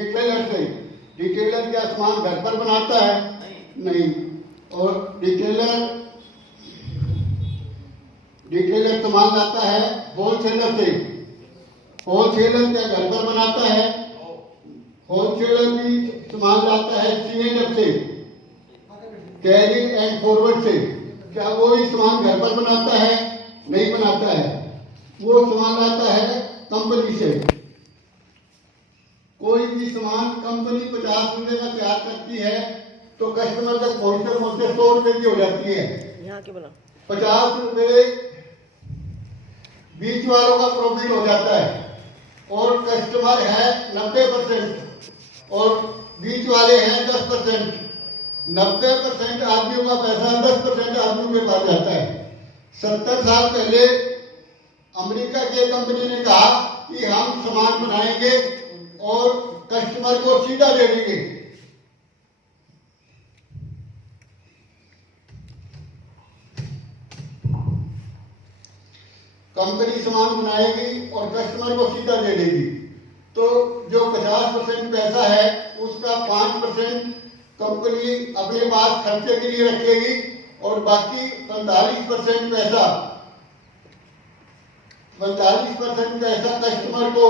Retailer से। Retailer क्या सामान घर पर बनाता है? नहीं। और रिटेलर सामान लाता है होलसेलर से। होलसेलर क्या घर पर बनाता है? होलसेलर भी सामान लाता है C&F से, कैरिंग एंड फॉरवर्ड से। क्या वो ही सामान घर पर बनाता है? नहीं बनाता है। वो सामान लाता है कंपनी से। कोई भी सामान कंपनी 50 रुपए का तैयार करती है तो कस्टमर तक पहुंचते 100 रुपए की हो जाती है। यहाँ के बना 50 रुपए बीच वालों का प्रॉफिट हो जाता है और कस्टमर है 90% और बीच वाले हैं 10%। 90% आदमियों का पैसा 10% आदमियों के पास जाता है। 70 साल पहले अमेरिका की कंपनी ने कहा कि हम सामान बनाएंगे और कस्टमर को सीधा दे देंगे। कंपनी सामान बनाएगी और कस्टमर को सीधा दे देगी। तो जो 50% पैसा है उसका 5% कंपनी अपने पास खर्चे के लिए रखेगी और बाकी 45% पैसा कस्टमर को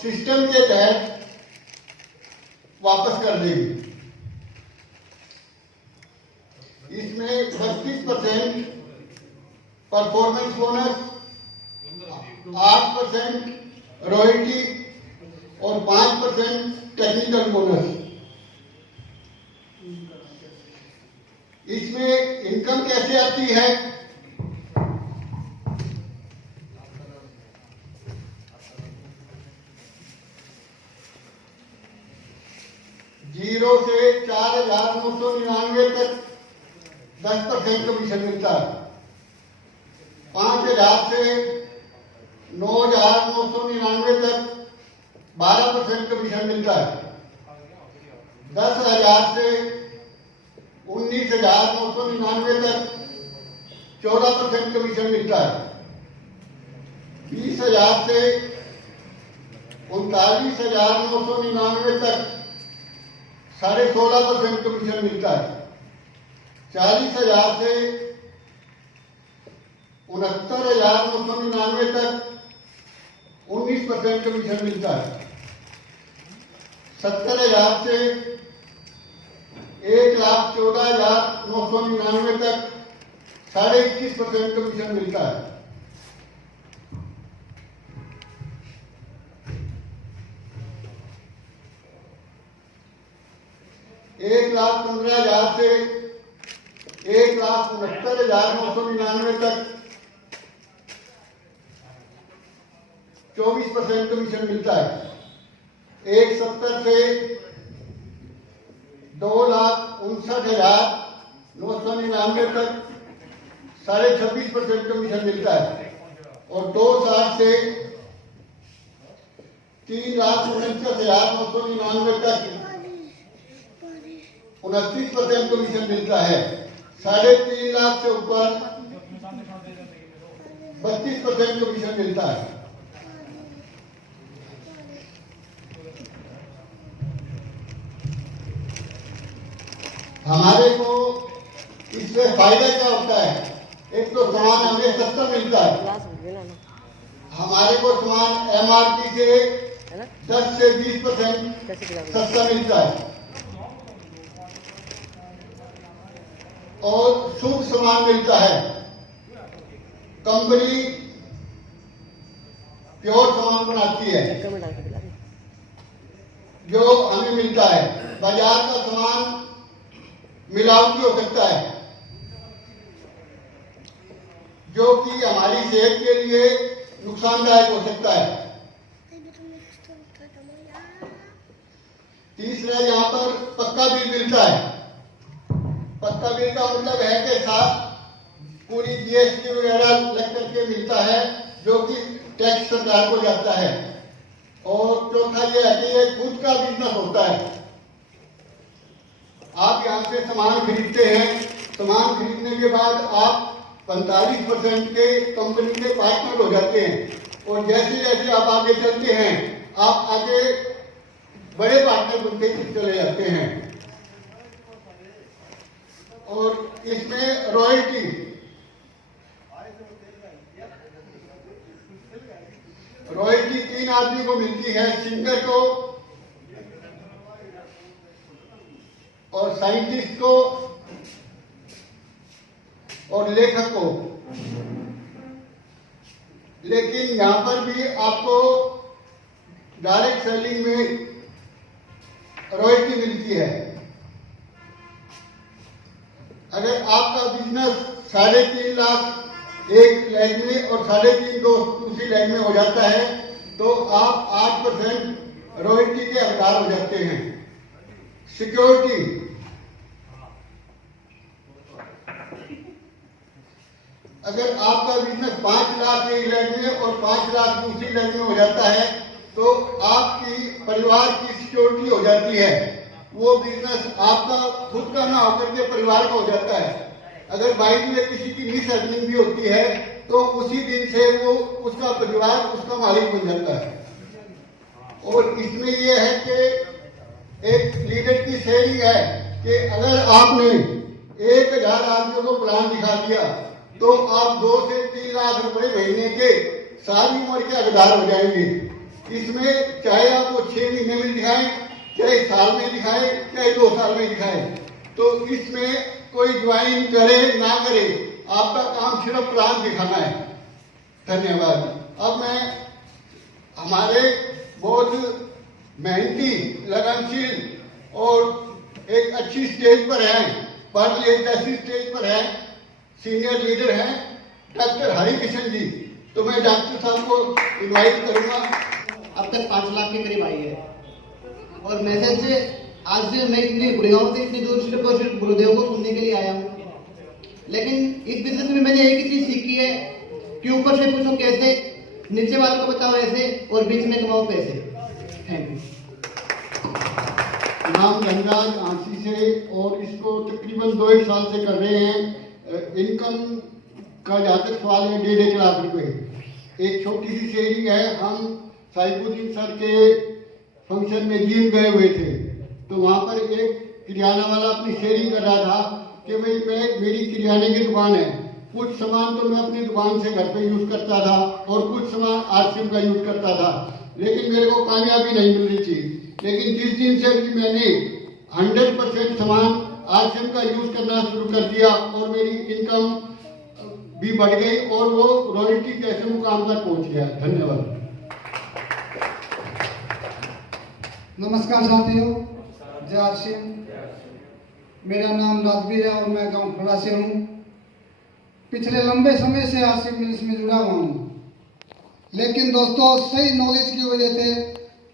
सिस्टम के तहत वापस कर देगी। इसमें 32% परफॉर्मेंस बोनस, 8% रॉयल्टी और 5% टेक्निकल बोनस। इसमें इनकम कैसे आती है? जीरो से 4,999 तक 10% कमीशन मिलता है। 5,000 से 9,999 तक 12% कमीशन मिलता है। 10,000 से 19,999 तक 14% कमीशन मिलता है। 20,000 से 39,999 तक 16.5% कमीशन मिलता है। 40,000 से 69,999 तक 19% कमीशन मिलता है। 70,000 से 1,14,999 तक 21.5% कमीशन मिलता है। एक 1,15,000 से 1,69,999 तक 24% कमीशन मिलता है। 1,70,000 से 2,59,999 तक 26.5% कमीशन मिलता है और 2,60,000 से 3,49,999 तक 29% कमीशन मिलता है। 3.5 लाख से ऊपर 32% कमीशन मिलता है। हमारे को इससे फायदा क्या होता है? एक तो सामान हमें सस्ता मिलता है। हमारे को सामान MRP से 10 से 20% सस्ता मिलता है और शुद्ध सामान मिलता है। कंपनी प्योर सामान बनाती है जो हमें मिलता है। बाजार का सामान मिलावटी हो सकता है जो कि हमारी सेहत के लिए नुकसानदायक हो सकता है। तीसरा यहाँ पर पक्का बिल मिलता है। पक्का बिल का मतलब है कि साथ पूरी GST वगैरह लग करके मिलता है जो कि टैक्स सरकार को जाता है। और चौथा ये है कि ये खुद का बिजनेस होता है। आप यहाँ से सामान खरीदते हैं, सामान खरीदने के बाद आप 45% के कंपनी के पार्टनर हो जाते हैं और जैसे जैसे आप आगे चलते हैं आप आगे बड़े पार्टनर बनते चले जाते हैं। और इसमें रॉयल्टी रॉयल्टी 3 आदमी को मिलती है, सिंगर को और साइंटिस्ट को और लेखक को। लेकिन यहां पर भी आपको डायरेक्ट सेलिंग में रॉयल्टी मिलती है। अगर आपका बिजनेस 3.5 लाख एक लाइन में और 3.5 दूसरी लाइन में हो जाता है तो आप 8% रॉयल्टी के हकदार हो जाते हैं। सिक्योरिटी, अगर आपका बिजनेस 5 लाख एक लाइन में और 5 लाख दूसरी लाइन में हो जाता है तो आपकी परिवार की सिक्योरिटी हो जाती है। वो बिजनेस आपका खुद का ना होकर के परिवार का हो जाता है। अगर बाइक में किसी की मिस अर्निंग भी होती है तो उसी दिन से वो उसका परिवार उसका मालिक बन जाता है। और इसमें यह है कि एक लीडर की शेयरिंग है कि अगर आपने 1000 आदमियों को प्लान दिखा दिया तो आप 2 से 3 लाख रुपए महीने के सारी उम्र के हकदार हो जाएंगे। इसमें चाहे आप वो 6 महीने में दिखाएं, चाहे साल में दिखाएं, चाहे 2 साल में दिखाएं, तो इसमें कोई ज्वाइन करे ना करे आपका काम सिर्फ प्लान दिखाना है। धन्यवाद। अब मैं हमारे बहुत मेहनती, लगनशील और एक अच्छी स्टेज पर हैं, पढ़ लिखे जैसी स्टेज पर हैं, सीनियर लीडर हैं डॉक्टर हरिकिशन जी। तो मैं डॉक्टर साहब को इनवाइट करूंगा। अब तक 5 लाख के करीब आई है और मैसेज से आज से मैं इतनी गुड़गांव से इतनी दूर सिर्फ गुरुदेव को सुनने के लिए आया हूँ। लेकिन इस बिजनेस में मैंने एक ही चीज सीखी है कि ऊपर से पूछो कैसे, नीचे वालों को बताओ ऐसे और बीच में कमाओ पैसे। Thank you. नाम धनराज आंसी से और इसको तकरीबन 2-1 साल से कर रहे हैं। इनकम का जहाँ तक सवाल है 1.5 लाख रुपए। एक छोटी सी शेयरिंग है, हम साइफुद्दीन सर के फंक्शन में जीम गए हुए थे तो वहाँ पर एक किराना वाला अपनी शेयरिंग कर रहा था कि भाई मेरी किराने की दुकान है, कुछ सामान तो मैं अपनी दुकान से घर पे यूज करता था और कुछ सामान आरसीएम का यूज करता था, लेकिन मेरे को कामयाबी नहीं मिल रही थी। लेकिन जिस दिन से भी मैंने 100% सामान आरसीएम का यूज करना शुरू कर दिया और मेरी इनकम भी बढ़ गई और वो रॉयल्टी के ऐसे मुकाम तक पहुंच गया। धन्यवाद। नमस्कार साथियों, जय आरसीएम। मेरा नाम राजवीर है और मैं गांव खड़ा से हूँ। पिछले लंबे समय से आरसीएम बिजनेस में जुड़ा हुआ हूँ, लेकिन दोस्तों सही नॉलेज की वजह से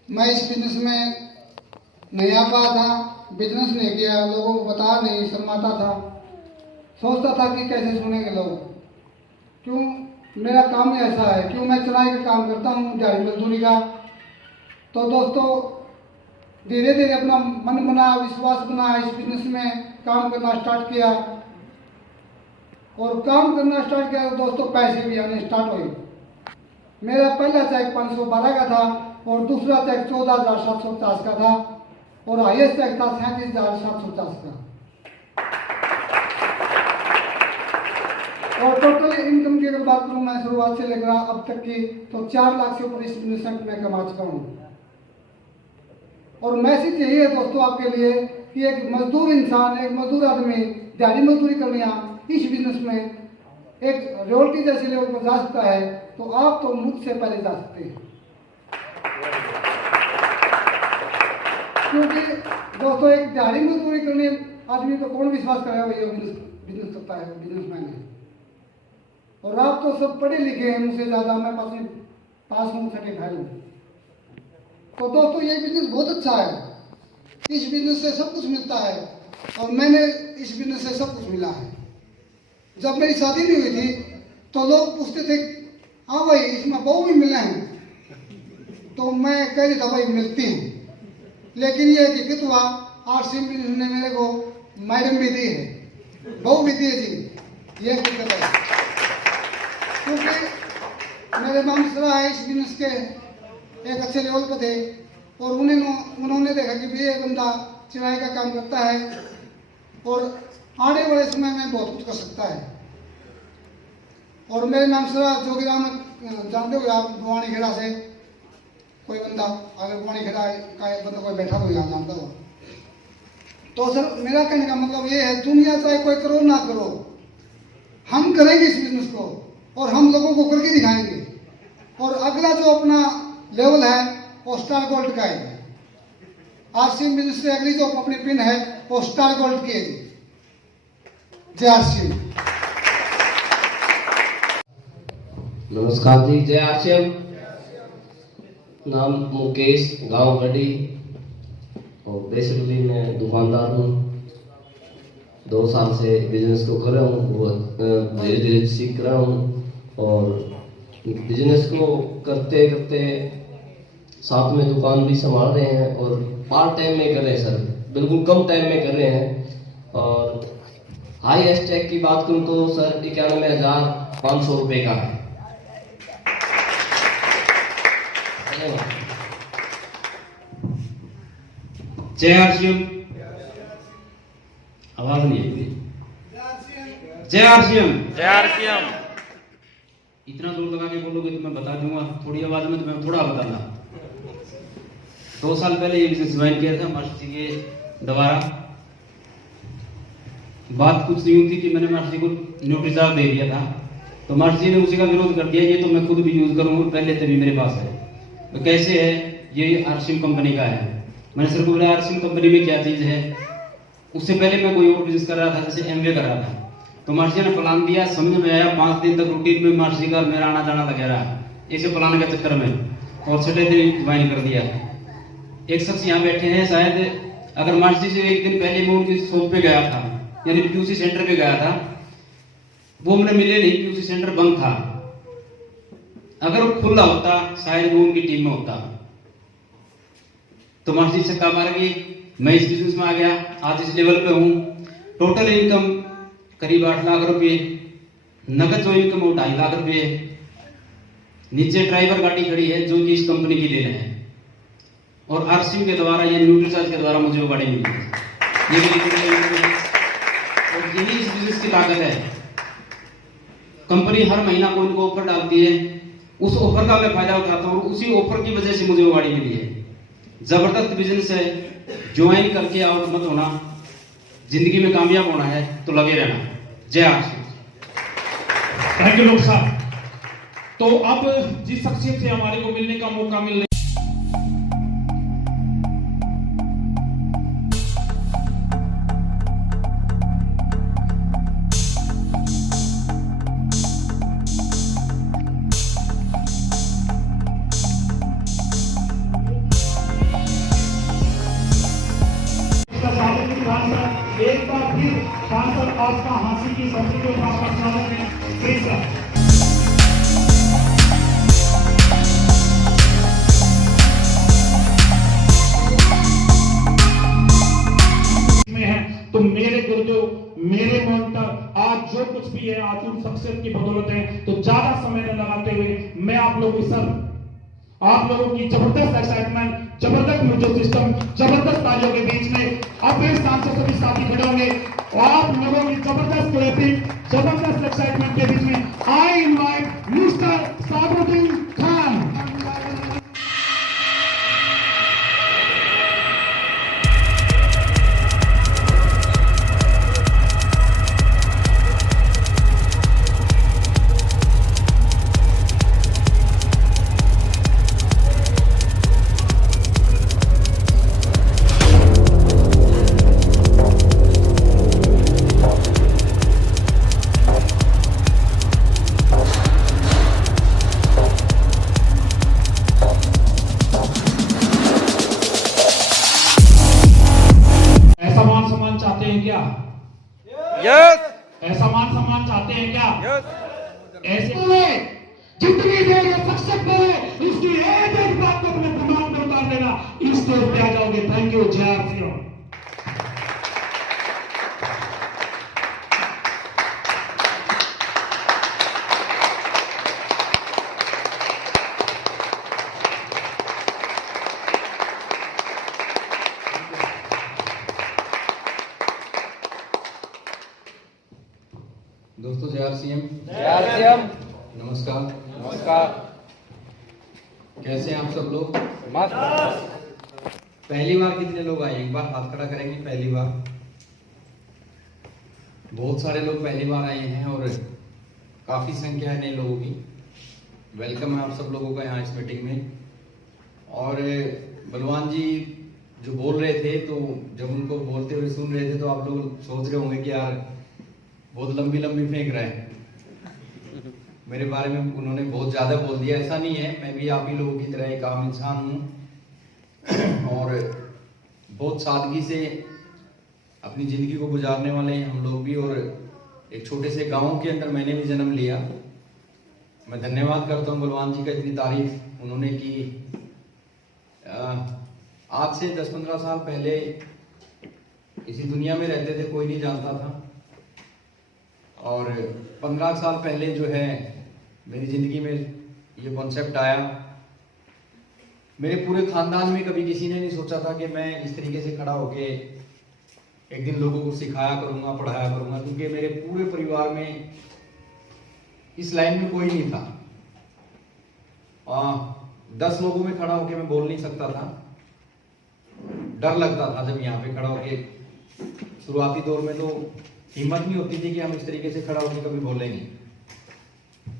मैं इस बिजनेस में नहीं आ पाया था, बिजनेस नहीं किया, लोगों को बता नहीं, शर्माता था, सोचता था कि कैसे सुनेंगे लोग, क्यों मेरा काम ही ऐसा है, क्यों मैं चुनाई का काम करता हूँ, दिहाड़ी मजदूरी का। तो दोस्तों धीरे धीरे अपना मन बना, विश्वास बना, इस बिजनेस में काम करना स्टार्ट किया और काम करना स्टार्ट किया तो दोस्तों पैसे भी आने स्टार्ट हुए। मेरा पहला चेक 512 का था और दूसरा चेक 14,750 का था और हाईएस्ट चेक था 37,750 का। और टोटल इनकम की अगर बात करूँ मैं शुरुआत से लेकर अब तक की तो 4 लाख से ऊपर इस बिजनेस में कमा चुका हूँ। और मैसेज यही है दोस्तों आपके लिए कि एक मजदूर इंसान, एक मजदूर आदमी दिहाड़ी मजदूरी करना इस बिजनेस में एक रॉयल्टी जैसे लेवल पर जा सकता है, तो आप तो मुझसे पहले जा सकते हैं। क्योंकि दोस्तों एक दिहाड़ी मजदूरी करने आदमी को कौन विश्वास करेगा भाई बिजनेस करता है, बिजनेसमैन है। और आप तो सब पढ़े लिखे हैं मुझसे ज़्यादा, मैं पास हूँ, सर्टिफाइड हूँ। तो दोस्तों ये बिजनेस बहुत अच्छा है, इस बिजनेस से सब कुछ मिलता है और मैंने इस बिजनेस से सब कुछ मिला है। जब मेरी शादी नहीं हुई थी तो लोग पूछते थे हाँ भाई इसमें बहू भी मिलना है, तो मैं कह रही था भाई मिलती हूँ, लेकिन ये दिक्कत हुआ आरसीएम बिजनेस ने मेरे को मैडम भी दी है, बहू भी दी है जी, ये दिक्कत है। क्योंकि मेरे मामा सरा है इस बिजनेस के एक अच्छे लेवल पर थे और उन्होंने देखा कि भी ये बंदा चिनाई का काम करता है और आने वाले समय में बहुत कुछ कर सकता है। और मेरे नाम सरा जोगीराम जानते हो आप, भवानी खेड़ा से कोई बंदा अगर भवानी खेड़ा का एक बंदा कोई बैठा हो यहाँ जानता हो। तो सर मेरा कहने का मतलब ये है, दुनिया चाहे कोई करो ना करो, हम करेंगे इस बिजनेस को और हम लोगों को करके दिखाएंगे। और अगला जो अपना लेवल है वो स्टार गोल्ड का है। आरसीएम बिजनेस से अगली जो अपनी पिन है वो स्टार गोल्ड की है। जय आरसीएम। नमस्कार जी, जय आरसीएम। नाम मुकेश, गांव गढ़ी और बेसिकली मैं दुकानदार हूँ। 2 साल से बिजनेस को कर रहा हूँ, वो धीरे धीरे सीख रहा हूँ और बिजनेस को करते करते साथ में दुकान भी संभाल रहे हैं और पार्ट टाइम में कर रहे हैं सर, बिल्कुल कम टाइम में कर रहे हैं। और हाई हैशटैग की बात करूँ तो सर 91,500 रुपये का है। जय आरसीएम। आवाज नहीं है। जय आरसीएम। जय आरसीएम। इतना जोर लगा के बोलोगे तो मैं बता दूंगा, थोड़ी आवाज में तो मैं थोड़ा बताना। 2 साल पहले ये बिजनेस ज्वाइन किया था मास्टर जी के द्वारा। बात कुछ नहीं थी कि मैंने मास्टर जी को नोटिस दे दिया था, तो मास्टर जी ने उसी का विरोध कर दिया, ये तो मैं खुद भी यूज करूंगा, पहले से भी मेरे पास है। तो कैसे है, ये आरसीएम कंपनी का है। मैंने सर को बोला आरसीएम कंपनी में क्या चीज है। उससे पहले मैं कोई और बिजनेस कर रहा था, जैसे एमवे कर रहा था। तो मास्टर जी ने प्लान दिया, समझ में आया। 5 दिन तक रूटीन में मास्टर जी का मेरा आना जाना लगा रहा इसे प्लान के चक्कर में, और छठे दिन ज्वाइन कर दिया। एक शख्स यहाँ बैठे हैं, शायद अगर मास्टर जी से एक दिन पहले मैं उनकी शॉप पे गया था, यानी पीयूसी सेंटर पे गया था, वो मुझे मिले नहीं, पीयूसी सेंटर बंद था। अगर वो खुला होता शायद वो उनकी टीम में होता। तो मास्टर जी से कहा मारा कि मैं इस बिजनेस में आ गया, आज इस लेवल पे हूँ। टोटल इनकम करीब 8 लाख रुपए, नगद जो इनकम हो 2.5 लाख रुपए। नीचे ड्राइवर गाड़ी खड़ी है जो कि इस कंपनी की लेना है, और आरसीएम के द्वारा या न्यूट्रीचार्ज के द्वारा मुझे वो गाड़ी मिली है। ये मेरी और यही इस बिजनेस की ताकत है। कंपनी हर महीना को इनको ऑफर डालती है, उस ऑफर का मैं फायदा उठाता हूँ, उसी ऑफर की वजह से मुझे वो गाड़ी मिली है। जबरदस्त बिजनेस है, ज्वाइन करके आउट मत होना, जिंदगी में कामयाब होना है तो लगे रहना। जय आरसीएम। थैंक यू लोग साहब। तो अब जिस शख्सियत से हमारे को मिलने का मौका मिल रहा एक बार फिर सांसद आस्था हांसी की संस्कृति का प्रचारक है केसर में है। तो मेरे गुरुदेव, मेरे मोहतर, आज जो कुछ भी है आज उन शख्सियत की बदौलत है। तो ज्यादा समय न लगाते हुए मैं आप लोगों की आप लोगों की जबरदस्त एक्साइटमेंट, जबरदस्त म्यूजिक सिस्टम, जबरदस्त तालियों के बीच में अब इस सांसद सभी साथी खड़े होंगे और आप लोगों की जबरदस्त क्लैपिंग, जबरदस्त एक्साइटमेंट के बीच में आई इनवाइट मिस्टर साबरुद्दीन खान। ऐसा मान सम्मान चाहते हैं क्या? ऐसे जितनी देर ये शख्सियत बोले इसकी एक बात को अपने दिमाग में उतार देना, इस स्टेज पे आ जाओगे। Thank you. जय आरसीएम। आरसीएम। जय आरसीएम। नमस्कार। नमस्कार। कैसे हैं आप सब लोग? मस्त। पहली बार कितने लोग आए? एक बार हाथ खड़ा करेंगे। पहली बार बहुत सारे लोग पहली बार आए हैं और काफी संख्या है नए लोगों की। वेलकम है आप सब लोगों का यहाँ इस मीटिंग में। और बलवान जी जो बोल रहे थे, तो जब उनको बोलते हुए सुन रहे थे तो आप लोग सोच रहे होंगे कि यार बहुत लंबी लंबी फेंक रहे हैं मेरे बारे में। उन्होंने बहुत ज्यादा बोल दिया। ऐसा नहीं है, मैं भी आप ही लोगों की तरह एक आम इंसान हूँ और बहुत सादगी से अपनी जिंदगी को गुजारने वाले हैं हम लोग भी। और एक छोटे से गांव के अंदर मैंने भी जन्म लिया। मैं धन्यवाद करता हूँ बलवान जी का, इतनी तारीफ उन्होंने की। आज से 10-15 साल पहले इसी दुनिया में रहते थे, कोई नहीं जानता था। और 15 साल पहले जो है मेरी जिंदगी में ये कॉन्सेप्ट आया। मेरे पूरे खानदान में कभी किसी ने नहीं सोचा था कि मैं इस तरीके से खड़ा होके एक दिन लोगों को सिखाया करूंगा, पढ़ाया करूंगा, क्योंकि मेरे पूरे परिवार में इस लाइन में कोई नहीं था। 10 लोगों में खड़ा होके मैं बोल नहीं सकता था, डर लगता था जब यहाँ पे खड़ा होके। शुरुआती दौर में तो हिम्मत नहीं होती थी कि हम इस तरीके से खड़ा होकर कभी बोलेंगे।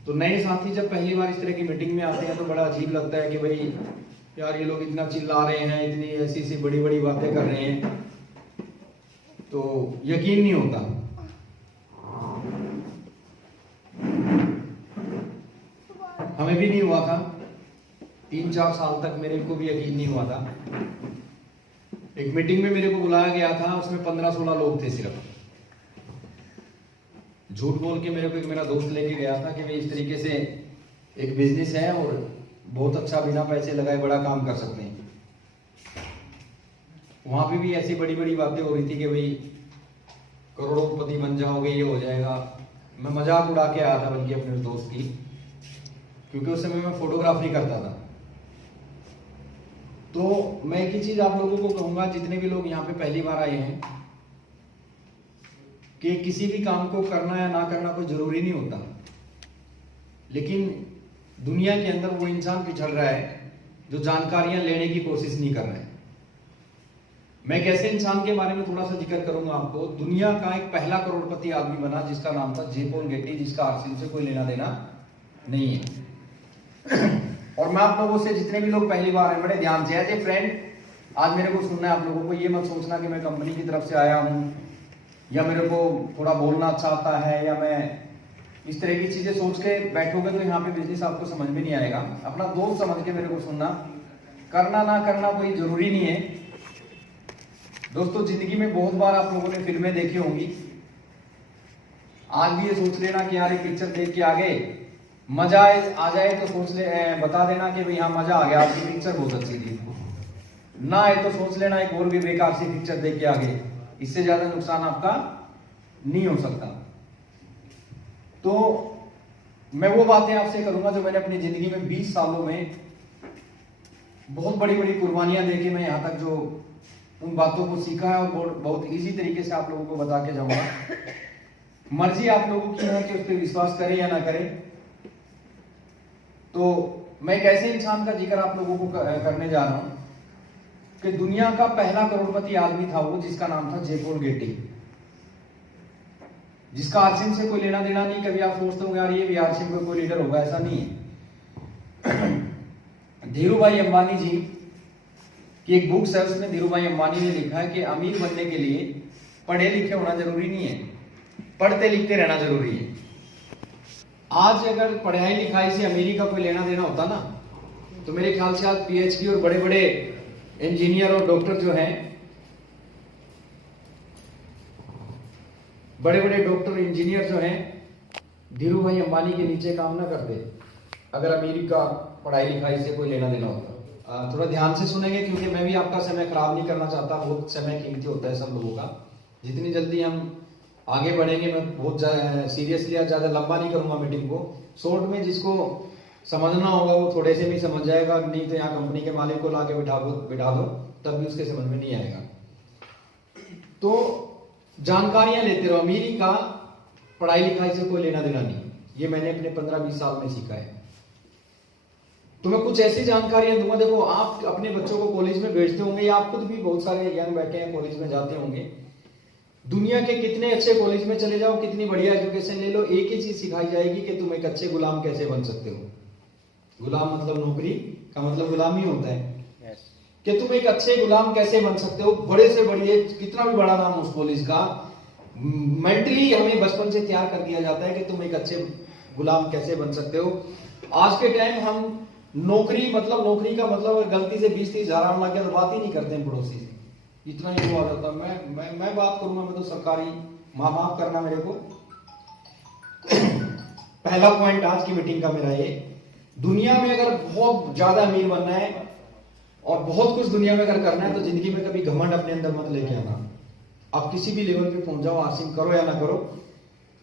तो नए साथी जब पहली बार इस तरह की मीटिंग में आते हैं तो बड़ा अजीब लगता है कि भाई यार ये लोग इतना चिल्ला रहे हैं, इतनी ऐसी सी बड़ी बड़ी बातें कर रहे हैं, तो यकीन नहीं होता। हमें भी नहीं हुआ था। 3-4 साल तक मेरे को भी यकीन नहीं हुआ था। एक मीटिंग में मेरे को बुलाया गया था, उसमें 15-16 लोग थे सिर्फ। झूठ बोल के मेरे को एक मेरा दोस्त लेके गया था कि भाई इस तरीके से एक बिजनेस है और बहुत अच्छा बिना पैसे लगाए बड़ा काम कर सकते हैं। वहां पे भी ऐसी बड़ी बड़ी बातें हो रही थी कि भाई करोड़पति बन जाओगे, ये हो जाएगा। मैं मजाक उड़ा के आया था बल्कि अपने दोस्त की, क्योंकि उस समय मैं फोटोग्राफी करता था। तो मैं एक ही चीज आप लोगों को कहूंगा, जितने भी लोग यहाँ पे पहली बार आए हैं, कि किसी भी काम को करना या ना करना कोई जरूरी नहीं होता, लेकिन दुनिया के अंदर वो इंसान पिछड़ रहा है जो जानकारियां लेने की कोशिश नहीं कर रहा है। मैं एक ऐसे इंसान के बारे में थोड़ा सा जिक्र करूंगा आपको। दुनिया का एक पहला करोड़पति आदमी बना जिसका नाम था जे पॉल गेटी, जिसका आरसीएम से कोई लेना देना नहीं है। और मैं आप लोगों से, जितने भी लोग पहली बार हैं, बड़े ध्यान से, एज ए फ्रेंड आज मेरे को सुनना है आप लोगों को। ये मत सोचना कि मैं कंपनी की तरफ से आया हूं या मेरे को थोड़ा बोलना अच्छा आता है, या मैं इस तरह की चीजें सोच के बैठोगे तो यहाँ पे बिजनेस आपको समझ में नहीं आएगा। अपना दोस्त समझ के मेरे को सुनना। करना ना करना कोई जरूरी नहीं है दोस्तों। जिंदगी में बहुत बार आप लोगों ने फिल्में देखी होंगी। आज भी ये सोच लेना कि यार एक पिक्चर देख के आगे मजा आ जाए तो बता देना कि भाई हाँ मजा आ गया, आपकी पिक्चर बहुत अच्छी थी। ना आए तो सोच लेना एक और भी बेकार सी पिक्चर देख के आगे। इससे ज्यादा नुकसान आपका नहीं हो सकता। तो मैं वो बातें आपसे करूंगा जो मैंने अपनी जिंदगी में 20 सालों में बहुत बड़ी बड़ी कुर्बानियां देके मैं यहाँ तक जो उन बातों को सीखा है, और बहुत इजी तरीके से आप लोगों को बता के जाऊंगा। मर्जी आप लोगों की है कि उस पर विश्वास करें या ना करें। तो मैं एक ऐसे इंसान का जिक्र आप लोगों को करने जा रहा हूं कि दुनिया का पहला करोड़पति आदमी था वो, जिसका नाम था जे पॉल गेटी, जिसका आरसीएम से कोई लेना देना नहीं। कभी आप सोचते हो यार ये भी आरसीएम का कोई लीडर होगा, ऐसा नहीं है। धीरूभाई अंबानी जी की एक बुक्स है, उसमें धीरूभाई अंबानी ने लिखा है कि अमीर बनने के लिए पढ़े लिखे होना जरूरी नहीं है, पढ़ते लिखते रहना जरूरी है। आज अगर पढ़ाई लिखाई से अमीरी का कोई लेना देना होता ना, तो मेरे ख्याल से आज पीएचडी और बड़े बड़े इंजीनियर और डॉक्टर जो हैं, बड़े बड़े डॉक्टर इंजीनियर जो हैं, धीरूभाई अंबानी के नीचे काम ना करते अगर अमीरी का पढ़ाई लिखाई से कोई लेना देना होता। थोड़ा ध्यान से सुनेंगे, क्योंकि मैं भी आपका समय खराब नहीं करना चाहता। बहुत समय कीमती होता है सब लोगों का। जितनी जल्दी हम आगे बढ़ेंगे, मैं बहुत सीरियसली आज ज्यादा लंबा नहीं करूंगा मीटिंग को। शॉर्ट में जिसको समझना होगा वो थोड़े से भी समझ जाएगा, नहीं तो यहाँ कंपनी के मालिक को लाके बिठा दो तब भी उसके समझ में नहीं आएगा। तो जानकारियां लेते रहो। अमीरी का पढ़ाई लिखाई से कोई लेना देना नहीं। ये मैंने अपने 15-20 साल में सीखा है। तो मैं कुछ ऐसी जानकारियां दूंगा। देखो, आप अपने बच्चों को कॉलेज में भेजते होंगे या आप खुद भी बहुत सारे यंग बैठे हैं कॉलेज में जाते होंगे। दुनिया के कितने अच्छे कॉलेज में चले जाओ, कितनी बढ़िया एजुकेशन ले लो, एक ही चीज सिखाई जाएगी कि तुम एक अच्छे गुलाम कैसे बन सकते हो। गुलाम मतलब नौकरी का मतलब गुलामी होता है। कि तुम एक अच्छे गुलाम कैसे बन सकते हो। बड़े से बड़े, कितना भी बड़ा नाम उस कॉलेज का, मेंटली हमें बचपन से तैयार कर दिया जाता है कि तुम एक अच्छे गुलाम कैसे बन सकते हो। आज के टाइम हम नौकरी का मतलब गलती से 20-30 हजार लग गया तो बात ही नहीं करते हैं पड़ोसी से, इतना ही हुआ जाता। मैं बात करूंगा, मैं तो सरकारी, माफ करना मेरे को। पहला पॉइंट आज की मीटिंग का मेरा ये, दुनिया में अगर बहुत ज्यादा अमीर बनना है और बहुत कुछ दुनिया में अगर करना है तो जिंदगी में कभी घमंड अपने अंदर मत लेके आना। आप किसी भी लेवल पे पहुंच जाओ, आसिम करो या ना करो,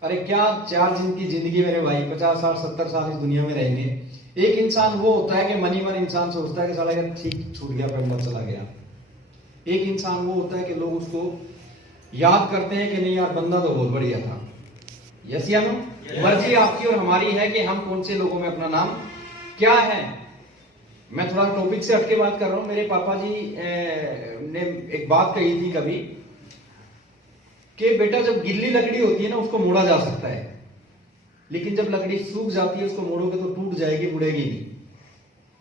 अरे क्या 4 दिन की जिंदगी मेरे भाई, 50 साल 70 साल इस दुनिया में रहेंगे। एक इंसान वो होता है कि मनी मन इंसान सोचता है कि साला ठीक छूट गया, पेंडल चला गया। एक इंसान वो होता है कि लोग उसको याद करते हैं कि नहीं यार बंदा तो बहुत बढ़िया था। यस या नो? मर्जी आपकी और हमारी है कि हम कौन से लोगों में अपना नाम क्या है। मैं थोड़ा टॉपिक से हटके बात कर रहा हूं। मेरे पापा जी ने एक बात कही थी कभी कि बेटा जब गिल्ली लकड़ी होती है ना उसको मोड़ा जा सकता है, लेकिन जब लकड़ी सूख जाती है उसको मोड़ोगे तो टूट जाएगी, मुड़ेगी नहीं।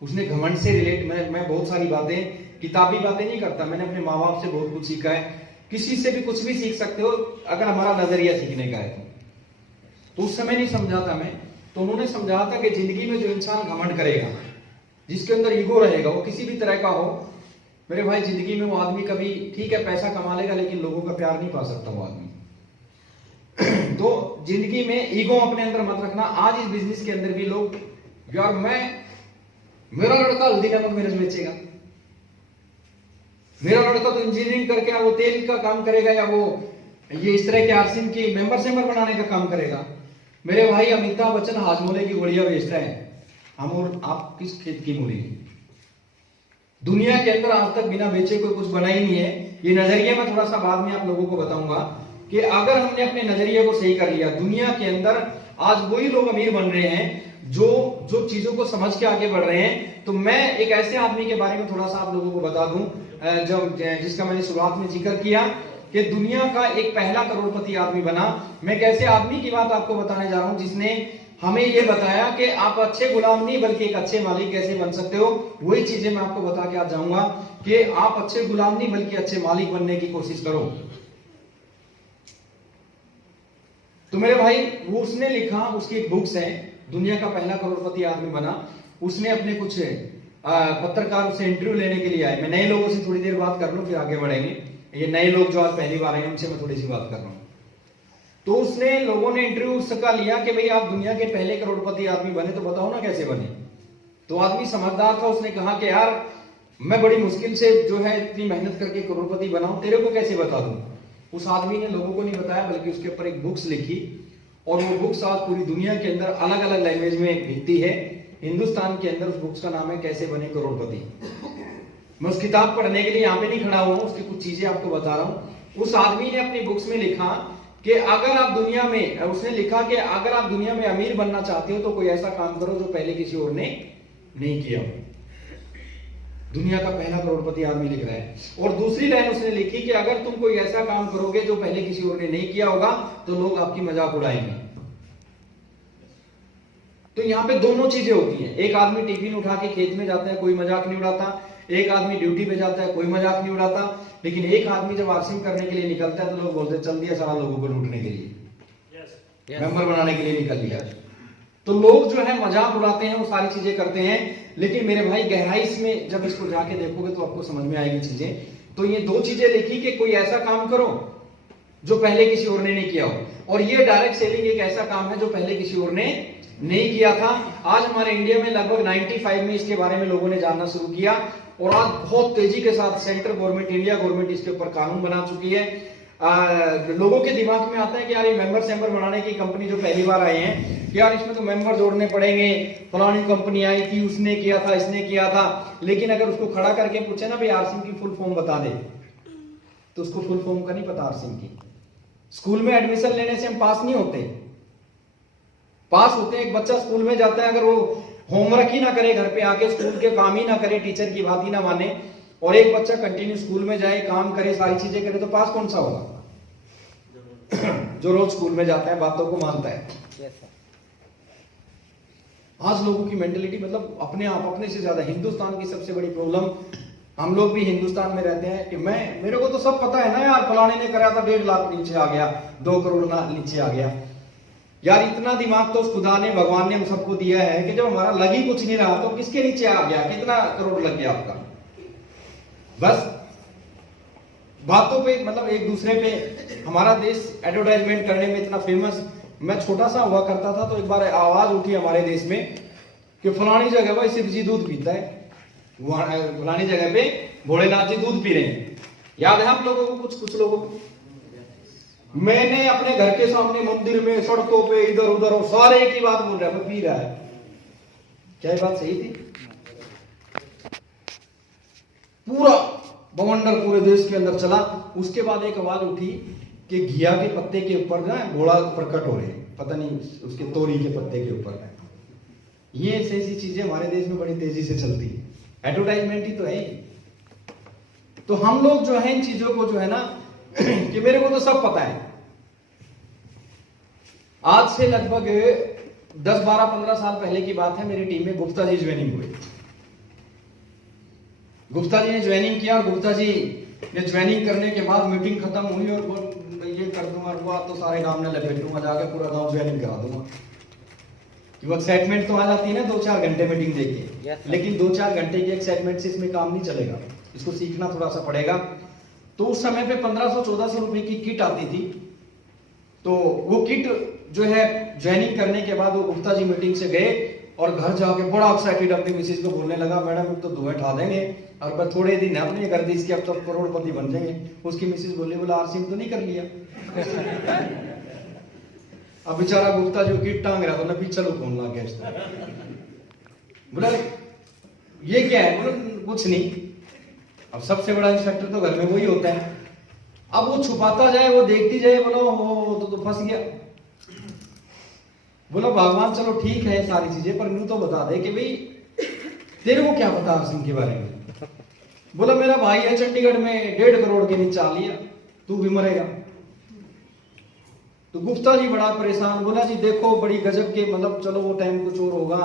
उसने घमंड से रिलेट, मैं बहुत सारी बातें, किताबी बातें नहीं करता, मैंने अपने माँ बाप से बहुत कुछ सीखा है। किसी से भी कुछ भी सीख सकते हो अगर हमारा नजरिया सीखने का है तो उस समय नहीं समझा था मैं, तो उन्होंने समझाया था कि जिंदगी में जो इंसान घमंड करेगा, जिसके अंदर ईगो रहेगा, वो किसी भी तरह का हो मेरे भाई, जिंदगी में वो आदमी कभी, ठीक है पैसा कमा लेगा लेकिन लोगों का प्यार नहीं पा सकता वो आदमी। तो जिंदगी में ईगो अपने अंदर मत रखना। आज इस बिजनेस के अंदर भी लोग, यार मेरा लड़का हल्दी नमक मिर्च बेचेगा, मेरा लड़का तो इंजीनियरिंग करके वो तेल का काम करेगा, या वो ये इस तरह के आरसीएम की मेंबर बनाने का काम करेगा। मेरे भाई अमिताभ बच्चन हाजमोले की गोलियां बेचता है, हम और आप किस खेत की मूली। दुनिया के अंदर आज तक बिना बेचे कोई कुछ बना ही नहीं है। ये नजरिया मैं थोड़ा सा बाद में आप लोगों को बताऊंगा कि अगर हमने अपने नजरिए को सही कर लिया, दुनिया के अंदर आज वही लोग अमीर बन रहे हैं जो चीजों को समझ के आगे बढ़ रहे हैं। तो मैं एक ऐसे आदमी के बारे में थोड़ा सा आप लोगों को बता दूं जिसका मैंने शुरुआत में जिक्र किया कि दुनिया का एक पहला करोड़पति आदमी बना। मैं कैसे आदमी की बात आपको बताने जा रहा हूं जिसने हमें यह बताया कि आप अच्छे गुलाम नहीं बल्कि एक अच्छे मालिक कैसे बन सकते हो। वही चीजें मैं आपको बता के आज जाऊंगा कि आप अच्छे गुलाम नहीं बल्कि अच्छे मालिक बनने की कोशिश करो। तो मेरे भाई वो उसने लिखा, उसकी एक बुक्स है, दुनिया का पहला करोड़पति आदमी बना। उसने अपने कुछ पत्रकारों से इंटरव्यू लेने के लिए आए। मैं नए लोगों से थोड़ी देर बात कर लूं फिर आगे बढ़ेंगे। ये नए लोग जो आज पहली बार आए उनसे मैं थोड़ी सी बात कर रहा हूं। तो उसने लोगों ने इंटरव्यू उसका लिया कि भाई आप दुनिया के पहले करोड़पति आदमी बने तो बताओ ना कैसे बने। तो आदमी समझदार था, उसने कहा कि यार मैं बड़ी मुश्किल से जो है इतनी मेहनत करके करोड़पति बनाऊं, तेरे को कैसे बता दूं। उस आदमी ने लोगों को नहीं बताया बल्कि उसके ऊपर एक बुक्स लिखी और वो बुक्स आज पूरी दुनिया के अंदर अलग अलग लैंग्वेज में बिकती है। हिंदुस्तान के अंदर उस बुक्स का नाम है कैसे बने करोड़पति। मैं उस किताब पढ़ने के लिए यहाँ पे नहीं खड़ा हुआ हूँ, उसकी कुछ चीजें आपको बता रहा हूँ। उस आदमी ने अपनी बुक्स में लिखा कि अगर आप दुनिया में, उसने लिखा कि अगर आप दुनिया में अमीर बनना चाहते हो तो कोई ऐसा काम करो जो पहले किसी और ने नहीं किया। दुनिया का पहला करोड़पति आदमी लिख रहा है। और दूसरी लाइन उसने लिखी कि अगर तुम कोई ऐसा काम करोगे जो पहले किसी और ने नहीं किया होगा तो लोग आपकी मजाक उड़ाएंगे। तो यहां पे दोनों चीजें होती हैं। एक आदमी टिफिन उठा के खेत में जाता है, कोई मजाक नहीं उड़ाता। एक आदमी ड्यूटी पे जाता है, कोई मजाक नहीं उड़ाता। लेकिन एक आदमी जब आरसीएम करने के लिए निकलता है तो लोग बोलते हैं चल दिया सारा लोगों को लूटने के लिए, मेंबर बनाने के लिए निकल लिया। तो लोग जो है मजाक उड़ाते हैं, वो सारी चीजें करते हैं। लेकिन मेरे भाई गहराई में जब इसको जाके देखोगे तो आपको समझ में आएगी चीजें। तो ये दो चीजें लिखी कि कोई ऐसा काम करो जो पहले किसी और ने नहीं किया हो, और ये डायरेक्ट सेलिंग एक ऐसा काम है जो पहले किसी और ने नहीं किया था। आज हमारे इंडिया में लगभग 95 में इसके बारे में लोगों ने जानना शुरू किया और आज बहुत तेजी के साथ सेंट्रल गवर्नमेंट, इंडिया गवर्नमेंट इसके ऊपर कानून बना चुकी है। लोगों के दिमाग में आता है कि यार ये मेंबर बनाने की कंपनी जो पहली बार आए हैं, यार इसमें तो मेंबर जोड़ने पड़ेंगे, फलानी कंपनी आई थी, उसने किया था, इसने किया था। लेकिन अगर उसको खड़ा करके पूछे ना भाई आरसीएम की फुल फॉर्म बता दे, तो उसको फुल फॉर्म का नहीं पता आरसीएम की। स्कूल में एडमिशन लेने से हम पास नहीं होते, पास होते हैं। एक बच्चा स्कूल में जाता है, अगर वो होमवर्क ही ना करे, घर पे आके स्कूल के काम ही ना करे, टीचर की बात ही ना माने, और एक बच्चा कंटिन्यू स्कूल में जाए, काम करे, सारी चीजें करे, तो पास कौन सा होगा? जो रोज स्कूल में जाता है, बातों को मानता है। आज लोगों की मेंटेलिटी मतलब अपने आप, अपने से ज्यादा। हिंदुस्तान की सबसे बड़ी प्रॉब्लम, हम लोग भी हिंदुस्तान में रहते हैं कि मेरे को तो सब पता है ना यार, फलाने ने कराया था 1.5 लाख नीचे आ गया, 2 करोड़ नीचे आ गया। यार इतना दिमाग तो उस खुदा ने, भगवान ने हम सबको दिया है कि जब हमारा लग ही कुछ नहीं रहा तो किसके नीचे आ गया, कितना करोड़ लग गया आपका? बस बातों पे, मतलब एक दूसरे पे। हमारा देश एडवर्टाइजमेंट करने में इतना फेमस। मैं छोटा सा हुआ करता था तो एक बार आवाज उठी हमारे देश में कि फलानी जगह पर शिव जी दूध पीता है, फलानी जगह पे भोलेनाथ जी दूध पी रहे हैं। याद है आप लोगों को? कुछ लोगों को। मैंने अपने घर के सामने, मंदिर में, सड़कों पे, इधर उधर, और सारे एक ही बात बोल रहे हैं, पी रहा है। क्या ये बात सही थी? पूरा बवंडर पूरे देश के अंदर चला। उसके बाद एक आवाज उठी कि घिया के पत्ते के ऊपर ना घोड़ा प्रकट हो रहे हैं, पता नहीं उसके तोरी के पत्ते के ऊपर। ये ऐसी चीजें हमारे देश में बड़ी तेजी से चलती है। एडवर्टाइजमेंट ही तो है। तो हम लोग जो है इन चीजों को जो है ना कि मेरे को तो सब पता है। आज से लगभग 10, 12, 15 साल पहले की बात है, मेरी टीम में गुप्ता जी ज्वाइनिंग हुई। गुप्ता जी ने ज्वाइनिंग किया, और गुप्ता जी ने ज्वाइनिंग करने के बाद मीटिंग खत्म हुई और ये कर दूंगा वो तो सारे गांव में लपेट दूंगा, जाकर पूरा गांव ज्वाइनिंग करा दूंगा। कि वो एक्साइटमेंट तो आ जाती है ना 2-4 घंटे मीटिंग देके, लेकिन 2-4 घंटे की एक्साइटमेंट से इसमें काम नहीं चलेगा, इसको सीखना थोड़ा सा पड़ेगा। तो उस समय पे 1500-1400 रुपए की किट आती थी। तो वो किट जो है ज्वाइनिंग करने के बाद वो गुप्ता जी मीटिंग से गए और घर जाके बड़ा एक्साइटेड अपनी मिसेज को बोलने लगा, मैडम अब तो धुएं उठा देंगे और बस थोड़े दिन है अपने कर दी, इसके अब तो करोड़पति बन जाएंगे। उसकी मिसेज बोला आरसीएम तो नहीं कर लिया? अब बेचारा गुप्ता जो किट टांग रहा था ना, पीछे लो कौन लग गया इसको। बोला ये क्या है? बोला कुछ नहीं। अब सबसे बड़ा इंस्पेक्टर तो घर में वही होता है। अब वो छुपाता जाए, वो देखती जाए, बोला वो तो फंस गया। बोला भगवान चलो ठीक है सारी चीजें, पर यूं तो बता दे कि भाई तेरे को क्या पता आरसीएम के बारे में? बोला मेरा भाई है चंडीगढ़ में 1.5 करोड़ के नीचे आ लिया, तू भी मरेगा। तो गुप्ता जी बड़ा परेशान। बोला जी देखो बड़ी गजब के, मतलब चलो वो टाइम कुछ और होगा,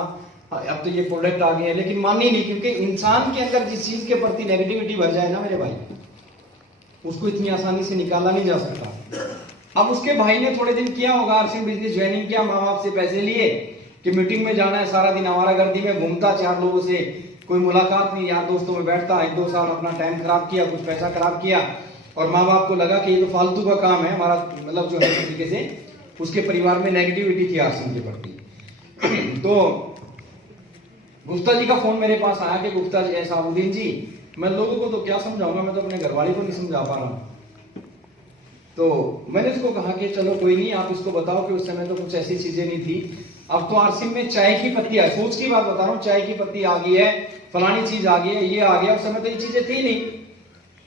अब तो ये प्रोडक्ट आ गए हैं, लेकिन मानी नहीं, क्योंकि इंसान के अंदर जिस चीज के प्रति नेगेटिविटी भर जाए ना मेरे भाई, उसको इतनी आसानी से निकाला नहीं जा सकता। अब उसके भाई ने थोड़े दिन किया होगा आरसीएम बिजनेस ज्वाइनिंग किया, माँ बाप से पैसे लिए कि मीटिंग में जाना है, सारा दिन आवारागर्दी में घूमता, 4 लोगों से कोई मुलाकात नहीं, यार दोस्तों में बैठता, 1-2 साल अपना टाइम खराब किया, कुछ पैसा खराब किया, और माँ बाप को लगा कि ये तो फालतू का काम है हमारा, मतलब जो है तरीके से उसके परिवार में नेगेटिविटी थी आरसीएम के प्रति। तो गुप्ता जी का फोन मेरे पास आया कि गुप्ता जी साबुद्दीन जी, मैं लोगों को तो क्या समझाऊंगा, मैं तो अपने घरवाले को नहीं समझा पा रहा। तो मैंने उसको कहा कि चलो कोई नहीं, आप इसको बताओ कि उस समय तो कुछ ऐसी चीजें नहीं थी, अब तो आरसीएम में चाय की पत्ती है, सोच की बात बता रहा हूँ, चाय की पत्ती आ गई है, फलानी चीज आ गई है, ये आ गया, उस समय तो ये चीजें थी नहीं।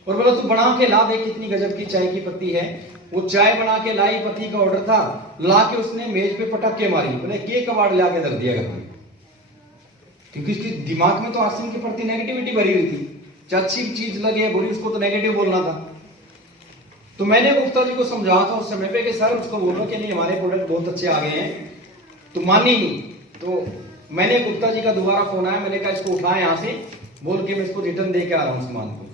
और बोला तू बना के ला दे, कितनी गजब की चाय की पत्ती है। वो चाय बना के लाई, पत्ती का ऑर्डर था, ला के उसने मेज पे पटक के मारी, बोले के कबाड़ ला के धर दिया घर में, क्योंकि उसके दिमाग में तो आरसीएम के प्रति नेगेटिविटी भरी हुई थी। अच्छी चीज लगे बुरी, उसको तो नेगेटिव बोलना था। तो मैंने गुप्ता जी को समझाया था उस समय पे कि सर उसको बोलो कि नहीं हमारे प्रोडक्ट बहुत अच्छे आ गए हैं, तो मानी नहीं। तो मैंने गुप्ता जी का दोबारा फोन आया, मैंने कहा इसको उठाया यहाँ से, बोल के मैं इसको रिटर्न दे के आ रहा हूँ सामान को।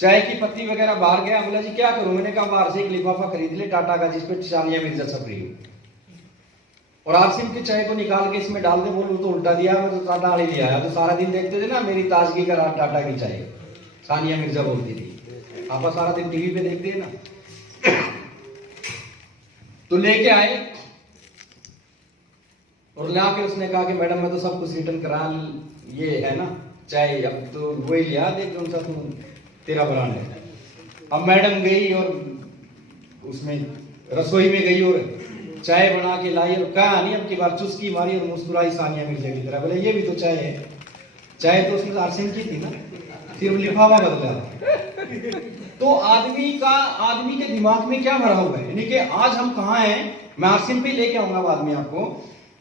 चाय की पत्ती वगैरह बाहर गया, बोला जी क्या करूं? मैंने कहा बाहर से एक लिफाफा खरीद ले टाटा का, जिसपे सानिया मिर्जा छप रही हो, और आरसीएम की चाय को निकाल के इसमें डाल दे। बोलूं तो उल्टा दिया, मैं तो टाटा वाली ले आया। तो सारा दिन देखते थे ना मेरी ताजगी का टाटा की चाय, सानिया मिर्जा बोलती थी, आप सारा दिन टीवी पे देखते हैं ना। तो लेके आए और लाके उसने कहा कि मैडम मैं तो सब कुछ रिटर्न करा, ये है ना चाय, अब तो वही लिया, देख कौन सा तेरा ब्रांड है। अब मैडम गई और उसमें रसोई में गई और चाय बना के लाई, और कहा नहीं अब की बार चुस्की मारी और मुस्कुराई सानिया मिर्जा की तरह। बोले ये भी तो चाय है, चाय तो उसमें आरसीएम की थी ना, फिर लिफाफा बदला। तो आदमी के दिमाग में क्या भरा हुआ है, यानी कि आज हम कहाँ हैं, मैं आरसीएम पे लेके आऊंगा बाद में आपको,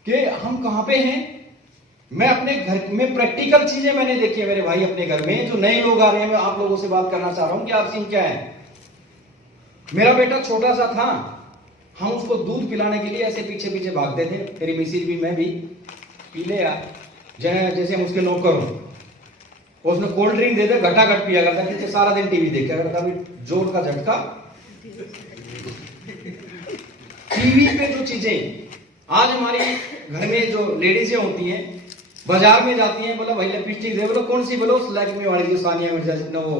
कि हम कहां पे हैं। मैं अपने घर में प्रैक्टिकल चीजें मैंने देखी है मेरे भाई अपने घर में। जो नए लोग आ रहे हैं, मैं आप लोगों से बात करना चाह रहा हूं कि आरसीएम क्या है। मेरा बेटा छोटा सा था, हम उसको दूध पिलाने के लिए ऐसे पीछे पीछे भागते थे, मेरी मिसेज भी, मैं भी, पी ले यार, जैसे हम उसके नौकर हो। उसने कोल्ड ड्रिंक दे दे, घटाघट पिया करता, कि सारा दिन टीवी देखा करता, अभी जोर का झटका। टीवी पे जो चीजें आज हमारी घर में जो लेडीजें होती हैं, बाजार में जाती हैं, बोला भाई लिपस्टिक दे, बोला कौन सी, बोलो लैक्मे वाली जो सानिया मिर्जा जितना वो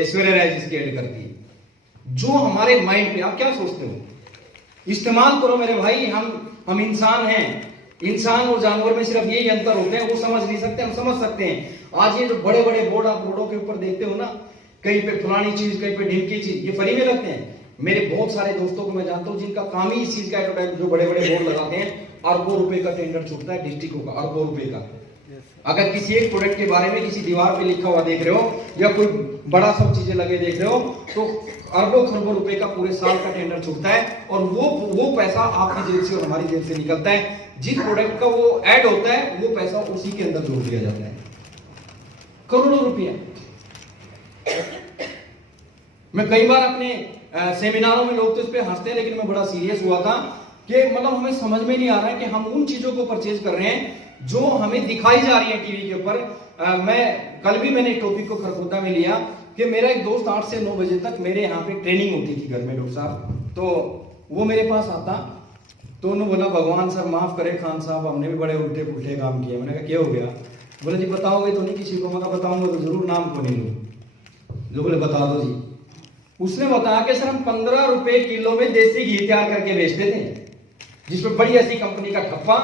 ऐश्वर्या राय जिसकी ऐड करती है। जो हमारे माइंड पे, आप क्या सोचते हो, इस्तेमाल करो मेरे भाई। हम इंसान हैं, इंसान और जानवर में सिर्फ यही अंतर होते हैं, वो समझ नहीं सकते, हम समझ सकते हैं। आज ये जो बड़े बड़े बोर्ड आप रोडों के ऊपर देखते हो ना, कहीं पे फलानी चीज, कहीं पे ढिमकी चीज, ये फ्री में लगते हैं। मेरे बहुत सारे दोस्तों को मैं जानता हूं जिनका काम ही इस चीज का एडवर्टाइज, जो बड़े बड़े बोर्ड लगाते हैं, अरबों रुपए का टेंडर छूटता है डिस्ट्रिक्टों का, अरबों रुपए का। अगर किसी एक प्रोडक्ट के बारे में किसी दीवार पे लिखा हुआ देख रहे हो, या कोई बड़ा सब चीजें लगे देख रहे हो, तो अरबों खरबों रुपए का पूरे साल का टेंडर छूटता है, और वो पैसा आपकी जेब से और हमारी जेब से निकलता है। जिस प्रोडक्ट का वो ऐड होता है, वो पैसा उसी के अंदर जोड़ दिया जाता है, करोड़ों रुपया। मैं कई बार अपने सेमिनारों में लोग तो इस पे हंसते हैं, लेकिन मैं बड़ा सीरियस हुआ था कि मतलब हमें समझ में नहीं आ रहा है कि हम उन चीजों को परचेज कर रहे हैं जो हमें दिखाई जा रही है टीवी के ऊपर। मैं कल भी मैंने टॉपिक को खरखोदा में लिया कि मेरा एक दोस्त 8 से 9 बजे तक मेरे यहाँ पे ट्रेनिंग होती थी घर में, डॉक्टर साहब, तो वो मेरे पास आता, तो उन्होंने बोला भगवान सर माफ करे खान साहब, हमने भी बड़े उल्टे पुल्टे काम किए। मैंने कहा क्या हो गया? बोले जी बताओगे तो नहीं किसी को? मैं बताऊंगा तो जरूर, नाम को नहीं लो। जो बोले बता दो जी। उसने बताया कि सर हम 15 रुपए किलो में देसी घी तैयार करके बेचते थे, जिसमें बड़ी ऐसी कंपनी का ठप्पा,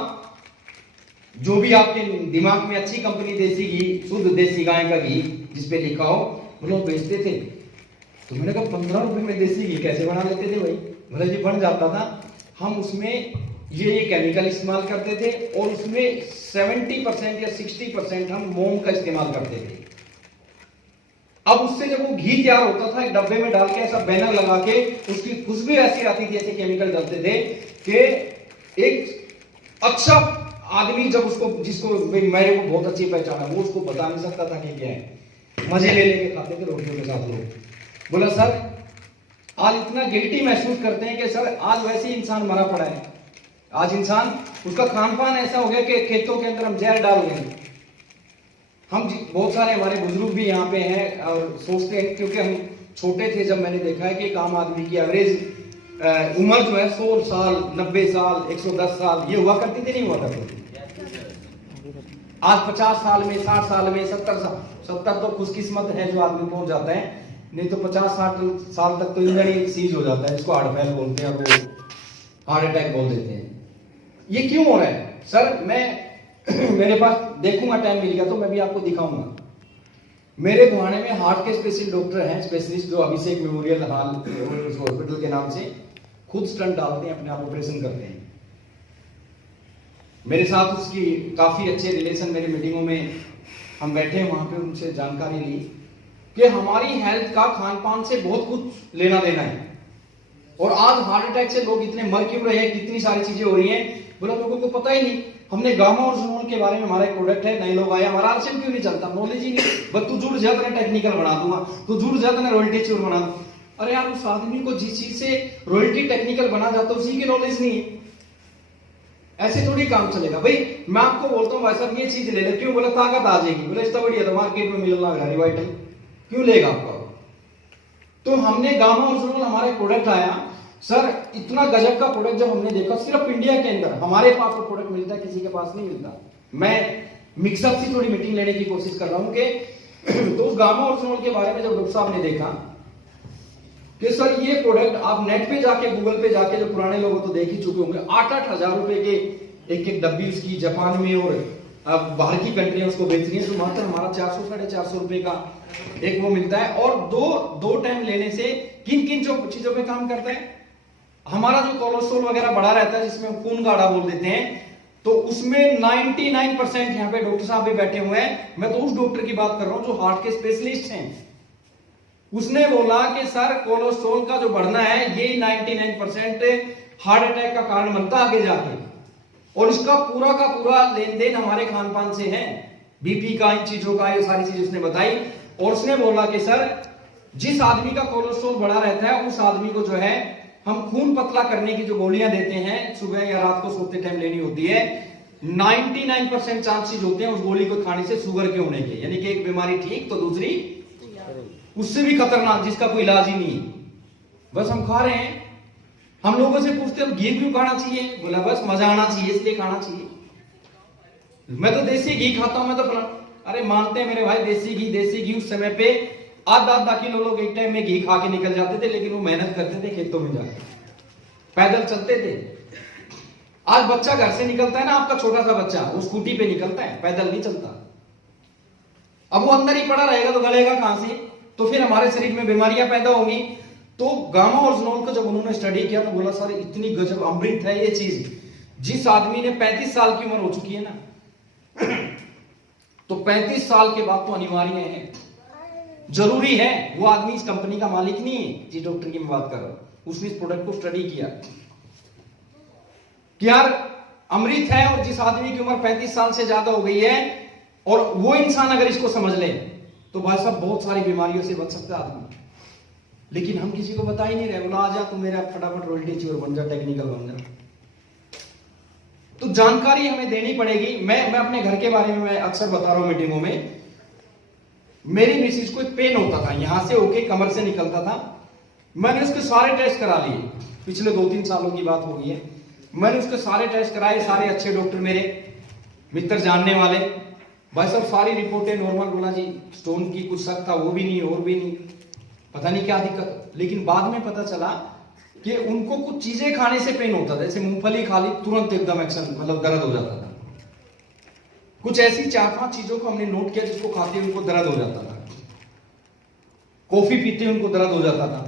जो भी आपके दिमाग में अच्छी कंपनी देसी घी, शुद्ध देसी गाय का घी जिसपे लिखा हो, वो लोग बेचते थे। तो मैंने कहा 15 रुपए में देसी घी कैसे बना लेते थे भाई? बोले जी बन जाता था, हम उसमें ये केमिकल इस्तेमाल करते थे, और उसमें 70% या 60% हम मोम का इस्तेमाल करते थे। अब उससे जब वो घी तैयार होता था, एक डब्बे में डाल के ऐसा बैनर लगा के, उसकी खुशबू ऐसी आती थी, ऐसे केमिकल डालते थे कि एक अच्छा आदमी जब उसको, जिसको मेरे को बहुत अच्छी पहचान है, वो उसको बता नहीं सकता था कि क्या है। मजे ले लेके खाते थे रोटियों के साथ लोग। बोला सर आज इतना गिल्टी महसूस करते हैं कि सर आज वैसे ही इंसान मरा पड़ा है। आज इंसान, उसका खान पान ऐसा हो गया कि खेतों के अंदर हम जहर डाल गए। हम बहुत सारे हमारे बुजुर्ग भी यहाँ पे हैं और सोचते हैं, क्योंकि हम छोटे थे जब मैंने देखा है कि एक आम आदमी की एवरेज उम्र जो है 100 साल, 90 साल, 110 साल ये हुआ करती थी, नहीं हुआ करती थी। आज 50 साल में, 60 साल में, 70 तो खुशकिस्मत है जो आदमी पहुंच जाता है, नहीं तो 50-60 साल तक तो इंजन ही सीज हो जाता है, जिसको हार्ट फेल बोलते हैं, वो हार्ट अटैक बोल देते हैं। ये क्यों हो रहा है सर? मैं मेरे पास देखूंगा, टाइम मिल गया तो मैं भी आपको दिखाऊंगा। मेरे घुमाने में हार्ट के स्पेशलिस्ट डॉक्टर हैं, स्पेशलिस्ट, जो अभिषेक मेमोरियल हॉस्पिटल के नाम से खुद स्टंट डालते हैं, अपने आप ऑपरेशन करते हैं। मेरे साथ उसकी काफी अच्छे रिलेशन, मेरी मीटिंगों में हम बैठे, वहां पे उनसे जानकारी ली कि हमारी हेल्थ का खान पान से बहुत कुछ लेना देना है, और आज हार्ट अटैक से लोग इतने मर क्यों रहे हैं, कितनी सारी चीजें हो रही हैं, बोला लोगों को पता ही नहीं। हमने गामा और जोनोल के बारे में, हमारा एक प्रोडक्ट है, नए लोग आए, हमारा आरसीएम क्यों नहीं चलता, नॉलेज ही नहीं। बस तू जुड़ जा, तेरा टेक्निकल बना दूंगा, तू जुड़ जा, तेरा रॉयल्टी चोर बना दूंगा। अरे यार, उस आदमी को जिस चीज से रॉयल्टी टेक्निकल बना जाता है उसी की नॉलेज नहीं है, ऐसे थोड़ी काम चलेगा भाई। मैं आपको बोलता हूँ भाई साहब ये चीज ले ले, क्यों? बोला ताकत आ जाएगी। बोला इतना बढ़िया तो मार्केट में मिलना है रिवाइटल, क्यों लेगा आपका? तो हमने गामा और जोनोल, हमारा एक प्रोडक्ट आया सर, इतना गजब का प्रोडक्ट जब हमने देखा, सिर्फ इंडिया के अंदर हमारे पास वो प्रोडक्ट मिलता है, किसी के पास नहीं मिलता। मैं मिक्सअप से थोड़ी मीटिंग लेने की कोशिश कर रहा हूं कि तो उस गामा और जोनोल के बारे में जब डॉक्टर साहब ने देखा कि सर ये प्रोडक्ट आप नेट पे जाके, गूगल पे जाके, जो पुराने लोग तो देख ही चुके होंगे, 8-8 हजार रुपए के एक डब्बी उसकी जापान में और बाहर की कंट्रियां उसको बेच रही है, तो मात्र हमारा 400-450 रुपए का एक वो मिलता है। और दो टाइम लेने से किन किन जो चीजों पे काम करता है, हमारा जो कोलेस्ट्रॉल वगैरह बढ़ा रहता है, जिसमें खून गाढ़ा बोल देते हैं, तो उसमें 99% यहाँ पे डॉक्टर साहब भी बैठे हुए हैं। मैं तो उस डॉक्टर की बात कर रहा हूं जो हार्ट के स्पेशलिस्ट हैं। उसने बोला कि सर कोलेस्ट्रॉल का जो बढ़ना है, ये 99% हार्ट अटैक का कारण बनता है आगे जाके। और इसका पूरा का पूरा लेन देन हमारे खान पान से है, बीपी का, इन चीजों का, ये सारी चीजें उसने बताई। और उसने बोला कि सर जिस आदमी का कोलेस्ट्रॉल बढ़ा रहता है उस आदमी को जो है हम खून पतला करने की जो गोलियां देते हैं सुबह या रात को सोते टाइम लेनी होती है, 99% चांसेस होते हैं उस गोली को खाने से शुगर के होने के, यानी कि एक बीमारी ठीक तो दूसरी उससे भी खतरनाक जिसका कोई इलाज ही नहीं, बस हम खा रहे हैं। हम लोगों से पूछते हैं घी क्यों खाना चाहिए, बोला बस मजा आना चाहिए इसलिए खाना चाहिए। मैं तो देसी घी खाता हूं, मैं तो अरे मानते हैं मेरे भाई देसी घी उस समय पे आधा किलो लोग एक टाइम में घी खा के निकल जाते थे, लेकिन वो मेहनत करते थे खेतों में जाके, पैदल चलते थे। आज बच्चा घर से निकलता है ना, आपका छोटा सा बच्चा, वो स्कूटी पे निकलता है, पैदल नहीं चलता। अब वो अंदर ही पड़ा रहेगा तो गलेगा कहां से, तो फिर हमारे शरीर में बीमारियां पैदा होंगी। तो गामा ओरिजिनल को जब उन्होंने स्टडी किया तो बोला सर इतनी गजब अमृत है ये चीज, जिस आदमी ने 35 साल की उम्र हो चुकी है ना तो 35 साल के बाद तो अनिवार्य है, जरूरी है। वो आदमी इस कंपनी का मालिक नहीं है, जिस डॉक्टर की मैं बात कर रहा हूं, उसने इस प्रोडक्ट को स्टडी किया कि यार अमृत है, और जिस आदमी की उम्र 35 साल से ज्यादा हो गई है और वो इंसान अगर इसको समझ ले तो भाई साहब बहुत सारी बीमारियों से बच सकता है आदमी। लेकिन हम किसी को बता ही नहीं रहे, बोला आ जा तू मेरा फटाफट रॉयल्टी अचीवर बन जा, टेक्निकल बन जा। तो जानकारी हमें देनी पड़ेगी। मैं अपने घर के बारे में मैं अक्सर बता रहा हूं मीटिंगों में। मेरी मिसिस को एक पेन होता था, यहां से होके कमर से निकलता था। मैंने उसके सारे टेस्ट करा लिए, पिछले 2-3 सालों की बात हो गई है। मैंने उसके सारे टेस्ट कराए, सारे अच्छे डॉक्टर मेरे मित्र जानने वाले, भाई साहब सारी रिपोर्टें नॉर्मल। बोला जी स्टोन की कुछ शक था, वो भी नहीं और भी नहीं, पता नहीं क्या दिक्कत। लेकिन बाद में पता चला कि उनको कुछ चीजें खाने से पेन होता था, जैसे मूंगफली खा ली तुरंत एकदम एक्शन, मतलब दर्द हो जाता था। कुछ ऐसी 4-5 चीजों को हमने नोट किया जिसको खाते उनको दर्द हो जाता था। कॉफी पीते उनको दर्द हो जाता था,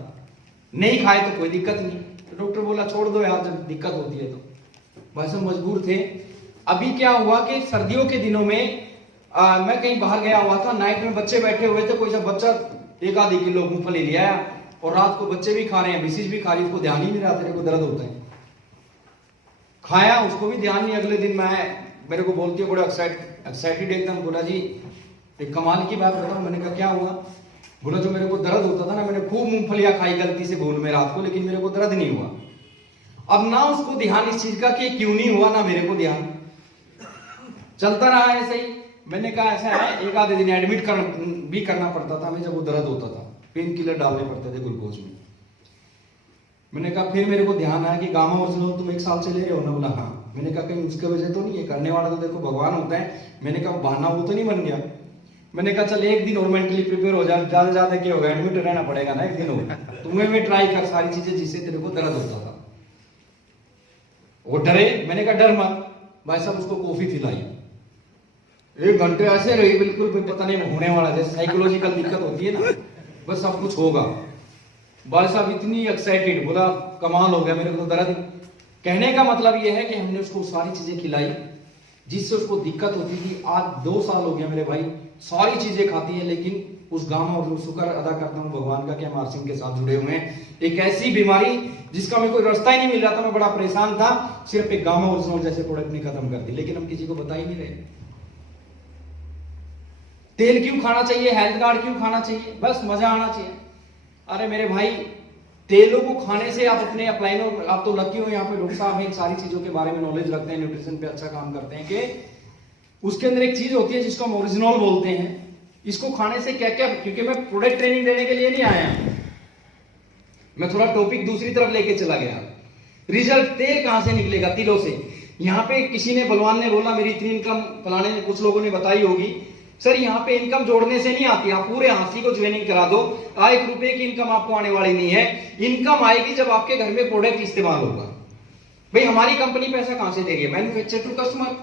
नहीं खाए तो कोई दिक्कत नहीं। तो डॉक्टर बोला छोड़ दो यार, जब दिक्कत होती है तो। भाई साहब मजबूर थे। अभी क्या हुआ कि सर्दियों के दिनों में मैं कहीं बाहर गया हुआ था, नाइट में बच्चे बैठे हुए थे, कोई सा बच्चा 1-आधी किलो मूंगफली ले आया और रात को बच्चे भी खा रहे हैं, मिसिज भी खा रही है, उसको ध्यान ही नहीं रहा तेरे को दर्द होता है। खाया, उसको भी ध्यान नहीं। अगले दिन मेरे को बोलती है बड़ा एक्साइटेड एकदम, बोला जी एक कमाल की बात बताऊं। मैंने कहा क्या हुआ? बोला जो मेरे को दर्द होता था ना, मैंने खूब मूंगफलियां खाई गलती से भूल में रात को, लेकिन मेरे को दर्द नहीं हुआ। अब ना उसको ध्यान इस चीज का कि क्यों नहीं हुआ, ना मेरे को ध्यान, चलता रहा ऐसे ही। मैंने कहा ऐसा है, 1-आधे दिन एडमिट भी करना पड़ता था हमें जब वो दर्द होता था, पेन किलर डालने पड़ते थे ग्लूकोज में। मैंने कहा फिर मेरे को ध्यान आया कि गामा ओरिजिनल तुम 1 साल से ले रहे हो ना? बोला हाँ। मैंने कहा कहीं उसकी वजह तो नहीं है, करने वाला तो देखो भगवान होता है। मैंने कहा बहाना वो तो नहीं बन गया? मैंने कहा चल एक दिन और मेंटली प्रिपेयर हो जा, ज्यादा क्या होगा, एडमिट रहना पड़ेगा ना एक दिन होगा, तुम्हें मैं ट्राई कर सारी चीजें जिससे तेरे को दर्द होता था। वो डरे। मैंने कहा डर मत। भाई साहब उसको कॉफी पिलाई, 1 घंटे ऐसे रही, बिल्कुल भी पता नहीं होने वाला, जैसे साइकोलॉजिकल दिक्कत होती है ना, बस सब कुछ होगा। भाई साहब इतनी एक्साइटेड, बोला कमाल हो गया, मेरे को तो दर्द। कहने का मतलब यह है कि हमने उसको सारी चीजें खिलाई जिससे उसको दिक्कत होती थी। आज 2 साल हो गया मेरे भाई, सारी चीजें खाती है, लेकिन उस गामा और शुक्र अदा करता हूं भगवान का कि हम आरसिंह के साथ जुड़े हुए हैं। एक ऐसी बीमारी जिसका मैं कोई रास्ता ही नहीं मिल रहा था, मैं बड़ा परेशान था, सिर्फ एक गामा ओरिजिनल जैसे प्रोडक्ट ने खत्म कर दी। लेकिन हम किसी को बता ही नहीं रहे। तेल क्यों खाना चाहिए, हेल्थ कार्ड क्यों खाना चाहिए? बस मजा आना चाहिए। अरे मेरे भाई तेलों को खाने से आप अपने अपलाइनों, आप तो लकी हो यहाँ पे डॉक्टर साहब हैं, सारी चीजों के बारे में नॉलेज रखते हैं, न्यूट्रिशन पे अच्छा काम करते हैं, कि उसके अंदर एक चीज होती है जिसको हम ओरिजिनल बोलते हैं। इसको खाने से क्या क्या, क्योंकि मैं प्रोडक्ट ट्रेनिंग देने के लिए नहीं आया, मैं थोड़ा टॉपिक दूसरी तरफ लेके चला गया। रिजल्ट तेल कहां से निकलेगा? तिलों से। यहाँ पे किसी ने, बलवान ने बोला मेरी इतनी इनकम, फलाने ने, कुछ लोगों ने बताई होगी। सर यहाँ पे इनकम जोड़ने से नहीं आती, आप पूरे हाथी को ज्वाइनिंग करा दो, 1 रुपए की इनकम आपको आने वाली नहीं है। इनकम आएगी जब आपके घर में प्रोडक्ट इस्तेमाल होगा। भाई हमारी कंपनी पैसा कहां से देगी? Manufacture to customer.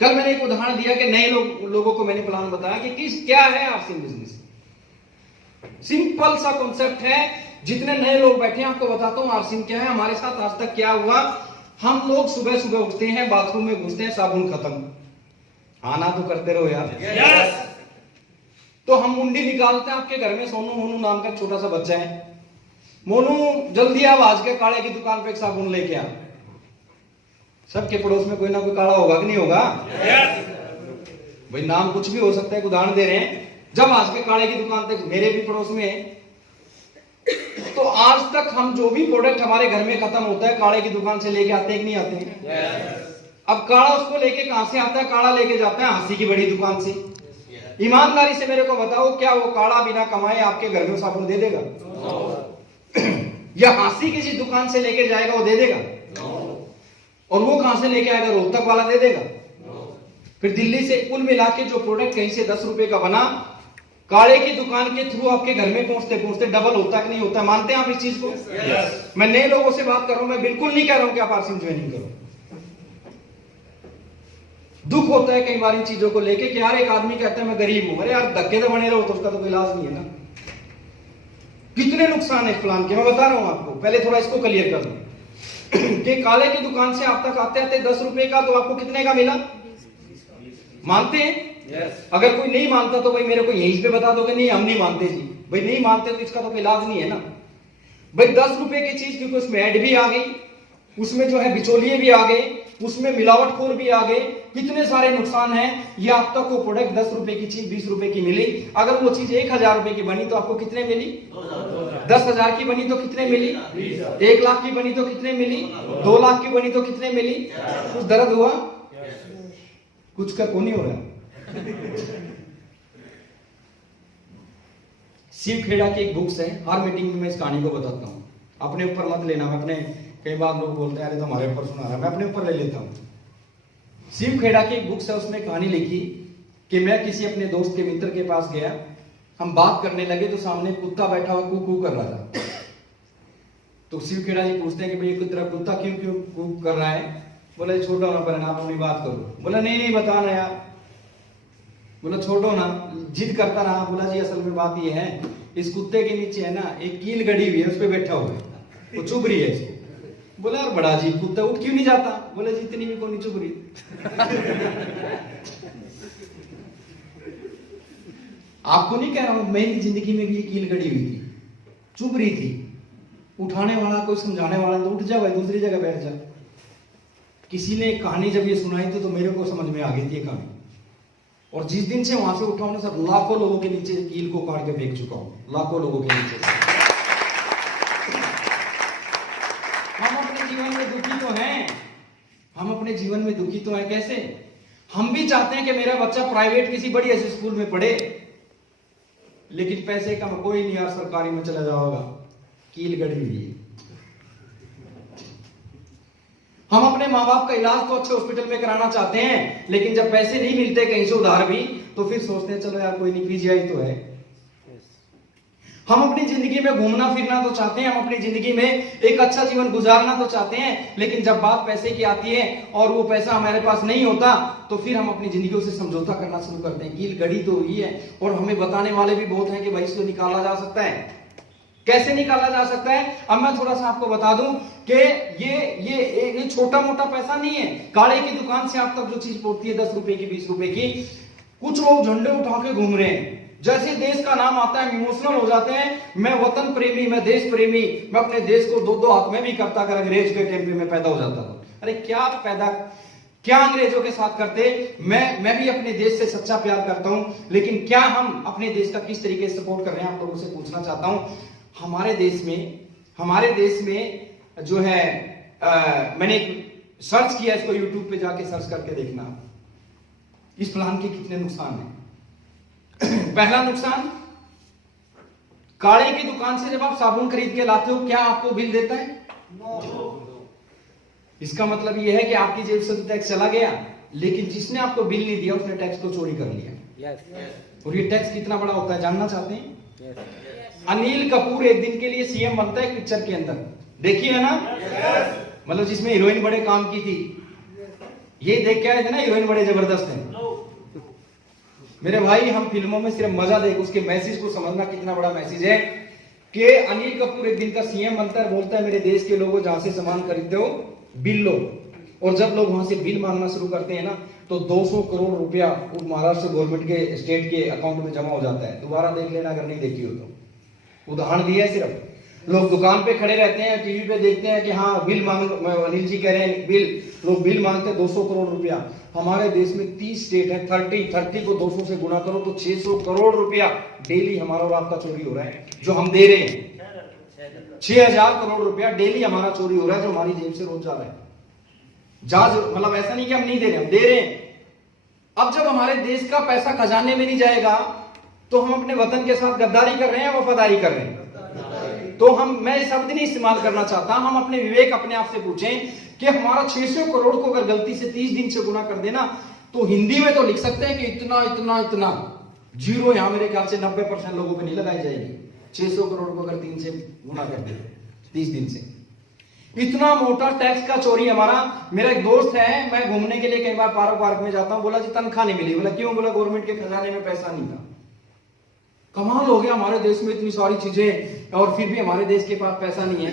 कल मैंने एक उदाहरण दिया कि नए लोगों को मैंने प्लान बताया कि क्या है आरसिंह बिजनेस। सिंपल सा कॉन्सेप्ट है। जितने नए लोग बैठे हैं आपको बताता हूं आरसिंह क्या है, हमारे साथ आज तक क्या हुआ। हम लोग सुबह सुबह उठते हैं, बाथरूम में घुसते हैं, साबुन खत्म, आना तो करते रहो यार। yes! तो हम मुंडी निकालते हैं, आपके घर में सोनू मोनू नाम का छोटा सा बच्चा है, मोनू जल्दी आ, आज के काले की दुकान पे एक साबुन लेके आ। सबके पड़ोस में कोई ना कोई काला होगा कि नहीं होगा? भाई नाम कुछ भी हो सकता है, उदाहरण दे रहे हैं। जब आज के काले की दुकान तक मेरे भी पड़ोस में है, तो आज तक हम जो भी प्रोडक्ट हमारे घर में खत्म होता है काले की दुकान से लेके आते हैं कि नहीं आते हैं? अब काला उसको लेके कहां से आता है? काला लेके जाता है हंसी की बड़ी दुकान से। ईमानदारी से मेरे को बताओ, क्या वो काला बिना कमाए आपके घर में साबुन दे देगा? या हंसी किसी दुकान से लेके जाएगा वो दे देगा? और वो कहां से लेके आएगा? रोहतक वाला दे देगा? फिर दिल्ली से कुल मिला के जो प्रोडक्ट कहीं से 10 रुपए का बना, काले की दुकान के थ्रू आपके घर में पहुंचते पहुंचते डबल होता कि नहीं होता? मानते हैं आप इस चीज को? मैं नए लोगों से बात कर रहा हूं, मैं बिल्कुल नहीं कह रहा हूं कि आप आरसीएम ज्वाइनिंग करो। दुख होता है कई बार इन चीजों को लेके कि यार एक आदमी कहता है मैं गरीब हूं, अरे यार धक्के तो बने रहो तो उसका तो कोई इलाज नहीं है ना। कितने नुकसान है इस प्लान के, मैं बता रहा हूं आपको। पहले थोड़ा इसको क्लियर कर दूं कि काले की दुकान से आप तक आते आते 10 रुपए का तो आपको कितने का मिला? मानते हैं? अगर कोई नहीं मानता तो भाई मेरे को यहीं पे बता दो कि नहीं हम नहीं मानते जी। भाई नहीं मानते तो इसका तो कोई इलाज नहीं है ना। भाई 10 रुपए की चीज, क्योंकि उसमें ऐड भी आ गई, उसमें जो है बिचौलिए भी आ गए, उसमें मिलावटखोर भी आ गए, कितने सारे नुकसान हैं। ये आप तक वो प्रोडक्ट 10 रुपए की चीज 20 रुपए की मिली। अगर वो चीज 1000 रुपए की बनी तो आपको कितने मिली? 10,000 की बनी तो कितने मिली? 1 लाख की बनी तो कितने मिली? 2 लाख की बनी तो कितने मिली? कुछ दर्द हुआ? कुछ का कौन नहीं हो रहा? शिव खेड़ा की एक बुक्स है, हर मीटिंग में मैं इस कहानी को बताता हूं। अपने ऊपर मत लेना, मैं अपने, कई बार लोग बोलते हैं अरे तो हमारे ऊपर सुना रहा है, मैं अपने ऊपर ले लेता हूं। शिव खेड़ा की एक बुक्स है, उसमें कहानी लिखी कि मैं किसी अपने दोस्त के मित्र के पास गया, हम बात करने लगे तो सामने कुत्ता बैठा हुआ कू कर रहा था। तो शिव खेड़ा जी पूछते हैं कि भाई तेरा कुत्ता क्यों क्यों कू कर रहा है? बोला छोड़ो ना परिणाम, अपनी बात करो। बोला नहीं बताना यार। बोला छोड़ो ना, जिद करता रहा। बोला जी असल में बात ये है, इस कुत्ते के नीचे है ना एक कील गड़ी हुई है, उस पर बैठा हुआ है, वो चुभ रही है इसको। बोला यार बड़ा जी कुत्ता उठ क्यों नहीं जाता? बोले जी इतनी भी कौन नहीं चुभ रही। आपको नहीं कह रहा हूं, मेरी जिंदगी में भी ये कील गड़ी हुई थी, चुभ रही थी। उठाने वाला कोई समझाने वाला तो उठ जा भाई, दूसरी जगह बैठ जा। किसी ने कहानी जब ये सुनाई थी तो मेरे को समझ में आ गई थी ये कहानी। और जिस दिन से वहां से उठा हूं ना सर, लाखों लोगों के नीचे कील को काट के फेंक चुका हूं, लाखों लोगों के नीचे। हम अपने जीवन में दुखी तो हैं, हम अपने जीवन में दुखी तो हैं। कैसे? हम भी चाहते हैं कि मेरा बच्चा प्राइवेट किसी बड़ी ऐसी स्कूल में पढ़े, लेकिन पैसे का कोई नहीं यार, सरकारी में चला जाओगा, कील गड़ी हुई है। हम अपने माँ बाप का इलाज तो अच्छे हॉस्पिटल में कराना चाहते हैं, लेकिन जब पैसे नहीं मिलते कहीं से उधार भी, तो फिर सोचते हैं चलो यार कोई नहीं, पीजीआई तो है। हम अपनी जिंदगी में घूमना फिरना तो चाहते हैं, हम अपनी जिंदगी में एक अच्छा जीवन गुजारना तो चाहते हैं, लेकिन जब बात पैसे की आती है और वो पैसा हमारे पास नहीं होता, तो फिर हम अपनी जिंदगी से समझौता करना शुरू करते हैं। कील गड़ी तो हुई है, और हमें बताने वाले भी बहुत हैं कि भाई इसको निकाला जा सकता है। कैसे निकाला जा सकता है? अब मैं थोड़ा सा आपको बता दूं कि ये छोटा मोटा पैसा नहीं है। काले की दुकान से आप तक जो चीज पहुंचती है 10 रुपए की 20 रुपए की, कुछ लोग झंडे उठा के घूम रहे हैं। जैसे देश का नाम आता है इमोशनल हो जाते हैं। मैं वतन प्रेमी, मैं देश प्रेमी, मैं अपने देश को दो हाथ में भी करता अगर अंग्रेज के टाइम पे मैं पैदा हो जाता था। अरे क्या अंग्रेजों के साथ करते? मैं भी अपने देश से सच्चा प्यार करता हूं, लेकिन क्या हम अपने देश का किस तरीके से सपोर्ट कर रहे हैं, आप लोगों से पूछना चाहता हूं। हमारे देश में जो है मैंने सर्च किया, इसको यूट्यूब पे जाके सर्च करके देखना इस प्लान के कितने नुकसान हैं। पहला नुकसान, काले की दुकान से जब आप साबुन खरीद के लाते हो, क्या आपको बिल देता है? इसका मतलब यह है कि आपकी जेब से तो टैक्स चला गया, लेकिन जिसने आपको बिल नहीं दिया उसने टैक्स को चोरी कर लिया। और ये टैक्स कितना बड़ा होता है जानना चाहते हैं? अनिल कपूर एक दिन के लिए सीएम बनता है पिक्चर के अंदर, देखिए है ना, मतलब जिसमें हीरोइन बड़े काम की थी। ये देख के आए थे ना, हीरोइन बड़े जबरदस्त हैं। मेरे भाई हम फिल्मों में सिर्फ मजा देख, उसके मैसेज को समझना कितना बड़ा मैसेज है कि अनिल कपूर एक दिन का सीएम बनता है, बोलता है मेरे देश के लोगों जहां से सामान खरीदते हो बिल लो। और जब लोग वहां से बिल मांगना शुरू करते हैं ना, तो 200 करोड़ रुपया महाराष्ट्र गवर्नमेंट के स्टेट के अकाउंट में जमा हो जाता है। दोबारा देख लेना अगर नहीं देखी हो तो, उदाहरण दिया है सिर्फ। लोग दुकान पे खड़े रहते हैं, टीवी पे देखते हैं कि हाँ बिल मांग, अनिल जी कह रहे हैं बिल, लोग बिल मांगते हैं 200 करोड़ रुपया। हमारे देश में 30 स्टेट है, 30 को 200 से गुणा करो तो 600 करोड़ रुपया डेली हमारा और आपका चोरी हो रहा है, जो हम दे रहे हैं। 6000 करोड़ रुपया डेली हमारा चोरी हो रहा है, जो हमारी जेब से रोज जा रहा है। मतलब ऐसा नहीं कि हम नहीं दे रहे, हम दे रहे हैं। अब जब हमारे देश का पैसा खजाने में नहीं जाएगा तो हम अपने वतन के साथ गद्दारी कर रहे हैं, वफादारी कर रहे हैं। तो मैं ये शब्द नहीं इस्तेमाल करना चाहता, हम अपने विवेक अपने आप से पूछें कि हमारा 600 करोड़ को अगर गलती से 30 दिन से गुना कर देना तो हिंदी में तो लिख सकते हैं कि इतना इतना इतना, जीरो यहां मेरे ख्याल से 90% लोगों पे नहीं लगाई जाएगी। 600 करोड़ को अगर 3 से गुना कर दे 30 दिन से, इतना मोटा टैक्स का चोरी हमारा। मेरा एक दोस्त है, मैं घूमने के लिए कई बार पार्क में जाता हूं, बोला जी तनख्वाह नहीं मिली। बोला क्यों? बोला गवर्नमेंट के खजाने में पैसा नहीं था। कमाल हो गया, हमारे देश में इतनी सारी चीजें और फिर भी हमारे देश के पास पैसा नहीं है।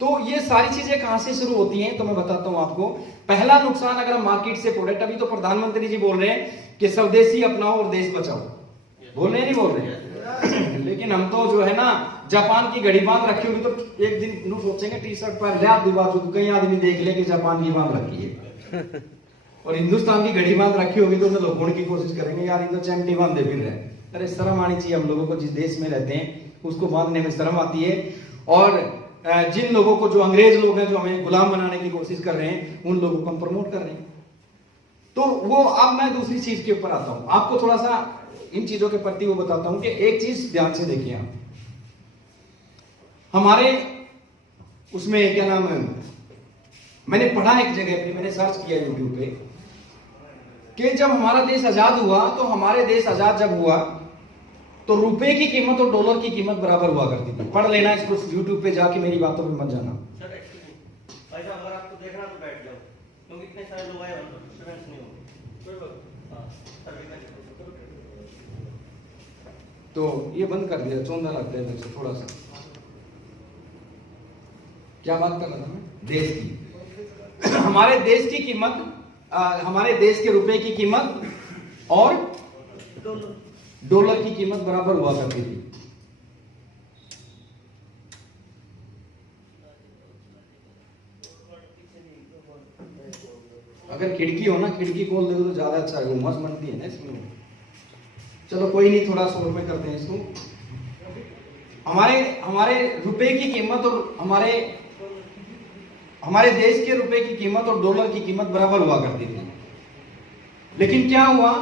तो ये सारी चीजें कहां से शुरू होती हैं? तो मैं बताता हूं आपको। पहला नुकसान, अगर हम मार्केट से प्रोडक्ट, अभी तो प्रधानमंत्री जी बोल रहे हैं कि स्वदेशी अपनाओ और देश बचाओ, बोल रहे नहीं बोल रहे लेकिन हम तो जो है ना जापान की घड़ी बांध रखी होगी तो एक दिन सोचेंगे टी शर्ट पर कई आदमी देख ले कि जापान की बांध रखी है और हिंदुस्तान की घड़ी बांध रखी होगी तो उन्हें लुकाने की कोशिश करेंगे, यार ये तो चैमटी बांधे फिर रहे। अरे शर्म आनी चाहिए हम लोगों को, जिस देश में रहते हैं उसको बांधने में शर्म आती है। और जिन लोगों को, जो अंग्रेज लोग हैं जो हमें गुलाम बनाने की कोशिश कर रहे हैं, उन लोगों को हम प्रमोट कर रहे हैं। तो वो, अब मैं दूसरी चीज के ऊपर आता हूं, आपको थोड़ा सा इन चीजों के प्रति वो बताता हूं कि एक चीज ध्यान से देखिए आप। हमारे उसमें क्या नाम है, मैंने पढ़ा एक जगह पे, मैंने सर्च किया यूट्यूब पे कि जब हमारा देश आजाद हुआ तो हमारे देश आजाद जब हुआ तो रुपए की कीमत और डॉलर की कीमत बराबर हुआ करती थी। पढ़ लेना इसको यूट्यूब पे जाके, मेरी बातों पे मत जाना। अगर आपको देखना तो बैठ जाओ, क्योंकि इतने सारे लोग आए स्टूडेंट्स नहीं होंगे। तो ये बंद कर दिया, चौंधा लगता है इधर से थोड़ा सा। क्या बात कर रहा था मैं? देश की हमारे देश की कीमत, हमारे देश के रुपए की कीमत और डॉलर की कीमत बराबर हुआ करती थी। अगर खिड़की हो ना, खिड़की खोल दे तो ज्यादा अच्छा है, मस्त बनती है ना इसमें। चलो कोई नहीं, थोड़ा शोर में करते हैं इसको। हमारे रुपए की कीमत और हमारे देश के रुपए की कीमत और डॉलर की कीमत बराबर हुआ करती थी। लेकिन क्या हुआ,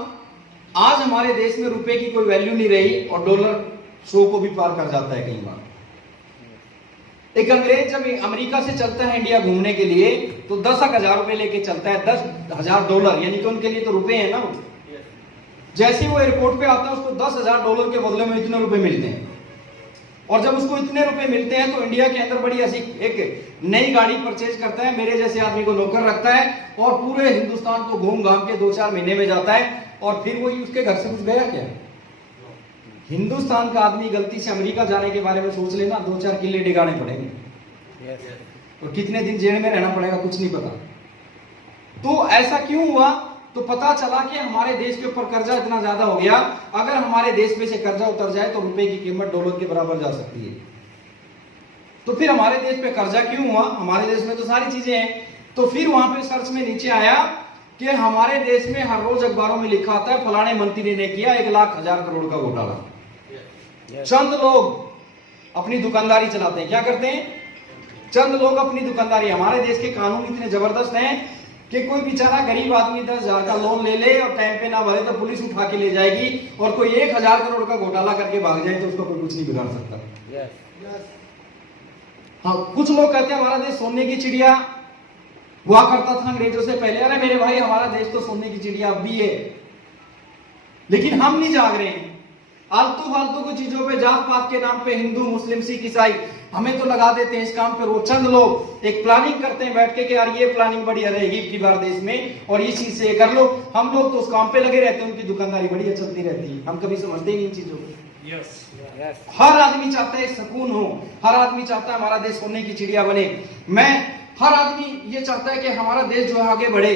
आज हमारे देश में रुपए की कोई वैल्यू नहीं रही और डॉलर 100 को भी पार कर जाता है कई बार। एक अंग्रेज जब अमेरिका से चलता है इंडिया घूमने के लिए तो 10,000 रुपए लेके चलता है, $10,000, यानी कि उनके लिए तो रुपए है ना। जैसे ही वो एयरपोर्ट पे आता है उसको $10,000 के बदले में इतने रुपए मिलते हैं। और जब उसको इतने रुपए मिलते हैं तो इंडिया के अंदर बड़ी ऐसी एक नई गाड़ी परचेज करता है, मेरे जैसे आदमी को नौकर रखता है और पूरे हिंदुस्तान को घूम घाम के 2-4 महीने में जाता है। और फिर वो उसके घर से कुछ गया क्या? हिंदुस्तान का आदमी गलती से अमेरिका जाने के बारे में सोच लेना, 2-4 किले डिगाने पड़ेंगे और कितने दिन जेल में रहना पड़ेगा कुछ नहीं पता। तो ऐसा क्यों हुआ? तो पता चला कि हमारे देश के ऊपर कर्जा इतना ज्यादा हो गया, अगर हमारे देश में से कर्जा उतर जाए तो रुपए की कीमत डॉलर के बराबर जा सकती है। तो फिर हमारे देश पे कर्जा क्यों हुआ? हमारे देश में तो सारी चीजें हैं। तो फिर वहां पे सर्च में नीचे आया कि हमारे देश में हर रोज अखबारों में लिखा आता है फलाने मंत्री ने किया 1,00,000 करोड़ का घोटाला। चंद लोग अपनी दुकानदारी चलाते हैं। क्या करते हैं? चंद लोग अपनी दुकानदारी। हमारे देश के कानून इतने जबरदस्त हैं कि कोई बेचारा गरीब आदमी 10,000 का लोन ले ले और टाइम पे ना भरे तो पुलिस उठा के ले जाएगी, और कोई 1,000 करोड़ का घोटाला करके भाग जाए तो उसको कोई कुछ नहीं बिगाड़ सकता। हाँ, कुछ लोग कहते हैं हमारा देश सोने की चिड़िया हुआ करता था अंग्रेजों से पहले। अरे मेरे भाई, हमारा देश तो सोने की चिड़िया अब भी है, लेकिन हम नहीं जाग रहे हैं। आलतू फालतू की चीजों पे, जात पात के नाम पे हिंदू मुस्लिम सिख ईसाई हमें तो लगा देते हैं इस काम पे। वो चंद लोग एक प्लानिंग करते हैं बैठ के कि यार ये प्लानिंग बढ़िया रहेगी की बार देश में और ये चीज से कर लो। हम लोग तो उस काम पे लगे रहते हैं, उनकी दुकानदारी बढ़िया चलती रहती है, हम कभी समझते ही इन चीजों को। हर आदमी चाहता है सुकून हो, हर आदमी चाहता है हमारा देश सोने की चिड़िया बने। हर आदमी ये चाहता है कि हमारा देश जो है आगे बढ़े।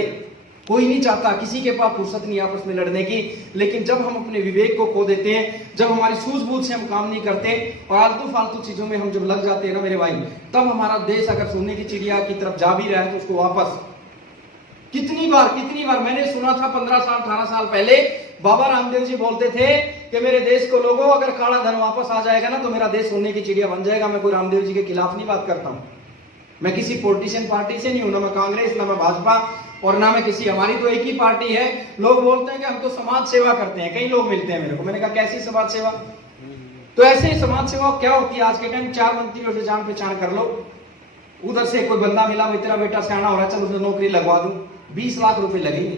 कोई नहीं चाहता, किसी के पास फुर्सत नहीं आपस में लड़ने की। लेकिन जब हम अपने विवेक को खो देते हैं, जब हमारी सूझबूझ से हम काम नहीं करते और आलतू फालतू चीजों में हम जब लग जाते हैं ना मेरे भाई, तब हमारा देश अगर सोने की चिड़िया की तरफ जा भी रहा है तो उसको वापस कितनी बार मैंने सुना था 15 साल 18 साल पहले बाबा रामदेव जी बोलते थे कि मेरे देश को लोगों, अगर काला धन वापस आ जाएगा ना तो मेरा देश सोने की चिड़िया बन जाएगा। मैं कोई रामदेव जी के खिलाफ नहीं बात करता हूं, मैं किसी पॉलिटिशियन पार्टी से नहीं हूं, ना मैं कांग्रेस, ना मैं भाजपा और ना मैं किसी, हमारी तो एक ही पार्टी है। लोग बोलते हैं कि हम तो समाज सेवा करते हैं, कई लोग मिलते हैं मेरे को, मैंने कहा कैसी समाज सेवा? तो ऐसे ही समाज सेवा क्या होती है आज के टाइम? 4 मंत्रियों से जान पहचान कर लो, उधर से कोई बंदा मिला, मेरा बेटा सियाना हो रहा है, चल उसे नौकरी लगवा दूं, 20 लाख रुपए लगेंगे,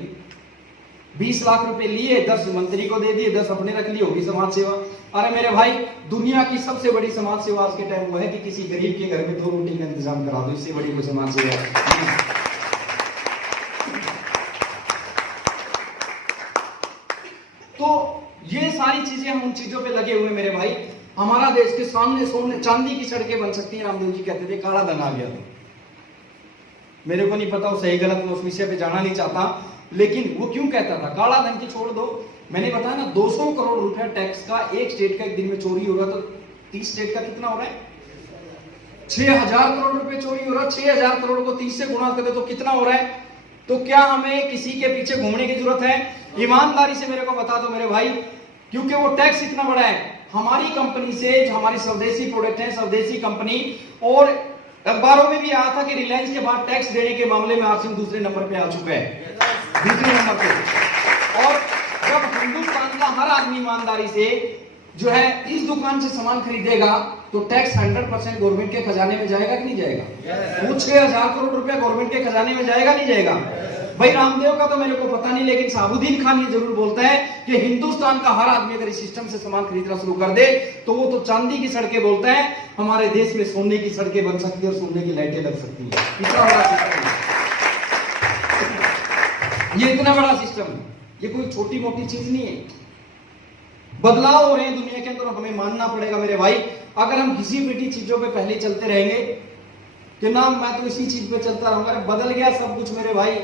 20 लाख रुपए लिए, 10 मंत्री को दे दिए, 10 अपने रख लिए, होगी समाज सेवा। अरे मेरे भाई, दुनिया की सबसे बड़ी समाज सेवा आज के टाइम वो है कि किसी गरीब के घर में 2 रोटी का इंतजाम करा दो, इससे बड़ी कोई समाज सेवा नहीं। तो ये सारी चीजें, हम उन चीजों पे लगे हुए मेरे भाई। हमारा देश के सामने सोने चांदी की सड़कें बन सकती हैं। रामदेव जी कहते थे काला धन आ गया तो, मेरे को नहीं पता वो सही गलत, मैं उस विषय पे जाना नहीं चाहता, लेकिन वो क्यों कहता था काला धन की छोड़ दो। मैंने बताया ना 200 करोड़ रुपया टैक्स का एक स्टेट का एक दिन में चोरी हो रहा, तो 30 स्टेट का कितना हो रहा है? 6000 करोड़ रुपए चोरी हो रहा। 6000 करोड़ को 30 से गुणा करें तो कितना हो रहा है? तो क्या हमें किसी के पीछे घूमने की जरूरत है? ईमानदारी से मेरे को बता दो मेरे भाई, क्योंकि वो टैक्स इतना बड़ा है। हमारी कंपनी से, जो हमारी स्वदेशी प्रोडक्ट है, स्वदेशी कंपनी, और अखबारों में भी आया था कि रिलायंस के बाद टैक्स देने के मामले में आरसीएम दूसरे नंबर पे आ चुका है, दूसरे नंबर पे। और जब हिंदुस्तान का हर आदमी ईमानदारी से जो है इस दुकान से सामान खरीदेगा तो टैक्स 100% गवर्नमेंट के खजाने में जाएगा कि नहीं जाएगा? वो 6000 करोड़ रुपया गवर्नमेंट के खजाने में जाएगा नहीं जाएगा? भाई रामदेव का तो मेरे को पता नहीं, लेकिन साबुद्दीन खान ये जरूर बोलता है कि हिंदुस्तान का हर आदमी अगर इस सिस्टम से सामान खरीदना शुरू कर दे तो वो तो चांदी की सड़कें बोलता है, हमारे देश में सोने की सड़कें बन सकती है और सोने की लाइटें लग सकती है। इतना बड़ा सिस्टम है ये, इतना बड़ा सिस्टम है, ये कोई छोटी मोटी चीज नहीं है। बदलाव हो रहे हैं दुनिया के अंदर, हमें मानना पड़ेगा मेरे भाई। अगर हम किसी बेटी चीजों पे पहले चलते रहेंगे कि ना मैं तो इसी चीज पे चलता रहूंगा, बदल गया सब कुछ मेरे भाई,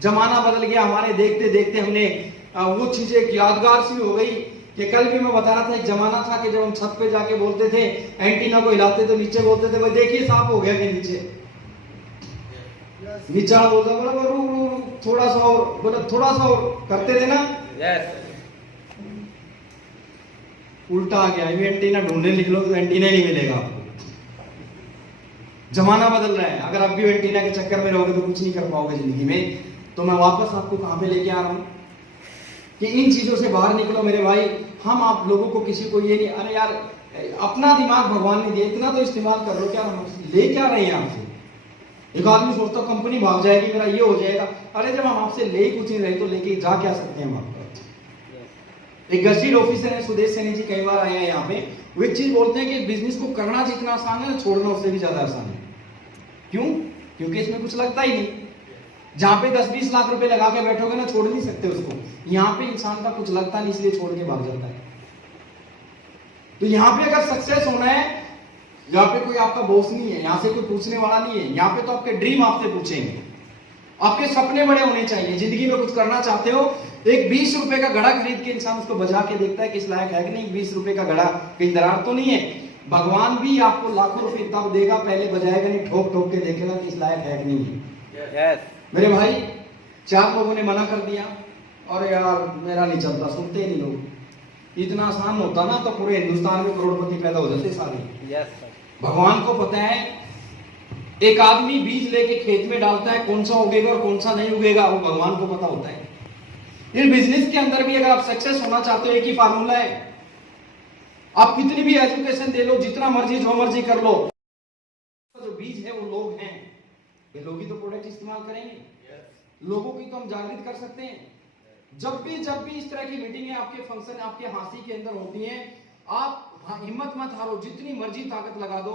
जमाना बदल गया हमारे देखते देखते। हमने वो चीजें एक यादगार सी हो गई कि कल भी मैं बता रहा था, एक जमाना था कि जब हम छत पे जाके बोलते थे, एंटीना को हिलाते तो नीचे बोलते थे भाई देखिए साफ हो गया कि नीचे, नीचा बोलता बोला थोड़ा सा और, बोला थोड़ा सा और करते थे ना, उल्टा आ गया। अभी एंटीना ढूंढने निकलो तो एंटीना नहीं मिलेगा आपको। जमाना बदल रहा है, अगर आप भी एंटीना के चक्कर में रहोगे तो कुछ नहीं कर पाओगे जिंदगी में। तो मैं वापस आपको कहां पे लेके आ रहा हूं कि इन चीजों से बाहर निकलो मेरे भाई। हम आप लोगों को किसी को ये नहीं, अरे यार अपना दिमाग भगवान ने दिया, इतना तो इस्तेमाल कर लो। क्या हम ले क्या रहे हैं आपसे? एक आदमी सोचता कंपनी भाग जाएगी, मेरा ये हो जाएगा। अरे जब हम आपसे ले कुछ नहीं रहे तो लेके जा क्या सकते हैं हम आपको? एक गजटेड ऑफिसर है सुदेश सैनी जी, कई बार आए हैं यहाँ पे, वो एक चीज बोलते हैं कि बिजनेस को करना जितना आसान है ना, छोड़ना उससे भी ज्यादा आसान है। क्यों? क्योंकि इसमें कुछ लगता ही नहीं। जहां पे 10-20 लाख रुपए लगा के बैठोगे ना, छोड़ नहीं सकते उसको। यहाँ पे इंसान का कुछ लगता नहीं, इसलिए छोड़ के भाग जाता है। तो यहाँ पे अगर सक्सेस होना है, यहाँ पे कोई आपका बॉस नहीं है, यहाँ से कोई पूछने वाला नहीं है, यहाँ पे तो आपके ड्रीम आपसे पूछेंगे, आपके सपने बड़े होने चाहिए। जिंदगी में कुछ करना चाहते हो, एक 20 रुपए का घड़ा खरीद के इंसान उसको बजा के देखता है किस लायक है कि नहीं। 20 रुपए का घड़ा कहीं दरार तो नहीं है। भगवान भी आपको लाखों रुपए तब देगा, पहले बजाएगा नहीं, ठोक ठोक के देखेगा कि इस लायक है कि नहीं है। मेरे भाई 4 लोगों ने मना कर दिया, और यार मेरा नहीं चलता, सुनते ही नहीं लोग। इतना आसान होता ना तो पूरे हिंदुस्तान में करोड़पति पैदा हो जाते सारे। भगवान को पता है, एक आदमी बीज लेके खेत में डालता है, कौन सा उगेगा और कौन सा नहीं उगेगा वो भगवान को पता होता है। इन बिजनेस के अंदर भी अगर आप सक्सेस होना चाहते हो, एक ही फार्मूला है। आप कितनी भी एजुकेशन दे लो, जितना मर्जी जो मर्जी कर लो, जो बीज है वो लोग हैं। ये लोग ही तो प्रोडक्ट इस्तेमाल करेंगे। लोगों की तो हम जागृत कर सकते हैं। जब भी इस तरह की मीटिंगें, आपके फंक्शन आपके हांसी के अंदर होती हैं, आप हिम्मत मत हारो, जितनी मर्जी ताकत लगा दो,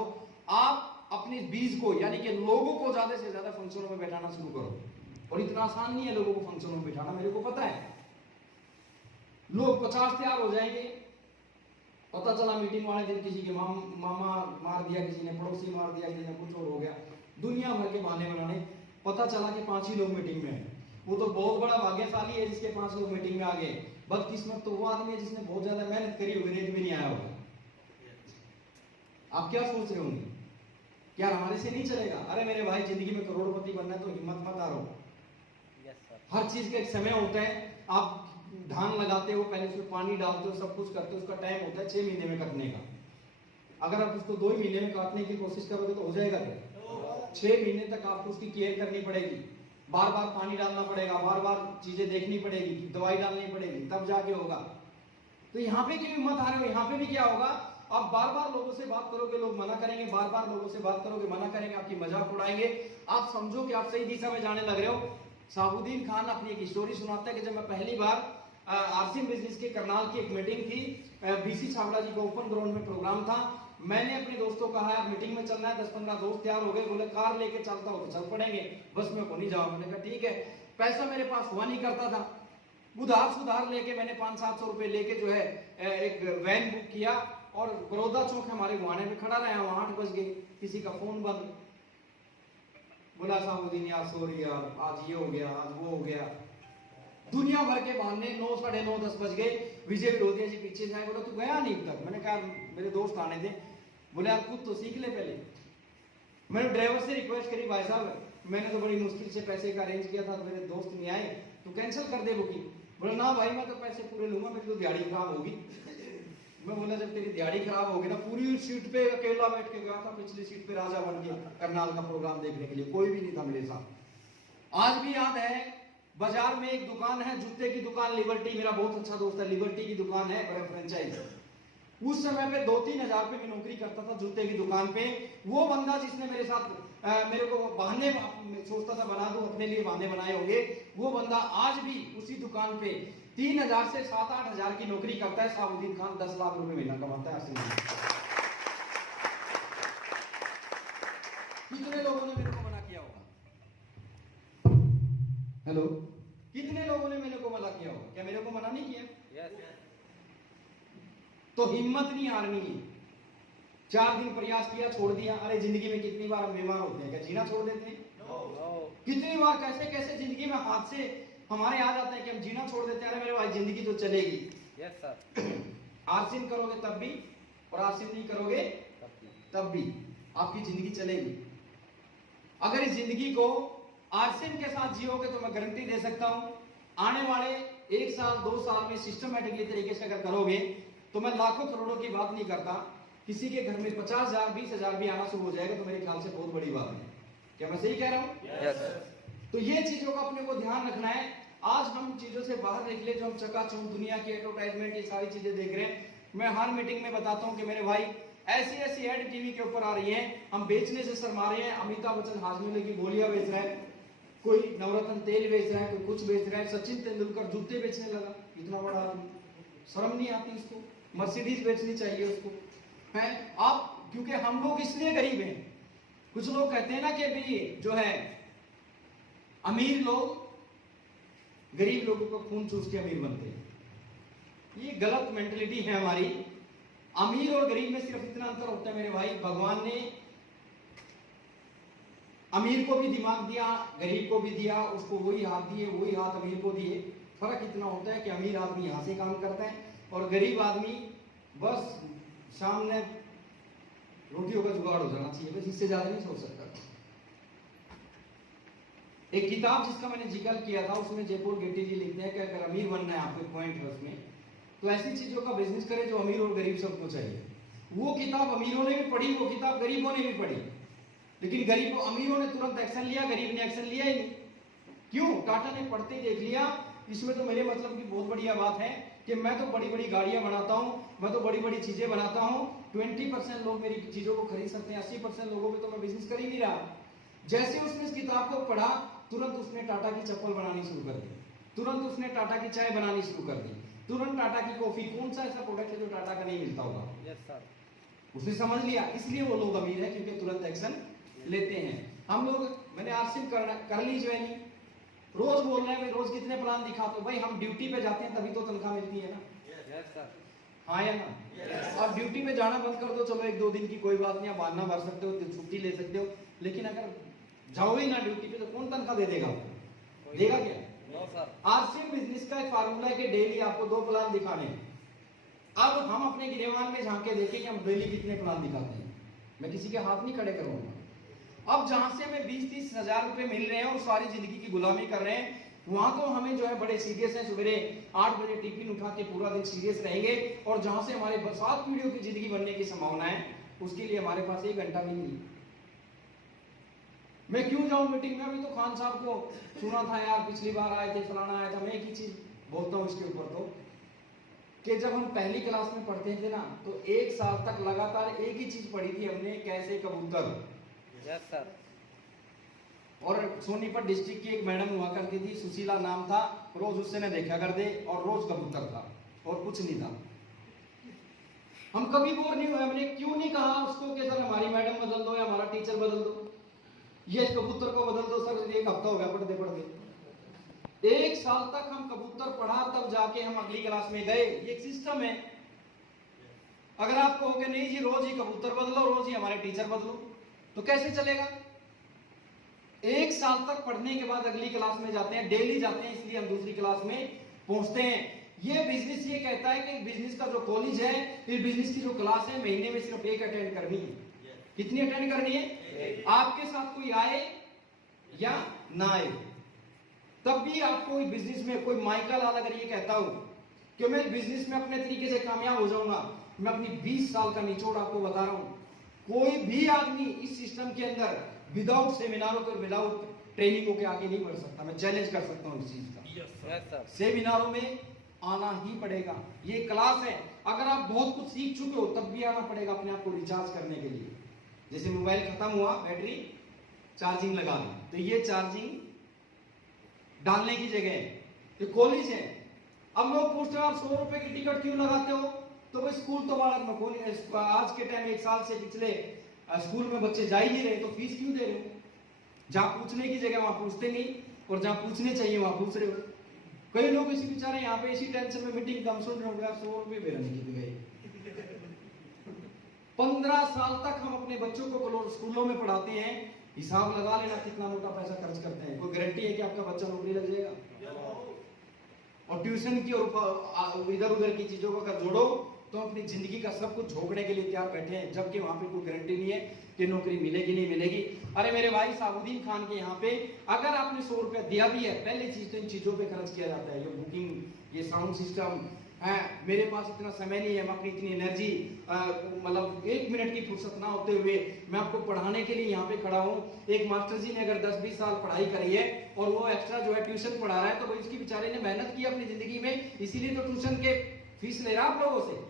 आप अपने बीज को यानी कि लोगों को ज्यादा से ज्यादा फंक्शनों में बैठाना शुरू करो। और इतना आसान नहीं है लोगों को फंक्शनों में बैठाना, मेरे को पता है। लोग 50 तैयार हो जाएंगे, पता चला मीटिंग वाले दिन किसी के मामा मार दिया, किसी ने पड़ोसी मार दिया, किसी ने कुछ और हो गया, दुनिया भर के बहाने बनाने। पता चला कि 5 ही लोग मीटिंग में हैं, वो तो बहुत बड़ा भाग्यशाली है जिसके 5 लोग मीटिंग में आ गए। बदकिस्मत तो वो आदमी है जिसने बहुत ज्यादा मेहनत करी होगी, रेट भी नहीं आया होगा। आप क्या सोच रहे होंगे, क्या हमारे से नहीं चलेगा? अरे मेरे भाई, जिंदगी में करोड़पति बनना है तो हिम्मत मत हारो। हर चीज का एक समय होता है। आप धान लगाते हो, पहले उसमें पानी डालते हो, सब कुछ करते हो, उसका टाइम होता है 6 महीने में कटने का। अगर आप उसको 2 महीने में काटने की कोशिश करोगे तो हो जाएगा क्या? 6 महीने तक आपको उसकी केयर करनी पड़ेगी, बार बार पानी डालना पड़ेगा, बार बार चीजें देखनी पड़ेगी, दवाई डालनी पड़ेगी, तब जाके होगा। तो यहाँ पे क्यों हिम्मत हारे हो? यहाँ पे भी क्या होगा, आप बार बार लोगों से बात करोगे, लोग मना करेंगे, बार बार लोगों से बात करोगे, मना करेंगे, आपकी मजाक उड़ाएंगे। आप समझो कि आप सही दिशा में जाने लग रहे हो। साबुद्दीन खान अपनी एक स्टोरी सुनाता है कि जब मैं पहली बार आरसीएम बिजनेस के करनाल की एक मीटिंग थी, बीसी छाबड़ा जी का ओपन ग्राउंड में प्रोग्राम था। मैंने अपने दोस्तों को कहा यार मीटिंग में चलना है, 10-15 दोस्त तैयार हो गए, बोले कार लेके चलता हो तो चल पड़ेंगे, बस में को नहीं जाओ। मैंने कहा ठीक है। पैसा मेरे पास हुआ नहीं करता था, उधार सुधार लेके मैंने 500-700 रुपए लेके जो है एक वैन बुक किया और बड़ौदा चौक हमारे गुआने में खड़ा रहा। वहां 8 बज गए, किसी का फोन बंद। बोला साबुद्दीन यार सॉरी यार, आज ये हो गया, आज वो हो गया, दुनिया भर के बहाने। 9, 9:30, 10 बज गए। विजय विरोधिया जी पीछे जाए, बोला तू गया नहीं तक? मैंने कहा मेरे दोस्त आने थे। बोले आप खुद तो सीख ले पहले। मैंने ड्राइवर से रिक्वेस्ट करी, भाई साहब मैंने तो बड़ी मुश्किल से पैसे का अरेंज किया था, तो मेरे दोस्त नहीं आए, तो कैंसिल कर दे बुकिंग। बोला ना भाई मैं तो पैसे पूरे लूंगा, मेरी तो दिहाड़ी खराब होगी। मैं बोला जब तेरी दिहाड़ी खराब होगी ना, पूरी सीट पे अकेला बैठ के गया था, पिछली सीट पे राजा बन के करनाल का प्रोग्राम देखने के लिए, कोई भी नहीं था मेरे साथ। आज भी याद है, बाजार में एक दुकान है, जूते की दुकान, लिबर्टी, मेरा बहुत अच्छा दोस्त है, लिबर्टी की दुकान है, बड़ा फ्रेंचाइज। उस समय पे 2-3 हजार रुपए की नौकरी करता था जूते की दुकान पे। वो बंदा जिसने मेरे साथ मेरे को बहाने सोचता था बना दूं, अपने लिए बहाने बनाए होंगे, वो बंदा आज भी उसी दुकान पे 3,000 से 7-8 हजार की नौकरी करता है। साबुद्दीन खान 10 लाख रुपए महीना कमाता है। कितने लोगों ने मेरे को मना किया होगा? हेलो, कितने लोगों ने मेरे को मना किया होगा? क्या मेरे को मना नहीं किया? तो हिम्मत नहीं हारनी है। 4 दिन प्रयास किया, छोड़ दिया। अरे जिंदगी में कितनी बार हम बीमार होते हैं, क्या जीना छोड़ देते हैं? कितनी बार कैसे कैसे जिंदगी में हाथ से हमारे आ जाता है कि हम जीना छोड़ देते हैं। अरे मेरे भाई जिंदगी तो चलेगी। Yes sir. आरसीएम करोगे तब भी, और आरसीएम नहीं करोगे तब भी आपकी जिंदगी चलेगी। अगर इस जिंदगी को आरसीएम के साथ जियोगे तो मैं गारंटी दे सकता हूं, आने वाले 1 साल 2 साल में सिस्टमैटिकली तरीके से अगर करोगे तो मैं लाखों करोड़ों की बात नहीं करता, किसी के घर में 50,000 20,000 भी आना शुरू हो जाएगा तो मेरे ख्याल से बहुत बड़ी बात है। क्या मैं सही कह रहा हूं? yes. तो ये चीजों का अपने को ध्यान रखना है। आज हम चीजों से बाहर निकले, जो हम चकाचौंध दुनिया की एडवर्टाइजमेंट, ये सारी चीजें देख रहे हैं। मैं हर मीटिंग में बताता हूं कि मेरे भाई ऐसी ऐसी एड टीवी के ऊपर आ रही है, हम बेचने से शर्मा रहे हैं। अमिताभ बच्चन हाजमे की गोलियां बेच रहा है, कोई नवरत्न तेल बेच रहा है, कोई कुछ बेच रहा है, सचिन तेंदुलकर जूते बेचने लगा, इतना बड़ा आदमी, शर्म नहीं आती उसको? मर्सिडीज बेचनी चाहिए उसको, है आप? क्योंकि हम लोग इसलिए गरीब हैं। कुछ लोग कहते हैं ना कि भाई जो है अमीर लोग गरीब लोगों को खून चूस के अमीर बनते हैं। ये गलत मेंटलिटी है हमारी। अमीर और गरीब में सिर्फ इतना अंतर होता है मेरे भाई, भगवान ने अमीर को भी दिमाग दिया, गरीब को भी दिया, उसको वही हाथ दिए, वही हाथ अमीर को दिए। फर्क इतना होता है कि अमीर आदमी यहां से काम करता है और गरीब आदमी बस सामने रोटियों का जुगाड़ हो जाना चाहिए, बस इससे ज्यादा नहीं सोच सकता। एक किताब जिसका मैंने जिक्र किया था, उसमें जयपुर गेटी जी लिखते हैं कि अगर अमीर बनना है आपको, पॉइंट है उसमें, तो ऐसी चीजों का बिजनेस करें जो अमीर और गरीब सबको चाहिए। वो किताब अमीरों ने भी पढ़ी, वो किताब गरीबों ने भी पढ़ी, लेकिन गरीबों अमीरों ने तुरंत एक्शन लिया, गरीब ने एक्शन लिया ही नहीं। क्यों? टाटा ने पढ़ते ही देख लिया, इसमें तो मेरे मतलब की बहुत बढ़िया बात है कि मैं तो बड़ी बड़ी गाड़ियां बनाता हूं, मैं तो बड़ी बड़ी चीजें बनाता हूं, 20% लोग मेरी चीजों को खरीद सकते हैं, 80% लोगों पे तो मैं बिजनेस कर ही नहीं रहा। जैसे उसने इस किताब को पढ़ा, तुरंत उसने टाटा की चप्पल बनानी शुरू कर दी, तुरंत उसने टाटा की चाय बनानी शुरू कर दी, तुरंत टाटा की कॉफी। कौन सा ऐसा प्रोडक्ट है जो टाटा का नहीं मिलता होगा? Yes sir. उसने समझ लिया, इसलिए वो लोग अमीर है, क्योंकि तुरंत एक्शन लेते हैं। हम लोग, मैंने आरसीएम कर ली ज्वाइनिंग, रोज बोल रहे हैं रोज कितने प्लान दिखाते हो? भाई हम ड्यूटी पे जाते हैं तभी तो तनख्वाह मिलती है ना। Yes sir. हाँ या ना? yes. और ड्यूटी पे जाना बंद कर दो, चलो 1-2 दिन की कोई बात नहीं, आप बहाना भर सकते हो, छुट्टी ले सकते हो, लेकिन अगर जाओ ही ना ड्यूटी पे तो कौन तनख्वाह दे देगा? देगा क्या? आरसीएम बिजनेस का एक फार्मूला है कि डेली आपको 2 प्लान दिखाने हैं। अब हम अपने गिरेवान में झांक के देखें कि हम डेली कितने प्लान दिखाते हैं। मैं किसी के हाथ नहीं खड़े करूंगा। अब जहां से हमें 20-30 हजार रुपए मिल रहे हैं और सारी जिंदगी की गुलामी कर रहे हैं, वहां तो हमें जो है बड़े सीरियस है, सवेरे 8 बजे टिफिन उठा के पूरा दिन सीरियस रहेंगे, और जहां से हमारे 7 पीढ़ियों की जिंदगी बनने की संभावना है, उसके लिए हमारे पास 1 घंटा भी नहीं। मैं क्यों जाऊं मीटिंग में? अभी तो खान साहब को सुना था यार, पिछली बार आए थे, फलाना आया था। मैं एक ही चीज बोलता हूं इसके ऊपर तो, कि जब हम पहली क्लास में पढ़ते थे ना, तो 1 साल तक लगातार एक ही चीज पढ़ी थी हमने, कैसे कबूतर। Yes sir. और सोनीपत डिस्ट्रिक्ट की एक मैडम हुआ करती थी, सुशीला नाम था, रोज उससे न देखा करते और रोज कबूतर था और कुछ नहीं था। हम कभी बोर नहीं हुए। हमने क्यों नहीं कहा उसको कि सर हमारी मैडम बदल दो या हमारा टीचर बदल दो, ये कबूतर को बदल दो सर, 1 हफ्ता हो गया पढ़ते पढ़ते। 1 साल तक हम कबूतर पढ़ा, तब जाके हम अगली क्लास में गए। ये एक सिस्टम है। अगर आप कहोगे नहीं जी रोज ही कबूतर बदलो, रोज ही हमारे टीचर बदलो, तो कैसे चलेगा? 1 साल तक पढ़ने के बाद अगली क्लास में जाते हैं, डेली जाते हैं, इसलिए हम दूसरी क्लास में पहुंचते हैं। ये बिजनेस ये कहता है कि बिजनेस का जो कॉलेज है, इस बिजनेस की जो क्लास है, महीने में सिर्फ 1 अटेंड करनी है। कितनी अटेंड करनी है? आपके साथ कोई आए या ना आए, तब भी आपको बिजनेस में कोई माइकल आल अगर ये कहता हूं कि मैं बिजनेस में अपने तरीके से कामयाब हो जाऊंगा, मैं अपनी 20 साल का निचोड़ आपको बता रहा हूं, कोई भी आदमी इस सिस्टम के अंदर विदाउट सेमिनारों के, विदाउट ट्रेनिंगों के आगे नहीं बढ़ सकता। मैं चैलेंज कर सकता हूं इस चीज का। सेमिनारों में आना ही पड़ेगा। ये क्लास है। अगर आप बहुत कुछ सीख चुके हो, तब भी आना पड़ेगा अपने आप को रिचार्ज करने के लिए। जैसे मोबाइल खत्म हुआ, बैटरी चार्जिंग लगा दी, तो ये चार्जिंग डालने की जगह है, ये कॉलेज है। अब लोग पूछते हैं आप 100 रुपए की टिकट क्यों लगाते हो? तो भाई स्कूल तो बालक में खोल, आज के टाइम 1 साल से पिछले स्कूल में बच्चे जा ही नहीं रहे, तो फीस क्यों दे रहे हो? जहां पूछने की जगह वहां पूछते नहीं, और जहां पूछने चाहिए वहां पूछ रहे हो। कई लोग इसी बेचारे यहाँ पे इसी टेंशन में मीटिंग कम सुन रहे होंगे, आप 100 रुपए मेरा नहीं गए। 15 साल तक हम अपने बच्चों को स्कूलों में पढ़ाते हैं, हिसाब लगा लेना कितना मोटा पैसा खर्च करते हैं। कोई गारंटी है कि आपका बच्चा नौकरी लग जाएगा? और ट्यूशन की और इधर उधर की चीजों को अगर जोड़ो, तो अपनी जिंदगी का सब कुछ झोंकने के लिए तैयार बैठे हैं, जबकि वहां पे कोई गारंटी नहीं है कि नौकरी मिलेगी नहीं मिलेगी। अरे मेरे भाई साबुद्दीन खान के यहाँ पे अगर आपने 100 रुपया दिया भी है, पहली चीज तो इन चीजों पे खर्च किया जाता है, ये बुकिंग, ये साउंड सिस्टम है। मेरे पास इतना समय नहीं है, मैं अपनी इतनी एनर्जी, मतलब 1 मिनट की फुर्सत ना होते हुए मैं आपको पढ़ाने के लिए यहाँ पे खड़ा हूँ। एक मास्टर जी ने अगर 10-20 साल पढ़ाई करी है और वो एक्स्ट्रा जो है ट्यूशन पढ़ा रहा है, तो भाई उसकी बेचारे ने मेहनत की अपनी जिंदगी में, इसीलिए तो ट्यूशन के फीस ले रहा आप लोगों से।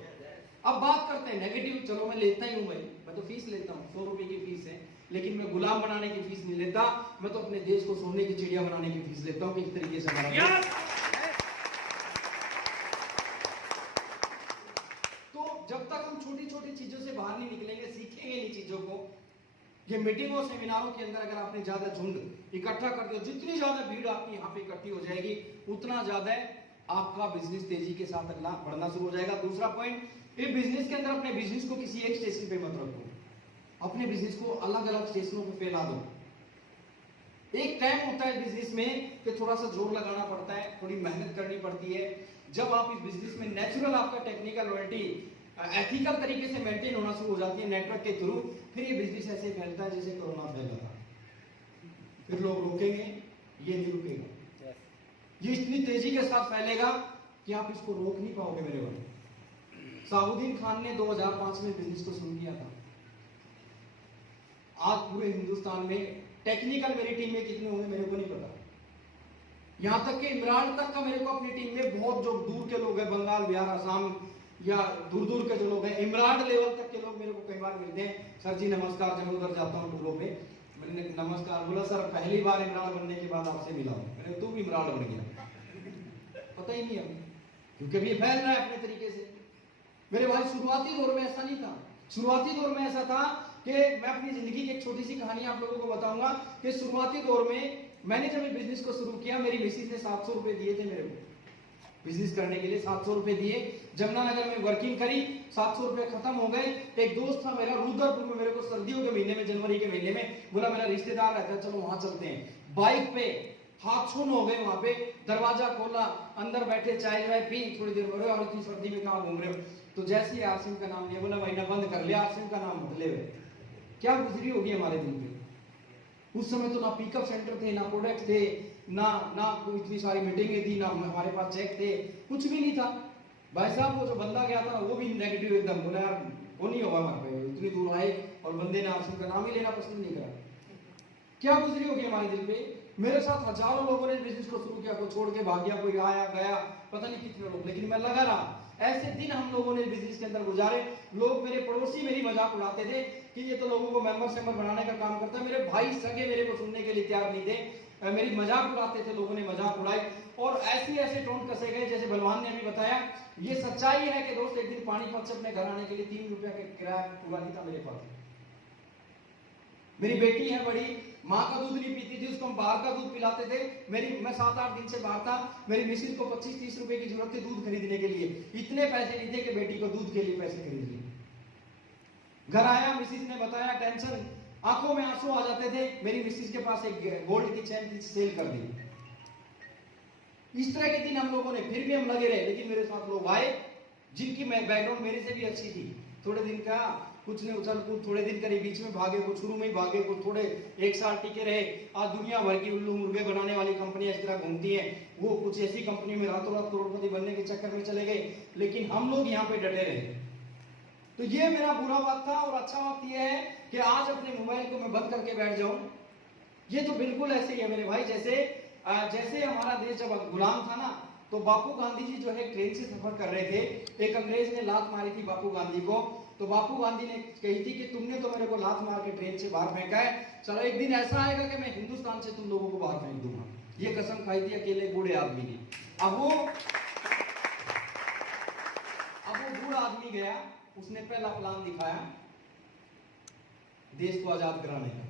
अब बात करते हैं नेगेटिव। चलो मैं लेता ही हूं भाई, मैं तो फीस लेता हूं, 100 रुपए की फीस है, लेकिन मैं गुलाम बनाने की फीस नहीं लेता। मैं तो अपने देश को सोने की चिड़िया बनाने की फीस लेता हूं कि इस तरीके से हमारा तो जब तक हम छोटी छोटी चीजों से बाहर नहीं निकलेंगे, सीखेंगे इन चीजों को। ये मीटिंग और सेमिनारों के अंदर अगर आपने ज्यादा झुंड इकट्ठा कर दिया, जितनी ज्यादा भीड़ आपकी यहाँ पे इकट्ठी हो जाएगी, उतना ज्यादा आपका बिजनेस तेजी के साथ अगला बढ़ना शुरू हो जाएगा। दूसरा पॉइंट, ये बिजनेस के अंदर अपने बिजनेस को किसी एक स्टेशन पे मत रखो, अपने बिजनेस को अलग अलग स्टेशनों पे फैला दो। एक टाइम होता है बिजनेस में कि थोड़ा सा जोर लगाना पड़ता है, थोड़ी मेहनत करनी पड़ती है। जब आप इस बिजनेस में नेचुरल आपका टेक्निकल लॉयल्टी एथिकल तरीके से मेंटेन होना शुरू हो जाती है नेटवर्क के थ्रू, फिर ये बिजनेस ऐसे फैलता है जैसे कोरोना फैला था। फिर लोग रोकेंगे, ये नहीं रुकेगा, ये इतनी तेजी के साथ फैलेगा कि आप इसको रोक नहीं पाओगे मेरे भाई। साबुद्दीन खान ने 2005 में बिजनेस को शुरू किया था। आज पूरे हिंदुस्तान में टेक्निकल मेरी टीम में कितने होंगे मेरे को नहीं पता, यहां तक कि इमरान तक का मेरे को अपनी टीम में बहुत जो दूर के लोग हैं, बंगाल, बिहार, असम या दूर दूर के जो लोग हैं, इमरान लेवल तक के लोग मेरे को कई बार मिलते हैं। सर जी नमस्कार, जब उधर जाता हूँ टूरों पे, मैंने नमस्कार बोला, सर पहली बार इमरान बनने के बाद आपसे मिला हूं। मैंने तू भी इमरान बन गया, पता ही नहीं हमें, क्योंकि अभी फैल रहा है अपने तरीके से। मेरे भाई शुरुआती दौर में ऐसा नहीं था। शुरुआती दौर में ऐसा था कि मैं अपनी जिंदगी की एक छोटी सी कहानी आप लोगों को बताऊंगा कि शुरुआती दौर में मैंने जब इस बिजनेस को शुरू किया, मेरी मिसेज ने 700 रुपए दिए थे मेरे को बिजनेस करने के लिए। 700 रुपए दिए, जमुनानगर में वर्किंग करी, 700 रुपए खत्म हो गए। एक दोस्त था मेरा रुद्रपुर में, मेरे को सर्दियों के महीने में, जनवरी के महीने में बोला, मेरा रिश्तेदार रहता है, चलो वहां चलते हैं। बाइक पे हाथ छून हो गए, वहां पे दरवाजा खोला, अंदर बैठे चाय वाय पी, थोड़ी देर बोले और इतनी सर्दी में कहाँ घूम रहे हो। तो जैसे ही आसिम का नाम लिया, बोला भाई ना बंद कर लिया, आसिम का नाम मत ले। क्या गुजरी होगी हमारे दिल पे। उस समय तो ना पिकअप सेंटर थे, ना प्रोडक्ट थे, ना कोई इतनी सारी मीटिंगें थी, ना हमारे पास चेक थे, कुछ भी नहीं था। भाई साहब वो जो बंदा गया था वो भी नेगेटिव एकदम, बोला यार वो नहीं होगा हमारे पे, इतनी दूर आए और बंदे ने आसिम का नाम ही लेना पसंद नहीं करा। क्या गुजरी होगी हमारे दिल पे। मेरे साथ हजारों लोगों ने बिजनेस को शुरू किया, कोई छोड़ के भाग गया, कोई आया गया, पता नहीं कितने लोग, लेकिन मैं लगा रहा। ऐसे दिन हम लोगों ने बिजनेस के अंदर गुजारे। लोग मेरे पड़ोसी मेरी मजाक उड़ाते थे कि ये तो लोगों को मेंबर बनाने का काम करता है। मेरे भाई सगे मेरे को सुनने के लिए तैयार नहीं थे, मेरी मजाक उड़ाते थे, लोगों ने मजाक उड़ाई और ऐसे टोन कसे गए। जैसे बलवान ने अभी बताया, ये सच्चाई है कि दोस्त एक दिन पानीपत से अपने घर आने के लिए 3 रुपया का किराया पूरा नहीं था मेरे पास। मेरी बेटी है बड़ी, माँ का दूध नहीं पीती थी, उसको हम बाहर का दूध पिलाते थे। मैं 7-8 दिन से बाहर था, मेरी मिसिस को 25-30 रुपए की जरूरत थी दूध खरीदने के लिए। इतने पैसे नहीं थे कि बेटी को दूध के लिए पैसे खरीद लिए। घर आया, मिसिस ने बताया, टेंशन, आंखों में आंसू आ जाते थे। मेरी मिसिस के पास एक गोल्ड की चेन थी, सेल कर दी। इस तरह के दिन हम लोगों ने, फिर भी हम लगे रहे। लेकिन मेरे साथ लोग आए जिनकी बैकग्राउंड मेरे से भी अच्छी थी। थोड़े दिन का कुछ ने उछल कूद, थोड़े दिन करे, बीच में भागे, कुछ शुरू में ही भागे, कुछ थोड़े 1 साल टिके रहे। आज दुनिया भर की उल्लू मुर्गे बनाने वाली कंपनियां इस तरह घूमती हैं। वो कुछ ऐसी कंपनी में रातों रात करोड़पति बनने के चक्कर में चले गए, लेकिन हम लोग यहाँ पे डटे रहे। तो ये मेरा बुरा वक्त था। और अच्छा वक्त ये है कि आज अपने मोबाइल को मैं बंद करके बैठ जाऊं। ये तो बिल्कुल ऐसे ही है मेरे भाई, जैसे हमारा देश जब गुलाम था ना, तो बापू गांधी जी जो है ट्रेन से सफर कर रहे थे। एक अंग्रेज ने लात मारी थी बापू गांधी को, तो बापू गांधी ने कही थी कि तुमने तो मेरे को लात मार के ट्रेन से बाहर फेंका है, चलो एक दिन ऐसा आएगा कि मैं हिंदुस्तान से तुम लोगों को बाहर फेंक दूंगा। ये कसम खाई थी अकेले बूढ़े आदमी ने। अब वो बूढ़ा आदमी गया, उसने पहला प्लान दिखाया देश को आजाद कराने का।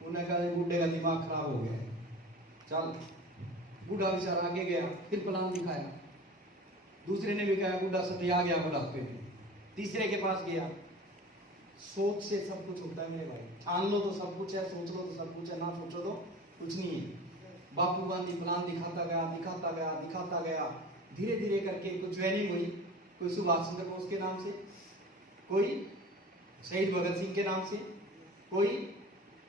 उन्होंने कहा बूढ़े का दिमाग खराब हो गया, चल। बूढ़ा बेचारा आगे गया, फिर प्लान दिखाया। दूसरे ने भी कहा, बूढ़ा सतिया गया बुढ़ापे में। तीसरे के पास गया। सोच से सब कुछ होता है मेरे भाई, ठान लो तो सब कुछ है, सोच लो तो सब कुछ है, ना सोचो तो कुछ नहीं है। बापू गांधी प्लान दिखाता गया। धीरे धीरे करके कुछ ज्वाइनिंग हुई, कोई सुभाष चंद्र बोस के नाम से, कोई शहीद भगत सिंह के नाम से, कोई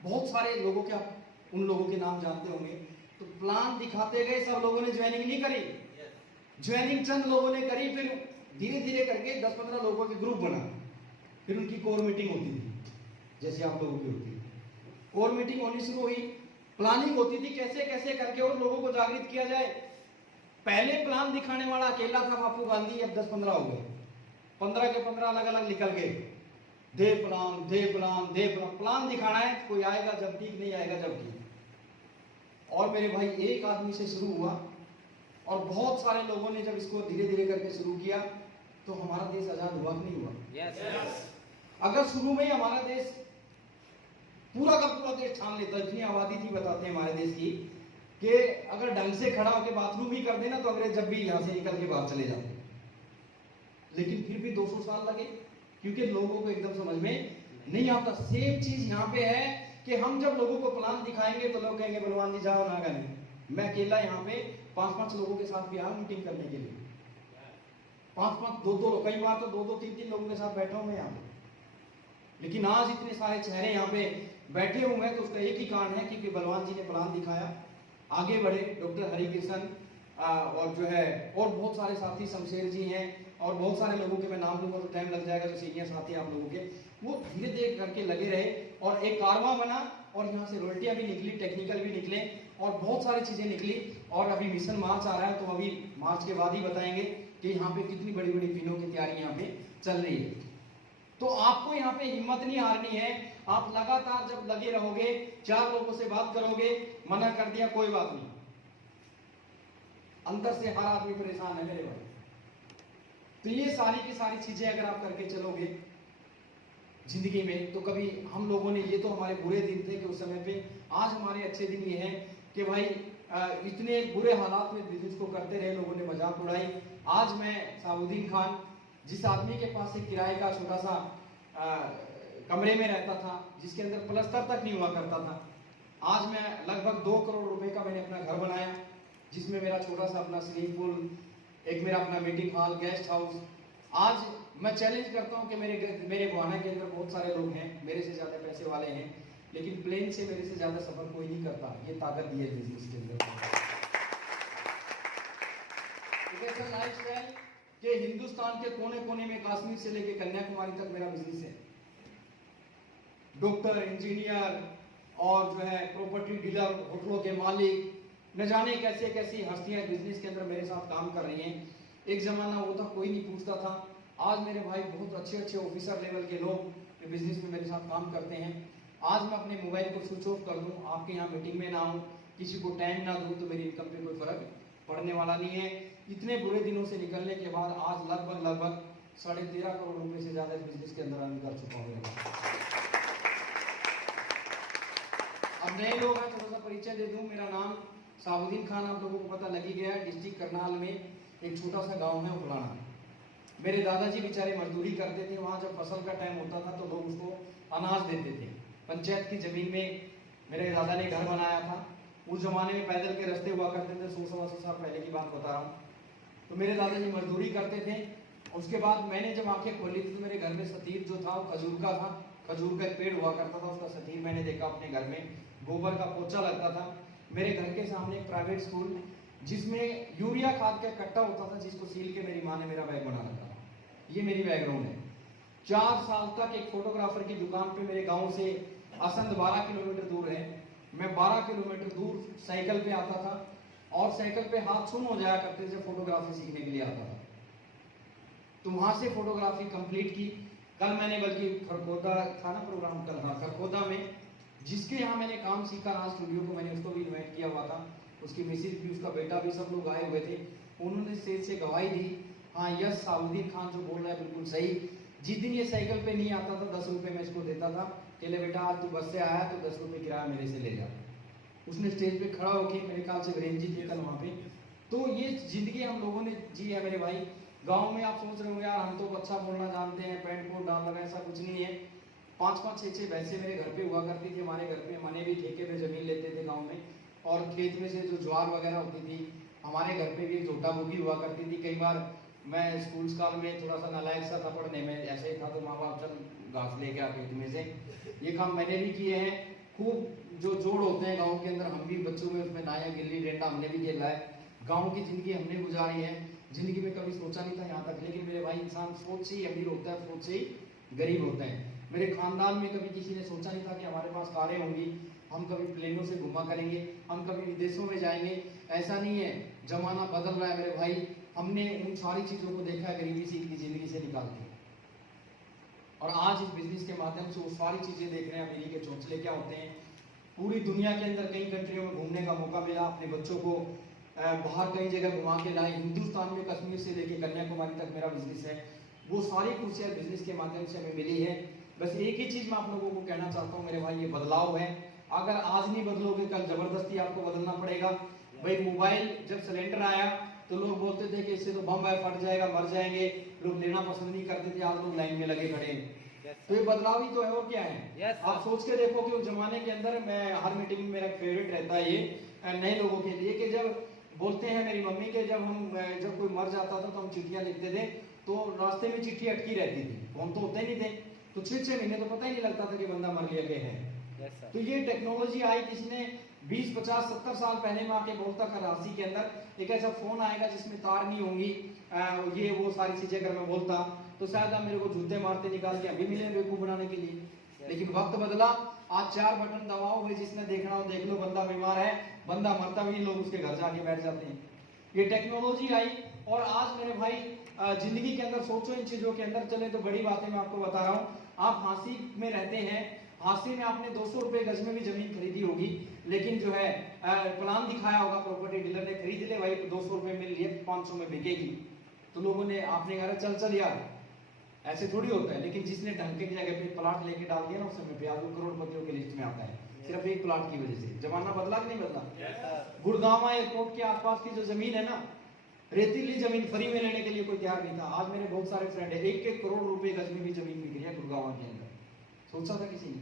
बहुत सारे लोगों के, आप उन लोगों के नाम जानते होंगे। तो प्लान दिखाते गए, सब लोगों ने ज्वाइनिंग नहीं करी, ज्वाइनिंग चंद लोगों ने करी। फिर धीरे धीरे करके 10-15 लोगों के ग्रुप बना। फिर उनकी कोर मीटिंग होती थी, जैसे आप लोगों की होती है। कोर मीटिंग होनी शुरू हुई, प्लानिंग होती थी कैसे कैसे करके और लोगों को जागृत किया जाए। पहले प्लान दिखाने वाला अकेला था बापू गांधी, अब 10-15 हो गए, 15 के 15 अलग अलग निकल गए। दे प्लान प्लान दिखाना है, कोई आएगा जब ठीक, नहीं आएगा जब ठीक। और मेरे भाई एक आदमी से शुरू हुआ और बहुत सारे लोगों ने जब इसको धीरे धीरे करके शुरू किया, तो हमारा देश आजाद हुआ कि नहीं हुआ? अगर शुरू में ही हमारा देश पूरा का पूरा देश छान लेता, इतनी आबादी थी बताते हैं हमारे देश की, कि अगर ढंग से खड़ा होकर बाथरूम ही कर देना तो अंग्रेज जब भी यहां से निकल के बाहर चले जाते। लेकिन फिर भी 200 साल लगे, क्योंकि लोगों को एकदम समझ में नहीं आता। सेम चीज यहाँ पे है कि हम जब लोगों को प्लान दिखाएंगे तो लोग कहेंगे बलवान जी जाओ ना गए। मैं अकेला यहाँ पे 5-5 लोगों के साथ भी आया मीटिंग करने के लिए, 5-5 2-2, कई बार तो 2-2 3-3 लोगों के साथ बैठा हूं मैं यहाँ पे। लेकिन आज इतने सारे चेहरे यहाँ पे बैठे हुए हैं तो उसका एक ही कारण है कि बलवान जी ने प्लान दिखाया, आगे बढ़े। डॉक्टर हरिकृष्ण और जो है और बहुत सारे साथी, शमशेर जी हैं और बहुत सारे लोगों के मैं नाम लूंगा तो टाइम लग जाएगा, जो सीनियर साथी आप लोगों के, वो धीरे धीरे करके लगे रहे और एक कारवां बना। और यहाँ से रॉयल्टियां भी निकली, टेक्निकल भी निकले और बहुत सारी चीजें निकली। और अभी मिशन मार्च आ रहा है, तो अभी मार्च के बाद ही बताएंगे कि यहाँ पे कितनी बड़ी बड़ी फिनों की तैयारी यहाँ पे चल रही है। तो आपको यहाँ पे हिम्मत नहीं हारनी है। आप लगातार जब लगे रहोगे, 4 लोगों से बात करोगे, मना कर दिया कोई बात नहीं, अंदर से हर आदमी परेशान है मेरे भाई। तो ये सारी की सारी चीजें अगर आप करके चलोगे जिंदगी में, तो कभी हम लोगों ने, ये तो हमारे बुरे दिन थे कि उस समय पे, आज हमारे अच्छे दिन ये हैं कि भाई इतने बुरे हालात में बिजनेस को करते रहे, लोगों ने मजाक उड़ाई। आज मैं साबुद्दीन खान, जिस आदमी के पास एक किराए का छोटा सा कमरे में रहता था, जिसके अंदर प्लस्तर तक नहीं हुआ करता था, आज मैं लगभग 2 करोड़ रुपए का मैंने अपना घर बनाया जिसमें मेरा छोटा सा अपना स्विमिंग पूल, एक मेरा अपना मीटिंग हॉल, गेस्ट हाउस। आज मैं चैलेंज करता हूं कि मेरे गोहाना के अंदर बहुत सारे लोग हैं, मेरे से ज़्यादा पैसे वाले हैं, लेकिन प्लेन से मेरे से ज़्यादा सफ़र कोई नहीं करता। ये ताकत दी है बिजनेस के अंदर। ऐसा लाइफस्टाइल कि हिंदुस्तान के कोने कोने में, कश्मीर से लेके कन्याकुमारी तक मेरा बिजनेस है। डॉक्टर, इंजीनियर और जो है प्रॉपर्टी डीलर, होटलों के मालिक, न जाने कैसे कैसी हस्तियां बिजनेस के अंदर मेरे साथ काम कर रही हैं। एक जमाना वो था कोई नहीं पूछता था, आज मेरे भाई बहुत अच्छे अच्छे ऑफिसर लेवल के लोग बिजनेस में मेरे साथ काम करते हैं। आज मैं अपने मोबाइल को स्विच ऑफ कर दूं, आपके यहाँ मीटिंग में ना आऊं, किसी को टाइम ना दूं, तो मेरी इनकम पे कोई फर्क पड़ने वाला नहीं है। इतने बुरे दिनों से निकलने के बाद आज लगभग 13.5 करोड़ रुपए से ज्यादा इस बिजनेस के अंदर अर्न कर चुका हूँ। अब नए लोग हैं, थोड़ा सा परिचय दे दूं। मेरा नाम साबुद्दीन खान, आप लोगों को पता लगी गया। डिस्ट्रिक्ट करनाल में एक छोटा सा गांव है उपलाना। मेरे दादाजी बेचारे मजदूरी करते थे, वहां जब फसल का टाइम होता था तो लोग उसको अनाज देते थे। पंचायत की जमीन में मेरे दादा ने घर बनाया था। उस जमाने में पैदल के रास्ते हुआ करते थे, 100-125 साल पहले की बात बता रहा हूँ। तो मेरे दादाजी मजदूरी करते थे। उसके बाद मैंने जब आंखें खोली थी तो मेरे घर में सतीर जो था वो खजूर का था। खजूर का एक पेड़ हुआ करता था, उसका सतीर मैंने देखा अपने घर में। गोबर का पोचा लगता था। मेरे घर के सामने एक प्राइवेट स्कूल जिसमें यूरिया खाद का कट्टा होता था, जिसको सील के मेरी माँ ने मेरा बैग बना रखा था। ये मेरी बैकग्राउंड है। 4 साल तक एक फोटोग्राफर की दुकान पे मेरे गांव से असंध 12 किलोमीटर दूर है। मैं 12 किलोमीटर दूर साइकिल पे आता था और साइकिल पे हाथ सुन हो जाया करते थे, फोटोग्राफी सीखने के लिए आता था। तो वहां से फोटोग्राफी कंप्लीट की। कल मैंने बल्कि खरखोदा था ना प्रोग्राम, कल हाँ खरखोदा में जिसके यहाँ मैंने काम सीखा राज स्टूडियो को, मैंने उसको भी इन्वाइट किया हुआ था। उसकी मिसेज भी, उसका बेटा भी, सब लोग आए हुए थे। उन्होंने स्टेज से गवाही दी, हाँ यस साबुद्दीन खान जो बोल रहा है बिल्कुल सही। जिस दिन ये साइकिल पे नहीं आता था 10 रुपए मैं इसको देता था, चले बेटा आज तू बस से आया तो 10 रुपए किराया मेरे से ले जा। उसने स्टेज पे खड़ा होकर, मेरे ख्याल से वीरेंद्र जी थे कल वहाँ पे। तो ये जिंदगी हम लोगों ने जी है मेरे भाई। गांव में आप सोच रहे हो यार हम तो अच्छा बोलना जानते हैं, पैंट कोट डाल रहे हैं, ऐसा कुछ नहीं है। 5-5, 6-6 भैंसे मेरे घर पे हुआ करती थी। हमारे घर पे मैंने भी ठेके पे जमीन लेते थे गाँव में, और खेत में से जो ज्वार वगैरह होती थी, हमारे घर पे भी एक झोटा बोगी हुआ करती थी। कई बार मैं स्कूल काल में थोड़ा सा नालायक सा था पढ़ने में, ऐसे ही था तो माँ बाप चल घास लेके आ खेत में से, ये काम मैंने भी किए हैं। खूब जो जोड़ होते हैं गाँव के अंदर, हम भी बच्चों में उसमें नाया गिल्ली डंडा हमने भी खेला है। गाँव की जिंदगी हमने गुजारी है। जिंदगी में कभी सोचा नहीं था यहाँ तक, लेकिन मेरे भाई इंसान सोच से ही अमीर होता है, सोच से ही गरीब होते हैं। मेरे खानदान में कभी किसी ने सोचा नहीं था कि हमारे पास कारें होंगी, हम कभी प्लेनों से घुमा करेंगे, हम कभी विदेशों में जाएंगे। ऐसा नहीं है, जमाना बदल रहा है मेरे भाई। हमने उन सारी चीजों को देखा है गरीबी से इतनी जिंदगी से निकाल के, और आज इस बिजनेस के माध्यम से वो सारी चीजें देख रहे हैं। अमेरिका के चौंचले क्या होते हैं, पूरी दुनिया के अंदर कई कंट्रियों में घूमने का मौका मिला। अपने बच्चों को बाहर कई जगह घुमा के लाए। हिंदुस्तान में कश्मीर से लेकर कन्याकुमारी तक मेरा बिजनेस है। वो सारी कुर्सियां बिजनेस के माध्यम से हमें मिली है। बस एक ही चीज मैं आप लोगों को कहना चाहता हूँ मेरे भाई, ये बदलाव है। अगर आज नहीं बदलोगे कल जबरदस्ती आपको बदलना पड़ेगा। भाई मोबाइल जब सिलेंडर आया तो लोग बोलते थे कि इससे तो बम फट जाएगा, मर जाएंगे, लोग लेना पसंद नहीं करते थे। आज लोग लाइन में लगे खड़े हैं। तो ये बदलाव ही तो है, और क्या है। आप सोच के देखो कि उस जमाने के अंदर, मैं हर मीटिंग में मेरा फेवरेट रहता है ये नए लोगों के लिए, कि जब बोलते हैं मेरी मम्मी के जब कोई मर जाता था तो हम चिट्ठियां लिखते थे, तो रास्ते में चिट्ठी अटकी रहती थी, फोन तो होते नहीं थे, तो 6-6 महीने तो पता ही नहीं लगता था कि बंदा मर लिया गया है। तो ये टेक्नोलॉजी आई, किसी ने 20, 50, 70 साल पहले में आके बोलता था राशि के अंदर एक ऐसा फोन आएगा जिसमें तार नहीं होंगी, ये वो सारी चीजें अगर मैं बोलता तो शायद आप मेरे को जूते मारते निकाल के अभी मिले बेवकूफ बनाने के लिए। लेकिन वक्त बदला, आज 4 बटन दबाओ, भाई जिसने देखना हो देख लो। बंदा बीमार है, बंदा मरता भी, लोग उसके घर जाके बैठ जाते हैं। ये टेक्नोलॉजी आई, और आज मेरे भाई जिंदगी के अंदर सोचो इन चीजों के अंदर चले तो बड़ी बातें मैं आपको बता रहा हूँ। आप हांसी में रहते हैं, हांसी में आपने 200 रुपए गज में भी जमीन खरीदी होगी, लेकिन जो है प्लान दिखाया होगा, प्रॉपर्टी डीलर ने खरीद ले भाई 200 रुपए में लिए 500 में बिकेगी, तो लोगों ने आपने कहा चल यार, ऐसे थोड़ी होता है। लेकिन जिसने ढंग की जगह पे प्लाट लेके डाल दिया ना, उस समय पे आज वो करोड़पतियों की लिस्ट में आता है, सिर्फ एक प्लाट की वजह से। जमाना बदला कि नहीं बदला। गुड़गांव एयरपोर्ट के आसपास की जो जमीन है ना, रेतीली जमीन फ्री में लेने के लिए कोई तैयार नहीं था। आज मेरे बहुत सारे फ्रेंड है, 1-1 करोड़ रुपए गज में भी जमीन बिक रही है गुड़गांव के अंदर। सोचा था किसी ने?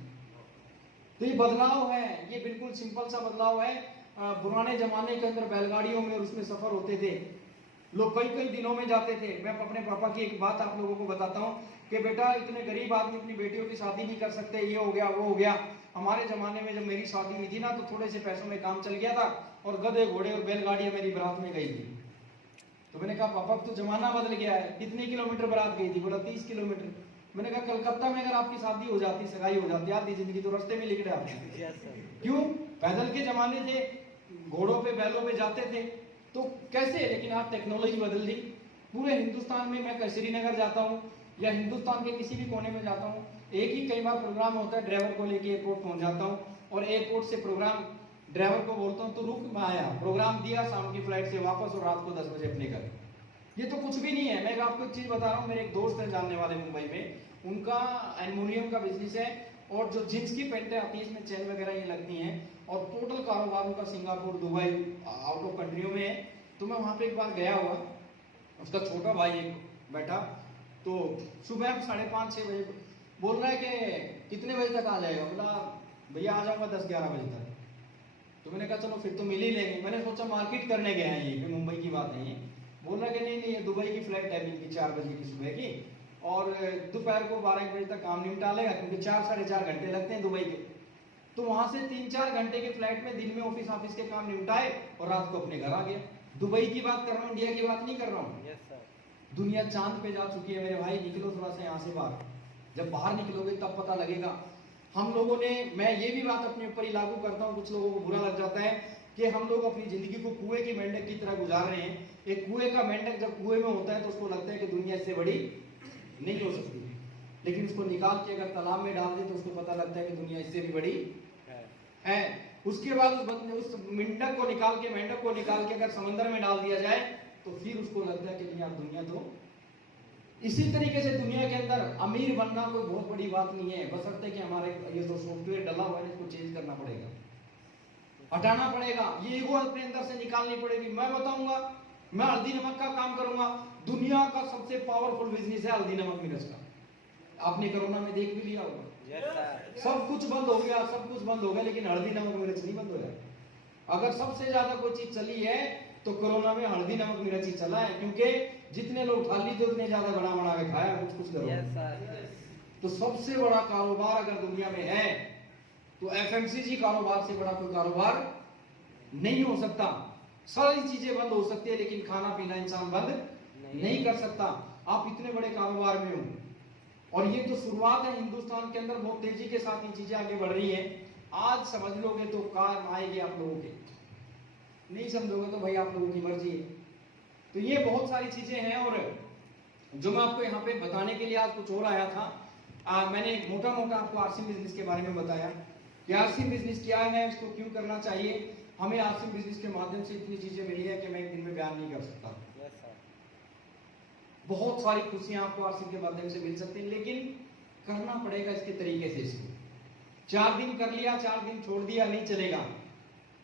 तो ये बदलाव है, ये बिल्कुल सिंपल सा बदलाव है। पुराने जमाने के अंदर बैलगाड़ियों में और उसमें सफर होते थे, लोग कई कई दिनों में जाते थे। मैं अपने पापा की एक बात आप लोगों को बताता हूँ कि बेटा इतने गरीब आदमी अपनी बेटियों की शादी नहीं कर सकते, ये हो गया वो हो गया। हमारे जमाने में जब मेरी शादी हुई थी ना, तो थोड़े से पैसों में काम चल गया था और गधे घोड़े और बैलगाड़ियां मेरी बारात में गई थी। तो मैंने कहा पापा तो जमाना बदल गया है, कितने किलोमीटर बारात गई थी? बोला 30 किलोमीटर। मैंने कहा कलकत्ता में अगर आपकी शादी हो जाती, सगाई हो जाती, आधी जिंदगी तो रास्ते में लिख रहे आप। क्यों? पैदल के जमाने थे, घोड़ों पे बैलों पे जाते थे, तो कैसे? लेकिन आज टेक्नोलॉजी बदल दी। पूरे हिंदुस्तान में मैं श्रीनगर जाता हूँ या हिंदुस्तान के किसी भी कोने में जाता हूँ, एक ही कई बार प्रोग्राम होता है, ड्राइवर को लेके एयरपोर्ट पहुंच जाता हूँ और एयरपोर्ट से प्रोग्राम ड्राइवर को बोलता हूँ तो रुक, मैं आया, प्रोग्राम दिया, शाम की फ्लाइट से वापस और रात को 10 बजे अपने घर। ये तो कुछ भी नहीं है। मैं आपको एक चीज बता रहा हूँ, मेरे एक दोस्त है जानने वाले मुंबई में, उनका एल्युमिनियम का बिजनेस है और जो जींस की पैंटें आती है इसमें चेन वगैरह ये लगती हैं और टोटल कारोबार उनका सिंगापुर, दुबई, आउट ऑफ कंट्रियों में है। तो मैं वहां पे एक बार गया हुआ, उसका छोटा भाई एक बैठा, तो सुबह 5:30-6 बजे बोल रहा है कि कितने बजे तक आ जाएगा? बोला भैया आ जाऊंगा 10-11 बजे तक। तो मैंने कहा चलो फिर तो मिल ही लेंगे। मैंने सोचा मार्केट करने गए हैं, ये मुंबई की बात नहीं है। बोल रहा कि नहीं ये दुबई की फ्लाइट टाइमिंग की 4 बजे की सुबह की, और दोपहर को 12-1 बजे तक काम निपटा लेगा, क्योंकि 4-4.5 घंटे लगते हैं दुबई के। तो वहां से 3-4 घंटे की फ्लाइट में दिन में ऑफिस के काम निपटाए और रात को अपने घर आ गया। दुबई की बात कर रहा हूँ, इंडिया की बात नहीं कर रहा हूँ। दुनिया चांद पे जा चुकी है मेरे भाई। निकलो थोड़ा सा यहाँ से बाहर, जब बाहर निकलोगे तब पता लगेगा। हम लोगों ने, मैं ये भी बात अपने ऊपर ही लागू करता हूँ, कुछ लोगों को बुरा लग जाता है कि हम लोग अपनी जिंदगी को कुएं की मेंढक की तरह गुजार रहे हैं। एक कुएं का मेंढक जब कुएं में होता है तो उसको लगता है कि दुनिया इससे बड़ी नहीं हो सकती, लेकिन उसको निकाल के अगर तालाब में डाल दे तो उसको पता लगता है कि दुनिया इससे भी बड़ी है। उसके बाद उस मेंढक को निकाल के अगर समंदर में डाल दिया जाए तो फिर उसको लगता है कि यार दुनिया तो। इसी तरीके से दुनिया के अंदर अमीर बनना कोई बहुत बड़ी बात नहीं है, बशर्ते कि हमारे ये जो सॉफ्टवेयर डला हुआ है इसको चेंज करना पड़ेगा, हटाना पड़ेगा, ये ईगो अपने अंदर से निकालनी पड़ेगी। मैं बताऊंगा, मैं हल्दी नमक का काम करूंगा। दुनिया का सबसे पावरफुल बिजनेस है हल्दी नमक मिर्च का। आपने कोरोना में देख भी लिया होगा, सब कुछ बंद हो गया, लेकिन हल्दी नमक मिर्च नहीं बंद हो गया। अगर सबसे ज्यादा कोई चीज चली है तो कोरोना में हल्दी नमक मिर्च ही चला है, क्योंकि जितने लोग खा ली उतने ज्यादा बना के खाया, कुछ करो। तो सबसे बड़ा कारोबार अगर दुनिया में है तो एफएमसीजी कारोबार से बड़ा कोई कारोबार नहीं हो सकता। सारी चीजें बंद हो सकती है, लेकिन खाना पीना इंसान बंद नहीं कर सकता। आप इतने बड़े कारोबार में हो, और ये तो शुरुआत है। हिंदुस्तान के अंदर बहुत तेजी के साथ ये चीजें आगे बढ़ रही हैं। आज समझ लोगे तो काम आएगी आप लोगों के, नहीं समझोगे तो भाई आप लोगों की मर्जी है। तो ये बहुत सारी चीजें हैं, और जो मैं आपको यहाँ पे बताने के लिए आज कुछ और आया था। मैंने मोटा आपको आरसी बिजनेस के बारे में बताया कि आरसी बिजनेस क्या है, इसको क्यों करना चाहिए। हमें आरसी बिजनेस के माध्यम से इतनी चीजें मिली है कि मैं एक दिन में बयान नहीं कर सकता। बहुत सारी खुशियां आपको आरसी के माध्यम से मिल सकती है, लेकिन करना पड़ेगा इसके तरीके से। इसको 4 दिन कर लिया, 4 दिन छोड़ दिया, नहीं चलेगा।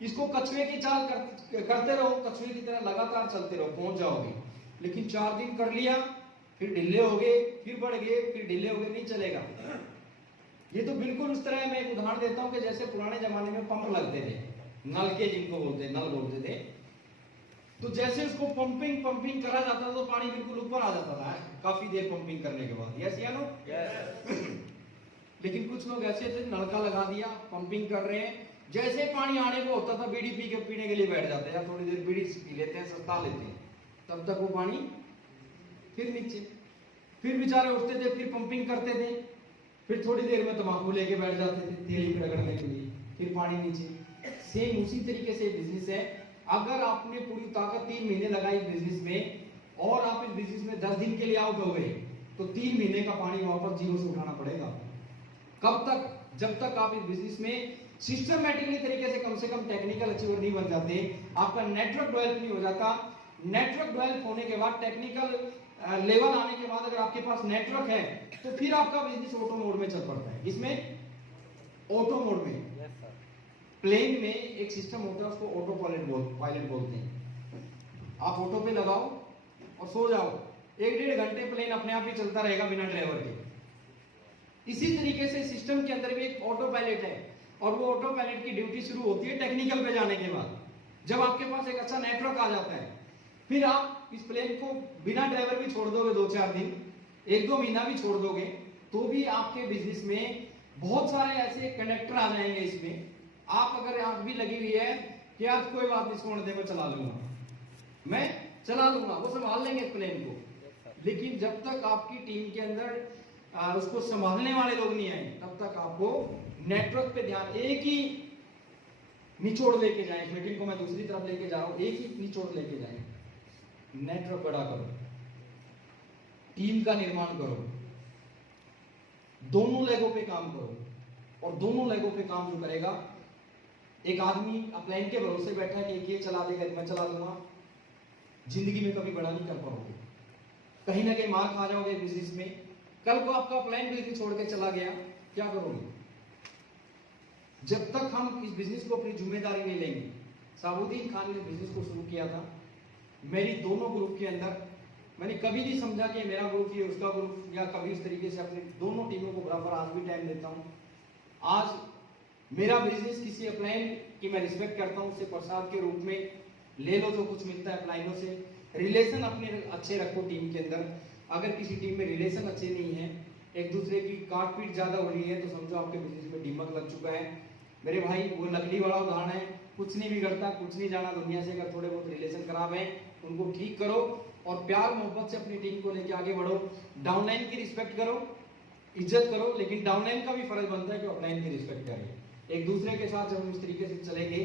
इसको कछुए की चाल करते रहो, कछुए की तरह लगातार चलते रहो, पहुंच जाओगे। लेकिन 4 दिन कर लिया, फिर ढीले हो गए, फिर बढ़ गए, फिर ढीले हो गए, नहीं चलेगा। ये तो बिल्कुल उस तरह, मैं एक उदाहरण देता हूं कि जैसे पुराने जमाने में पंप लगते थे, नल के, जिनको नल बोलते थे। तो जैसे उसको पंपिंग करा जाता था तो पानी बिल्कुल ऊपर आ जाता था काफी देर पंपिंग करने के बाद। यस या नो? लेकिन कुछ लोग ऐसे थे, नलका लगा दिया, पंपिंग कर रहे हैं, जैसे पानी आने को होता था बीड़ी पीने के लिए बैठ जाते हैं, या थोड़ी देर बीड़ी पी लेते हैं, सस्ता लेते हैं, तब तक वो पानी फिर नीचे। फिर बेचारे उठते थे, फिर पंपिंग करते थे, फिर थोड़ी देर में तंबाकू लेके बैठ जाते थे तेली पे रगड़ने के लिए, फिर पानी नीचे। सेम उसी तरीके से बिजनेस है। अगर आपने पूरी ताकत 3 महीने लगाई बिजनेस में, और आप इस बिजनेस में 10 दिन के लिए आउट हो गए, तो 3 महीने का पानी वापस जीरो से उठाना पड़ेगा। कब तक? जब तक आप इस बिजनेस में सिस्टमैटिकली तरीके से कम टेक्निकल अचीवर नहीं बन जाते, आपका नेटवर्क डेवलप नहीं हो जाता। नेटवर्क डेवलप होने के बाद, टेक्निकल लेवल आने के बाद, अगर आपके पास नेटवर्क है तो फिर आपका बिजनेस ऑटो मोड में चल पड़ता है। इसमें ऑटो मोड में, प्लेन में एक सिस्टम होता है, उसको ऑटो पायलट बोलते हैं। आप ऑटो पे लगाओ और सो जाओ, 1-1.5 घंटे प्लेन अपने आप ही चलता रहेगा बिना ड्राइवर के। इसी तरीके से सिस्टम के अंदर भी एक ऑटो पायलट है, और वो ऑटो पायलट की ड्यूटी शुरू होती है टेक्निकल पे जाने के बाद। जब आपके पास एक अच्छा नेटवर्क आ जाता है, फिर आप इस प्लेन को बिना ड्राइवर भी छोड़ दोगे 2-4 दिन, 1-2 महीना भी छोड़ दोगे, तो भी आपके बिजनेस में बहुत सारे ऐसे कंडक्टर आ जाएंगे इसमें। आप अगर आंख भी लगी हुई है कि आज कोई बात नहीं, छोड़ दे, मैं चला लूंगा, मैं चला लूंगा, वो संभाल लेंगे प्लेन को। लेकिन जब तक आपकी टीम के अंदर उसको संभालने वाले लोग नहीं आए, तब तक आपको नेटवर्क पे ध्यान, एक ही निचोड़ लेके जाए। मीटिंग को मैं दूसरी तरफ लेके जा रहा हूं, एक ही निचोड़ लेके जाए। नेटवर्क बड़ा करो, टीम का निर्माण करो, दोनों लेगों पे काम करो, और दोनों लेगों पे काम जो करेगा, एक आदमी अपलाइन के भरोसे बैठा है कि ये चला देगा, मैं चला दूंगा, जिंदगी में कभी बड़ा नहीं कर पाओगे, कहीं ना कहीं मार खा जाओगे बिजनेस में। कल को आपका अपलाइन बिजनेस छोड़ के चला गया, क्या करोगे? जब तक हम इस बिजनेस को अपनी जिम्मेदारी नहीं लेंगे। साबुद्दीन खान ने बिजनेस को शुरू किया था, मेरी दोनों ग्रुप के अंदर मैंने कभी नहीं समझा कि मेरा ग्रुप ही उसका ग्रुप, या कभी इस तरीके से अपनी दोनों टीमों को बराबर आज भी टाइम देता हूं। आज मेरा बिजनेस किसी अपलाइन की मैं रिस्पेक्ट करता हूं, उससे प्रसाद के रूप में ले लो जो कुछ मिलता है अपलाइनों से। रिलेशन अपने अच्छे रखो टीम के अंदर। अगर किसी टीम में रिलेशन अच्छे नहीं है, एक दूसरे की काट पीट ज्यादा हो रही है, तो समझो आपके बिजनेस में दीमक लग चुका है। मेरे भाई, वो लकड़ी वाला उदाहरण है, कुछ नहीं बिगड़ता, कुछ नहीं जाना दुनिया से। अगर थोड़े बहुत रिलेशन खराब है, उनको ठीक करो और प्यार मोहब्बत से अपनी टीम को लेके आगे बढ़ो। डाउनलाइन की रिस्पेक्ट करो, इज्जत करो, लेकिन डाउनलाइन का भी फर्ज बनता है कि अपलाइन की रिस्पेक्ट करें। एक दूसरे के साथ जब हम इस तरीके से चलेंगे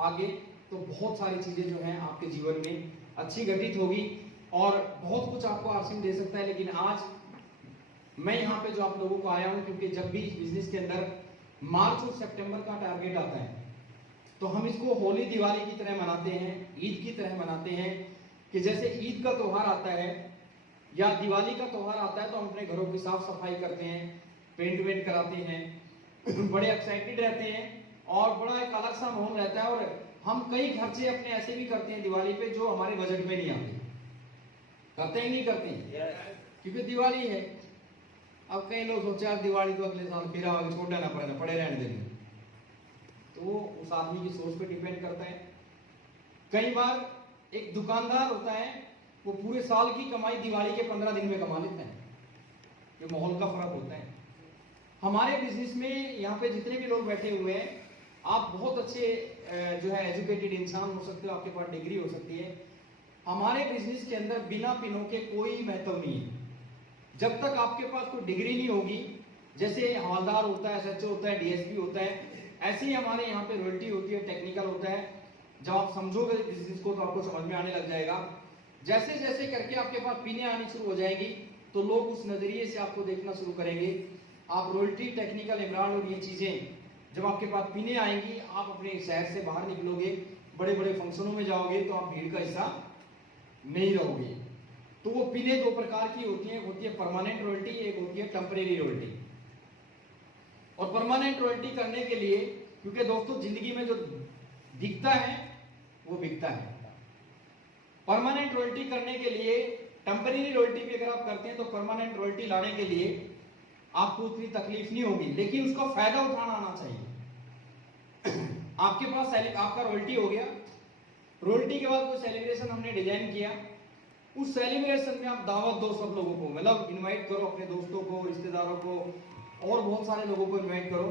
आगे, तो बहुत सारी चीजें जो हैं आपके जीवन में अच्छी घटित होगी और बहुत कुछ आपको आरसीएम दे सकता है। लेकिन आज मैं यहाँ पे जो आप लोगों को आया हूँ, क्योंकि जब भी इस बिजनेस के अंदर मार्च और सितंबर का टारगेट आता है, तो हम इसको होली दिवाली की तरह मनाते हैं, ईद की तरह मनाते हैं। कि जैसे ईद का त्योहार आता है या दिवाली का त्योहार आता है, तो हम अपने घरों की साफ सफाई करते हैं, पेंट वेंट कराते हैं, बड़े एक्साइटेड रहते हैं और बड़ा एक अलग सा माहौल रहता है। और हम कई खर्चे अपने ऐसे भी करते हैं दिवाली पे जो हमारे बजट में नहीं आते। करते ही नहीं करते हैं, क्योंकि दिवाली है। अब कई लोग सोचे यार दिवाली तो अगले साल फिर आगे, छोड़ना ना पड़ेगा, पड़े रहने देंगे। तो उस आदमी की सोच पे डिपेंड करता है। कई बार एक दुकानदार होता है, वो पूरे साल की कमाई दिवाली के 15 दिन में कमा लेता है। ये माहौल का फर्क होता है। हमारे बिजनेस में यहाँ पे जितने भी लोग बैठे हुए हैं, आप बहुत अच्छे जो है एजुकेटेड इंसान हो सकते हो, आपके पास डिग्री हो सकती है। हमारे बिजनेस के अंदर बिना पिनों के कोई महत्व नहीं है। जब तक आपके पास कोई डिग्री नहीं होगी, जैसे हवलदार होता है, एसएचओ होता है, डीएसपी होता है, ऐसे ही हमारे यहाँ पे रॉयल्टी होती है, टेक्निकल होता है। जब आप समझोगे बिजनेस को तो आपको समझ में आने लग जाएगा। जैसे जैसे करके आपके पास पिने आनी शुरू हो जाएगी, तो लोग उस नजरिए से आपको देखना शुरू करेंगे। आप रॉयल्टी, टेक्निकल, एमराल्ड और ये चीजें जब आपके पास पीने आएंगी, आप अपने शहर से बाहर निकलोगे, बड़े बड़े फंक्शनों में जाओगे, तो आप भीड़ का हिस्सा नहीं रहोगे। तो वो पीने दो प्रकार की होती है परमानेंट रॉयल्टी, एक होती है टेम्परेरी रॉयल्टी। और परमानेंट रॉयल्टी करने के लिए, क्योंकि दोस्तों जिंदगी में जो दिखता है वो बिकता है। परमानेंट रॉयल्टी करने के लिए, टेम्परेरी रॉयल्टी भी अगर आप करते हैं, तो परमानेंट रॉयल्टी लाने के लिए आपको उतनी तकलीफ नहीं होगी, लेकिन उसका फायदा उठाना आना चाहिए। आपके पास आपका रॉयल्टी हो गया, रॉयल्टी के बाद कोई सेलिब्रेशन हमने डिजाइन किया, उस सेलिब्रेशन में आप दावत दो सब लोगों को, मतलब इनवाइट करो अपने दोस्तों को, रिश्तेदारों को और बहुत सारे लोगों को इनवाइट करो।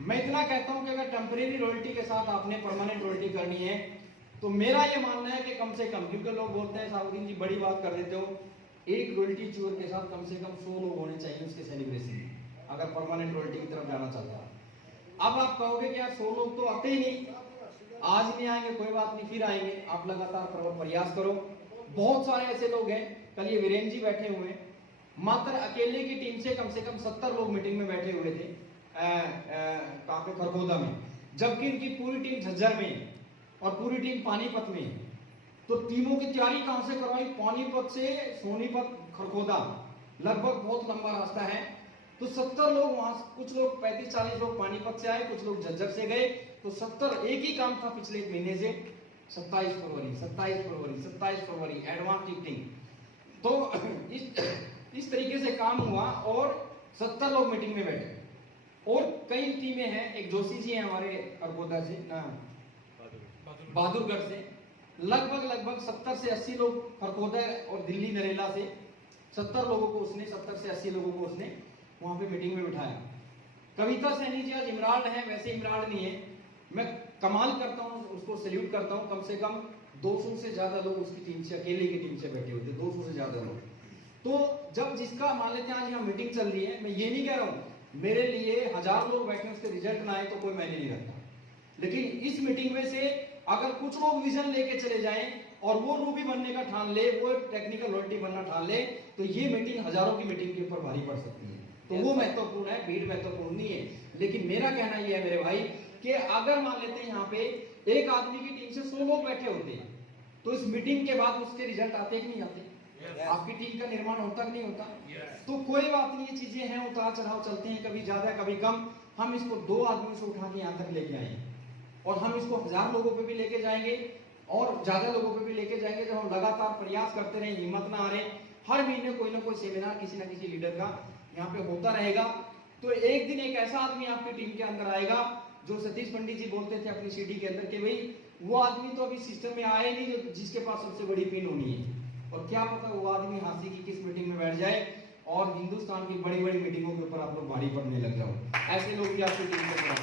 मैं इतना कहता हूं कि अगर टेम्परेरी रॉयल्टी के साथ आपने परमानेंट रॉयल्टी करनी है, तो मेरा ये मानना है कि कम से कम, क्योंकि लोग बोलते हैं साबुद्दीन जी बड़ी बात कर देते हो, एक रॉयल्टी चोर के साथ कम से कम 100 लोग होने चाहिए उसके सेलिब्रेशन में, अगर परमानेंट रॉयल्टी की तरफ जाना चाहता है। अब आप कहोगे कि यार 100 लोग तो आते ही नहीं, आज नहीं आएंगे, कोई बात नहीं, फिर आएंगे। आप लगातार प्रयास करो। बहुत सारे ऐसे लोग हैं, कल ये वीरेंद्र जी बैठे हुए हैं, मात्र अकेले की टीम से कम 70 लोग मीटिंग में बैठे हुए थे खरगोदा में, जबकि इनकी पूरी टीम झज्जर में और पूरी टीम पानीपत में। तो टीमों की तैयारी कहां से करवाई? पानीपत से सोनीपत, खरगोदा, लगभग बहुत लंबा रास्ता है। तो 70 लोग वहां, कुछ लोग 35-40 लोग पानीपत से आए, कुछ लोग झज्जर से गए। तो 70, एक ही काम था पिछले एक महीने से, 27 फरवरी एडवांस टिकटिंग। तो इस तरीके से काम हुआ और 70 लोग मीटिंग में बैठे। और कई टीमें हैं, एक जोशी जी हैं हमारे खरगोदा से, बहादुरगढ़ से, लगभग 70 से 80 लोग खरखोदा और दिल्ली नरेला से 70 लोगों को उसने 70 से 80 लोगों को उसने वहां पे मीटिंग में बिठाया। कविता सैनी जी आज इमराल्ड है, वैसे इमराल्ड नहीं है, मैं कमाल करता हूं, उसको सैल्यूट करता हूं। कम से कम 200 से ज्यादा लोग उसकी टीम से, अकेले की टीम से बैठे होते, 200 से ज्यादा लोग। तो जब जिसका मान लेते हैं आज यहाँ मीटिंग चल रही है, मैं ये नहीं कह रहा हूं मेरे लिए 1000 लोग बैठे उसके रिजल्ट ना आए तो कोई मायने नहीं रखता, लेकिन इस मीटिंग में से अगर कुछ लोग विजन लेके चले जाएं और वो रूबी बनने का ठान ले, वो टेक्निकल लॉयल्टी बनना ठान ले, तो ये मीटिंग हजारों की मीटिंग के ऊपर भारी पड़ सकती है। तो वो महत्वपूर्ण है, भीड़ महत्वपूर्ण नहीं है। लेकिन मेरा कहना यह है मेरे भाई कि अगर मान लेते हैं यहाँ पे एक आदमी की टीम से 100 लोग बैठे होते हैं, तो इस मीटिंग के बाद उसके रिजल्ट आते कि नहीं आते? आपकी टीम का निर्माण होता कि नहीं होता? तो कोई बात नहीं, ये चीजें हैं, उतार चढ़ाव चलते हैं, कभी ज्यादा कभी कम। हम इसको 2 आदमियों से उठा के यहाँ तक लेके आए और हम इसको 1000 लोगों पे भी लेके जाएंगे और ज्यादा लोगों पे भी लेके जाएंगे, जब हम लगातार प्रयास करते रहे, हिम्मत ना हारे। हर महीने कोई ना कोई सेमिनार किसी ना किसी लीडर का यहाँ पे होता रहेगा। तो एक दिन एक ऐसा आदमी आपकी टीम के अंदर आएगा जो सतीश पंडित जी बोलते थे अपनी सीडी के अंदर कि भाई वो आदमी तो अभी सिस्टम में आया नहीं जो जिसके पास सबसे बड़ी पिन होनी है, और क्या पता वो आदमी हाथी की किस मीटिंग में बैठ जाए और हिंदुस्तान की बड़ी बड़ी मीटिंगों के ऊपर आप लोग भारी पड़ने लग जाओ। ऐसे लोग भी आपकी टीम में हैं।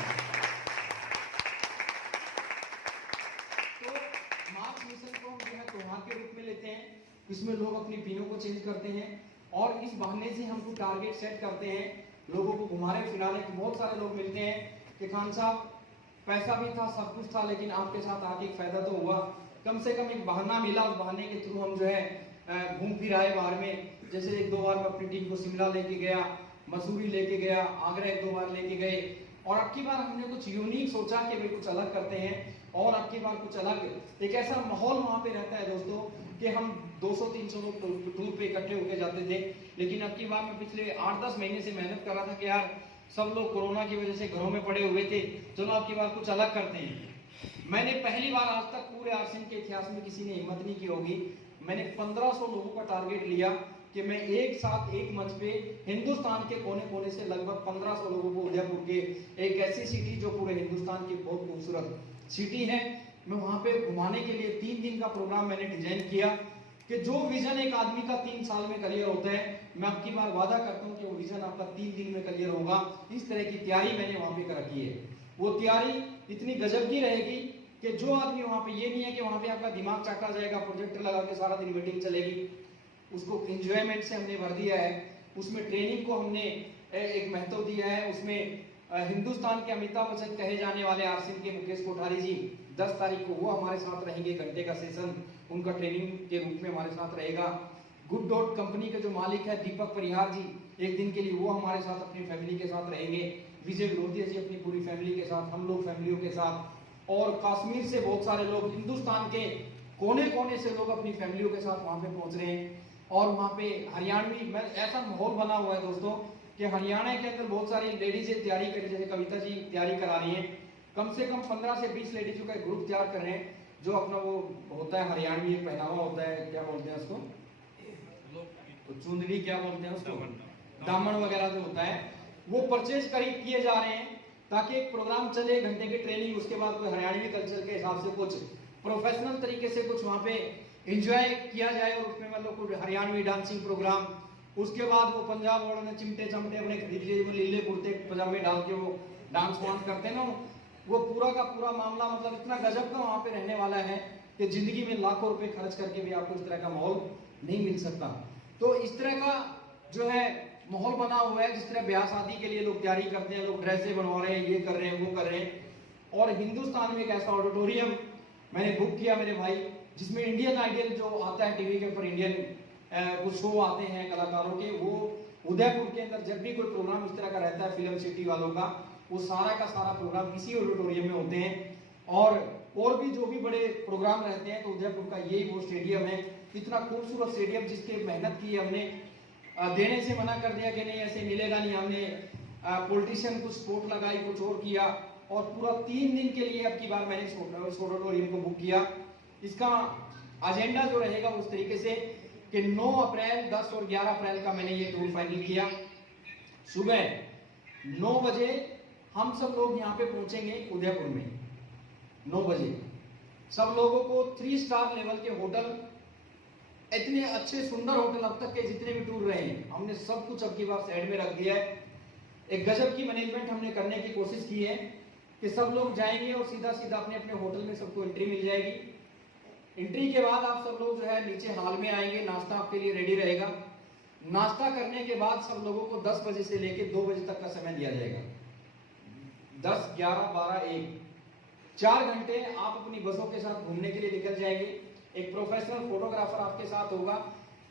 तो मार्च मिशन को हम जो है त्योहार के रूप में लेते हैं, इसमें लोग अपनी पिनों को चेंज करते हैं और इस बहाने से हम कुछ टारगेट सेट करते हैं, लोगों को घुमाने फिराने के। बहुत सारे लोग मिलते हैं कि खान साहब पैसा भी था, सब कुछ था, लेकिन आपके साथ आके एक फायदा तो हुआ, कम से कम एक बहाना मिला, उस बहाने के थ्रू हम जो है घूम फिर आए बाहर में। जैसे 1-2 बार मैं अपनी टीम को शिमला लेके गया, मसूरी लेके गया, आगरा 1-2 बार लेके गए, और अब की बार हमने कुछ यूनिक सोचा कि भाई कुछ अलग करते हैं, और अब की बार कुछ अलग एक ऐसा माहौल वहां पे रहता है दोस्तों कि हम 200-300 लोग टूर पे इकट्ठे होके जाते थे। लेकिन अब की बार मैं पिछले 8-10 महीने से मेहनत कर रहा था कि यार सब लोग कोरोना की वजह से घरों में पड़े हुए थे, चलो अब की बार कुछ अलग करते हैं। मैंने पहली बार आज तक पूरे आरसीएम के इतिहास में किसी ने हिम्मत नहीं की होगी, मैंने 1500 लोगों का टारगेट लिया कि मैं एक साथ एक मंच पे हिंदुस्तान के कोने कोने से लगभग 1500 लोगों को, उदयपुर के एक ऐसी सिटी जो पूरे हिंदुस्तान की बहुत खूबसूरत सिटी है, मैं वहां पे घुमाने के लिए 3 दिन का प्रोग्राम मैंने डिजाइन किया कि जो विजन एक आदमी का 3 साल में क्लियर होता है, मैं आपकी बार वादा करता हूं कि वो विजन आपका 3 दिन में क्लियर होगा। इस तरह की तैयारी मैंने वहां पे कर रखी है। वो तैयारी इतनी गजब की रहेगी कि जो आदमी वहां पे, ये नहीं है कि वहां पे आपका दिमाग चाटा जाएगा, प्रोजेक्टर लगा के सारा दिन मीटिंग चलेगी, उसको एंजॉयमेंट से हमने भर दिया है। उसमें ट्रेनिंग को हमने एक महत्व दिया है। उसमें हिंदुस्तान के अमिताभ बच्चन कहे जाने वाले आरसीएम के मुकेश कोठारी जी 10 तारीख को वो हमारे साथ रहेंगे, घंटे का सेशन उनका ट्रेनिंग के रूप में हमारे साथ रहेगा। गुड डॉट कंपनी के जो मालिक है दीपक परिहार जी, एक दिन के लिए वो हमारे साथ अपनी फैमिली के साथ रहेंगे। विजय विरोधिया जी अपनी पूरी फैमिली के साथ, हम लोग फैमिलियों के साथ, और कश्मीर से बहुत सारे लोग, हिंदुस्तान के कोने कोने से लोग अपनी फैमिलियों के साथ वहां पे पहुंच रहे हैं। और वहां पे हरियाणवी में ऐसा माहौल बना हुआ है दोस्तों कि हरियाणा के अंदर बहुत सारी लेडीजें तैयारी कर, जैसे कविता जी तैयारी करा रही हैं, कम से कम 15 से 20 लेडीजों का एक ग्रुप तैयार कर रहे हैं जो अपना वो होता है हरियाणवी एक पहनावा होता है, क्या बोलते हैं उसको, तो चुंदड़ी क्या बोलते हैं उसको, दामन वगैरह जो होता है, वो परचेज किए जा रहे हैं ताकि एक प्रोग्राम चले, घंटे की ट्रेनिंग, उसके बाद कोई हरियाणवी कल्चर के हिसाब से कुछ प्रोफेशनल तरीके से कुछ वहां पे एंजॉय किया जाए, और उसमें मतलब कुछ हरियाणवी डांसिंग प्रोग्राम। उसके बाद वो पंजाब वालों ने चिमटे चमटे अपने खरीद लिए, लीले कुर्ते पजामे डाल के वो डांस वांस करते हैं ना, वो पूरा का पूरा मामला मतलब इतना गजब का वहां पे रहने वाला है कि जिंदगी में लाखों रुपए खर्च करके भी आपको इस तरह का माहौल नहीं मिल सकता। तो इस तरह का जो है माहौल बना हुआ है, जिस तरह ब्याह शादी के लिए लोग तैयारी करते हैं, लोग ड्रेसें बनवा रहे हैं, ये कर रहे हैं, वो कर रहे हैं। और हिंदुस्तान में एक ऐसा ऑडिटोरियम मैंने बुक किया मेरे भाई, जिसमें इंडियन आइडल जो आता है टीवी के ऊपर, इंडियन कुछ शो आते हैं कलाकारों के, वो उदयपुर के अंदर जब भी कोई प्रोग्राम इस तरह का रहता है फिल्म सिटी वालों का, वो सारा का सारा प्रोग्राम इसी ऑडिटोरियम में होते हैं। और भी जो भी बड़े प्रोग्राम रहते हैं तो उदयपुर का यही वो स्टेडियम है, इतना खूबसूरत स्टेडियम जिसके मेहनत की हमने, देने से मना कर दिया कि नहीं ऐसे मिलेगा नहीं, हमने पॉलिटिशियन कुछ स्पोर्ट लगाई, कुछ और किया, और पूरा 3 दिन के लिए अब की बार मैंने इस ऑडिटोरियम को बुक किया। इसका एजेंडा जो रहेगा उस तरीके से कि 9 अप्रैल, 10 और 11 अप्रैल का मैंने ये टूर फाइनल किया। सुबह 9 बजे हम सब लोग यहाँ पे पहुंचेंगे उदयपुर में, 9 बजे सब लोगों को 3 स्टार लेवल के होटल, इतने अच्छे सुंदर होटल अब तक के जितने भी टूर रहे हैं, हमने सब कुछ अब की बार साइड में रख दिया है। एक गजब की मैनेजमेंट हमने करने की कोशिश की है कि सब लोग जाएंगे और सीधा सीधा अपने अपने होटल में सबको एंट्री मिल जाएगी। एंट्री के बाद आप सब लोग जो है नीचे हॉल में आएंगे, नाश्ता आपके लिए रेडी रहेगा। नाश्ता करने के बाद सब लोगों को 10 बजे से लेकर 2 बजे तक का समय दिया जाएगा। 10, 11, 12, 1, 4 घंटे आप अपनी बसों के साथ घूमने के लिए निकल जाएंगे। एक प्रोफेशनल फोटोग्राफर आपके साथ होगा,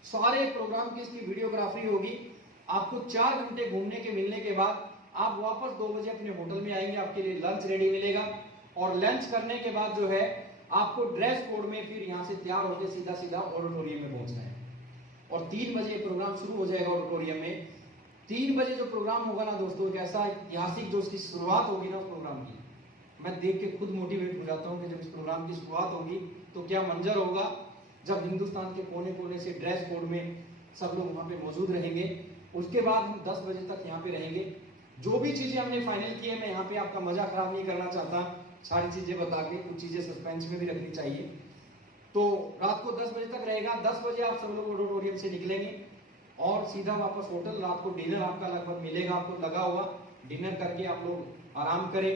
सारे प्रोग्राम की इसकी वीडियोग्राफी होगी। आपको 4 घंटे घूमने के मिलने के बाद आप वापस 2 बजे अपने होटल में आएंगे, आपके लिए लंच रेडी मिलेगा। और लंच करने के बाद जो है आपको ड्रेस कोड में फिर यहाँ से तैयार होकर सीधा सीधा ऑडिटोरियम में पहुंचना है। और 3 बजे प्रोग्राम शुरू हो जाएगा ऑडिटोरियम में। 3 बजे जो प्रोग्राम होगा ना दोस्तों, एक ऐसा ऐतिहासिक जो उसकी शुरुआत होगी ना उस प्रोग्राम की, मैं देख के खुद मोटिवेट हो जाता हूँ कि जब इस प्रोग्राम की शुरुआत होगी तो क्या मंजर होगा, जब हिंदुस्तान के कोने कोने से ड्रेस कोड में सब लोग वहाँ पे मौजूद रहेंगे। उसके बाद हम 10 बजे तक यहाँ पे रहेंगे। जो भी चीजें हमने फाइनल की है, मैं यहाँ पे आपका मजा खराब नहीं करना चाहता, सारी चीजें बता के कुछ चीजें सस्पेंस में भी रखनी चाहिए। तो रात को 10 बजे तक रहेगा। 10 बजे आप सब लोग ऑडिटोरियम से निकलेंगे और सीधा वापस होटल। रात को डिनर आपका लगभग मिलेगा, आपको लगा हुआ। डिनर करके आप लोग आराम करें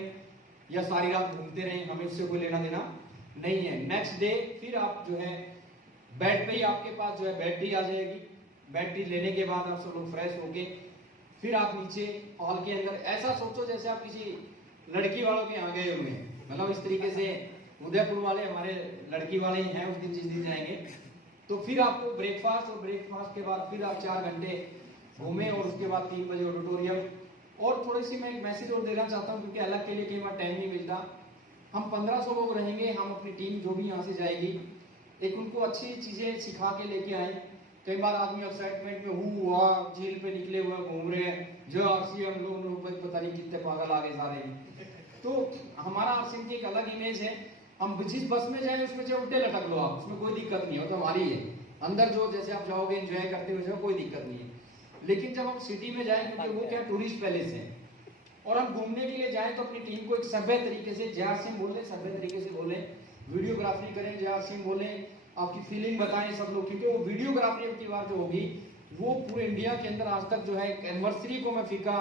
या सारी रात घूमते रहें, हमें उससे कोई लेना देना नहीं है। नेक्स्ट डे फिर आप जो है बेड पे ही आपके पास जो है बैटरी आ जाएगी। बैटरी लेने के बाद आप सब लोग फ्रेश होके फिर आप नीचे हॉल के अंदर, ऐसा सोचो जैसे आप किसी लड़की वालों के यहाँ गए हुए हैं, मतलब इस तरीके से उदयपुर वाले हमारे लड़की वाले ही हैं उस दिन जिस दिन जाएंगे। तो फिर आपको ब्रेकफास्ट, और ब्रेकफास्ट के बाद फिर आप 4 घंटे घूमें और उसके बाद 3 बजे ऑडिटोरियम। और थोड़ी सी मैं एक मैसेज और देना चाहता हूँ क्योंकि अलग के लिए कई बार टाइम नहीं मिलता। हम 1500 लोग रहेंगे, हम अपनी टीम जो भी यहाँ से जाएगी, एक उनको अच्छी चीजें सिखा के लेके आए। कई बार आदमी एक्साइटमेंट में हुआ झील पे निकले हुए घूम रहे हैं, जो आरसीएम लोग पता नहीं कितने पागल आ गए सारे। तो हमारा आरसीएम की एक अलग इमेज है। हम जिस बस में जाए उसमें चाहे उल्टे लटक लो आप, उसमें कोई दिक्कत नहीं है, तो हमारी है अंदर जो जैसे आप जाओगे एंजॉय करते हुए जाओ, कोई दिक्कत नहीं है। लेकिन जब हम सिटी में जाए, क्योंकि वो क्या टूरिस्ट पैलेस है और हम घूमने के लिए जाए, तो अपनी टीम को एक सभ्य तरीके से जयसिंह बोले, सभ्य तरीके से बोले, वीडियोग्राफी करें, जयसिंह बोले, आपकी फीलिंग बताएं सब लोग। क्योंकि वो वीडियोग्राफी अब की बार जो होगी वो पूरे इंडिया के अंदर आज तक जो है एनिवर्सरी को मैं फीका,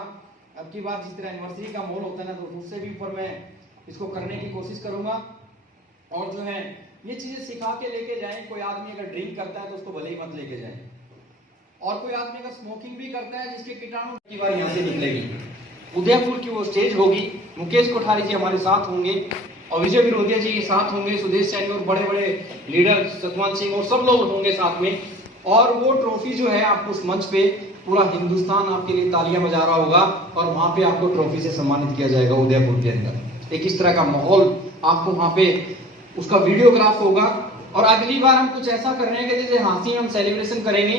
अब की बार जिस तरह एनिवर्सरी का मोल होता है ना, तो उससे भी ऊपर मैं इसको करने की कोशिश करूंगा। और जो है ये चीजें सिखा के लेके जाएं। कोई आदमी अगर ड्रिंक करता है तो उसको भले ही मत लेके जाएं, और कोई आदमी अगर स्मोकिंग भी करता है जिसके कीटाणु की बार यहाँ से निकलेगी। उदयपुर की वो स्टेज होगी, मुकेश कोठारी जी हमारे साथ होंगे और विजय विरोधिया जी साथ होंगे, सुदेश सैनी और बड़े बड़े लीडर सतवंत सिंह और सब लोग होंगे साथ में। और वो ट्रॉफी जो है आपको उस मंच पे पूरा हिंदुस्तान आपके लिए तालियां बजा रहा होगा और वहां पे आपको ट्रॉफी से सम्मानित किया जाएगा उदयपुर के अंदर। एक इस तरह का माहौल आपको वहां पे उसका वीडियोग्राफ होगा। और अगली बार हम कुछ ऐसा कर रहे हैं कि जैसे हाँसी में हम सेलिब्रेशन करेंगे,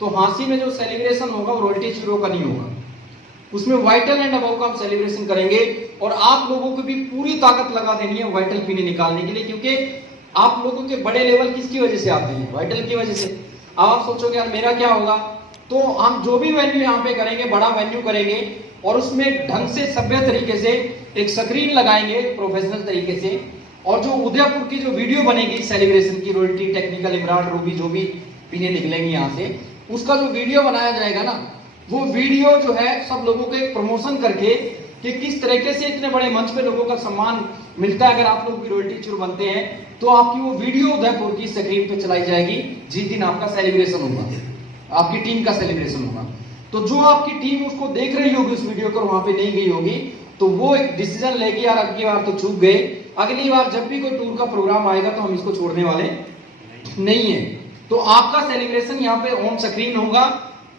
तो हाँसी में जो सेलिब्रेशन होगा वो रॉयल्टी शुरू का नहीं होगा, उसमें वाइटल एंड अबव का हम सेलिब्रेशन करेंगे। और आप लोगों को भी पूरी ताकत लगा देनी है वाइटल पीने निकालने के लिए, क्योंकि आप लोगों के बड़े लेवल किसकी वजह से आते हैं? वाइटल की वजह से। अब आप सोचोगे यार मेरा क्या होगा, तो हम जो भी वेन्यू यहाँ पे करेंगे बड़ा वेन्यू करेंगे और उसमें ढंग से सभ्य तरीके से एक स्क्रीन लगाएंगे प्रोफेशनल तरीके से। और जो उदयपुर की जो वीडियो बनेगी सेलिब्रेशन की, रॉयल्टी, टेक्निकल, इमराल्ड, रूबी जो भी पीने निकलेंगे यहाँ से, उसका जो वीडियो बनाया जाएगा ना, वो वीडियो जो है सब लोगों को एक प्रमोशन करके कि किस तरीके से इतने बड़े मंच पे लोगों का सम्मान मिलता है। अगर आप लोग भी रॉयल्टी चूर बनते हैं तो आपकी वो वीडियो उदयपुर की स्क्रीन पे चलाई जाएगी जिस दिन आपका सेलिब्रेशन होगा, आपकी टीम का सेलिब्रेशन होगा। तो जो आपकी टीम उसको देख रही होगी उस वीडियो को, वहां पे नहीं गई होगी, तो वो एक डिसीजन लेगी यार अगली बार तो चूक गए, अगली बार जब भी कोई टूर का प्रोग्राम आएगा तो हम इसको छोड़ने वाले नहीं है। तो आपका सेलिब्रेशन यहाँ पे ऑन स्क्रीन होगा,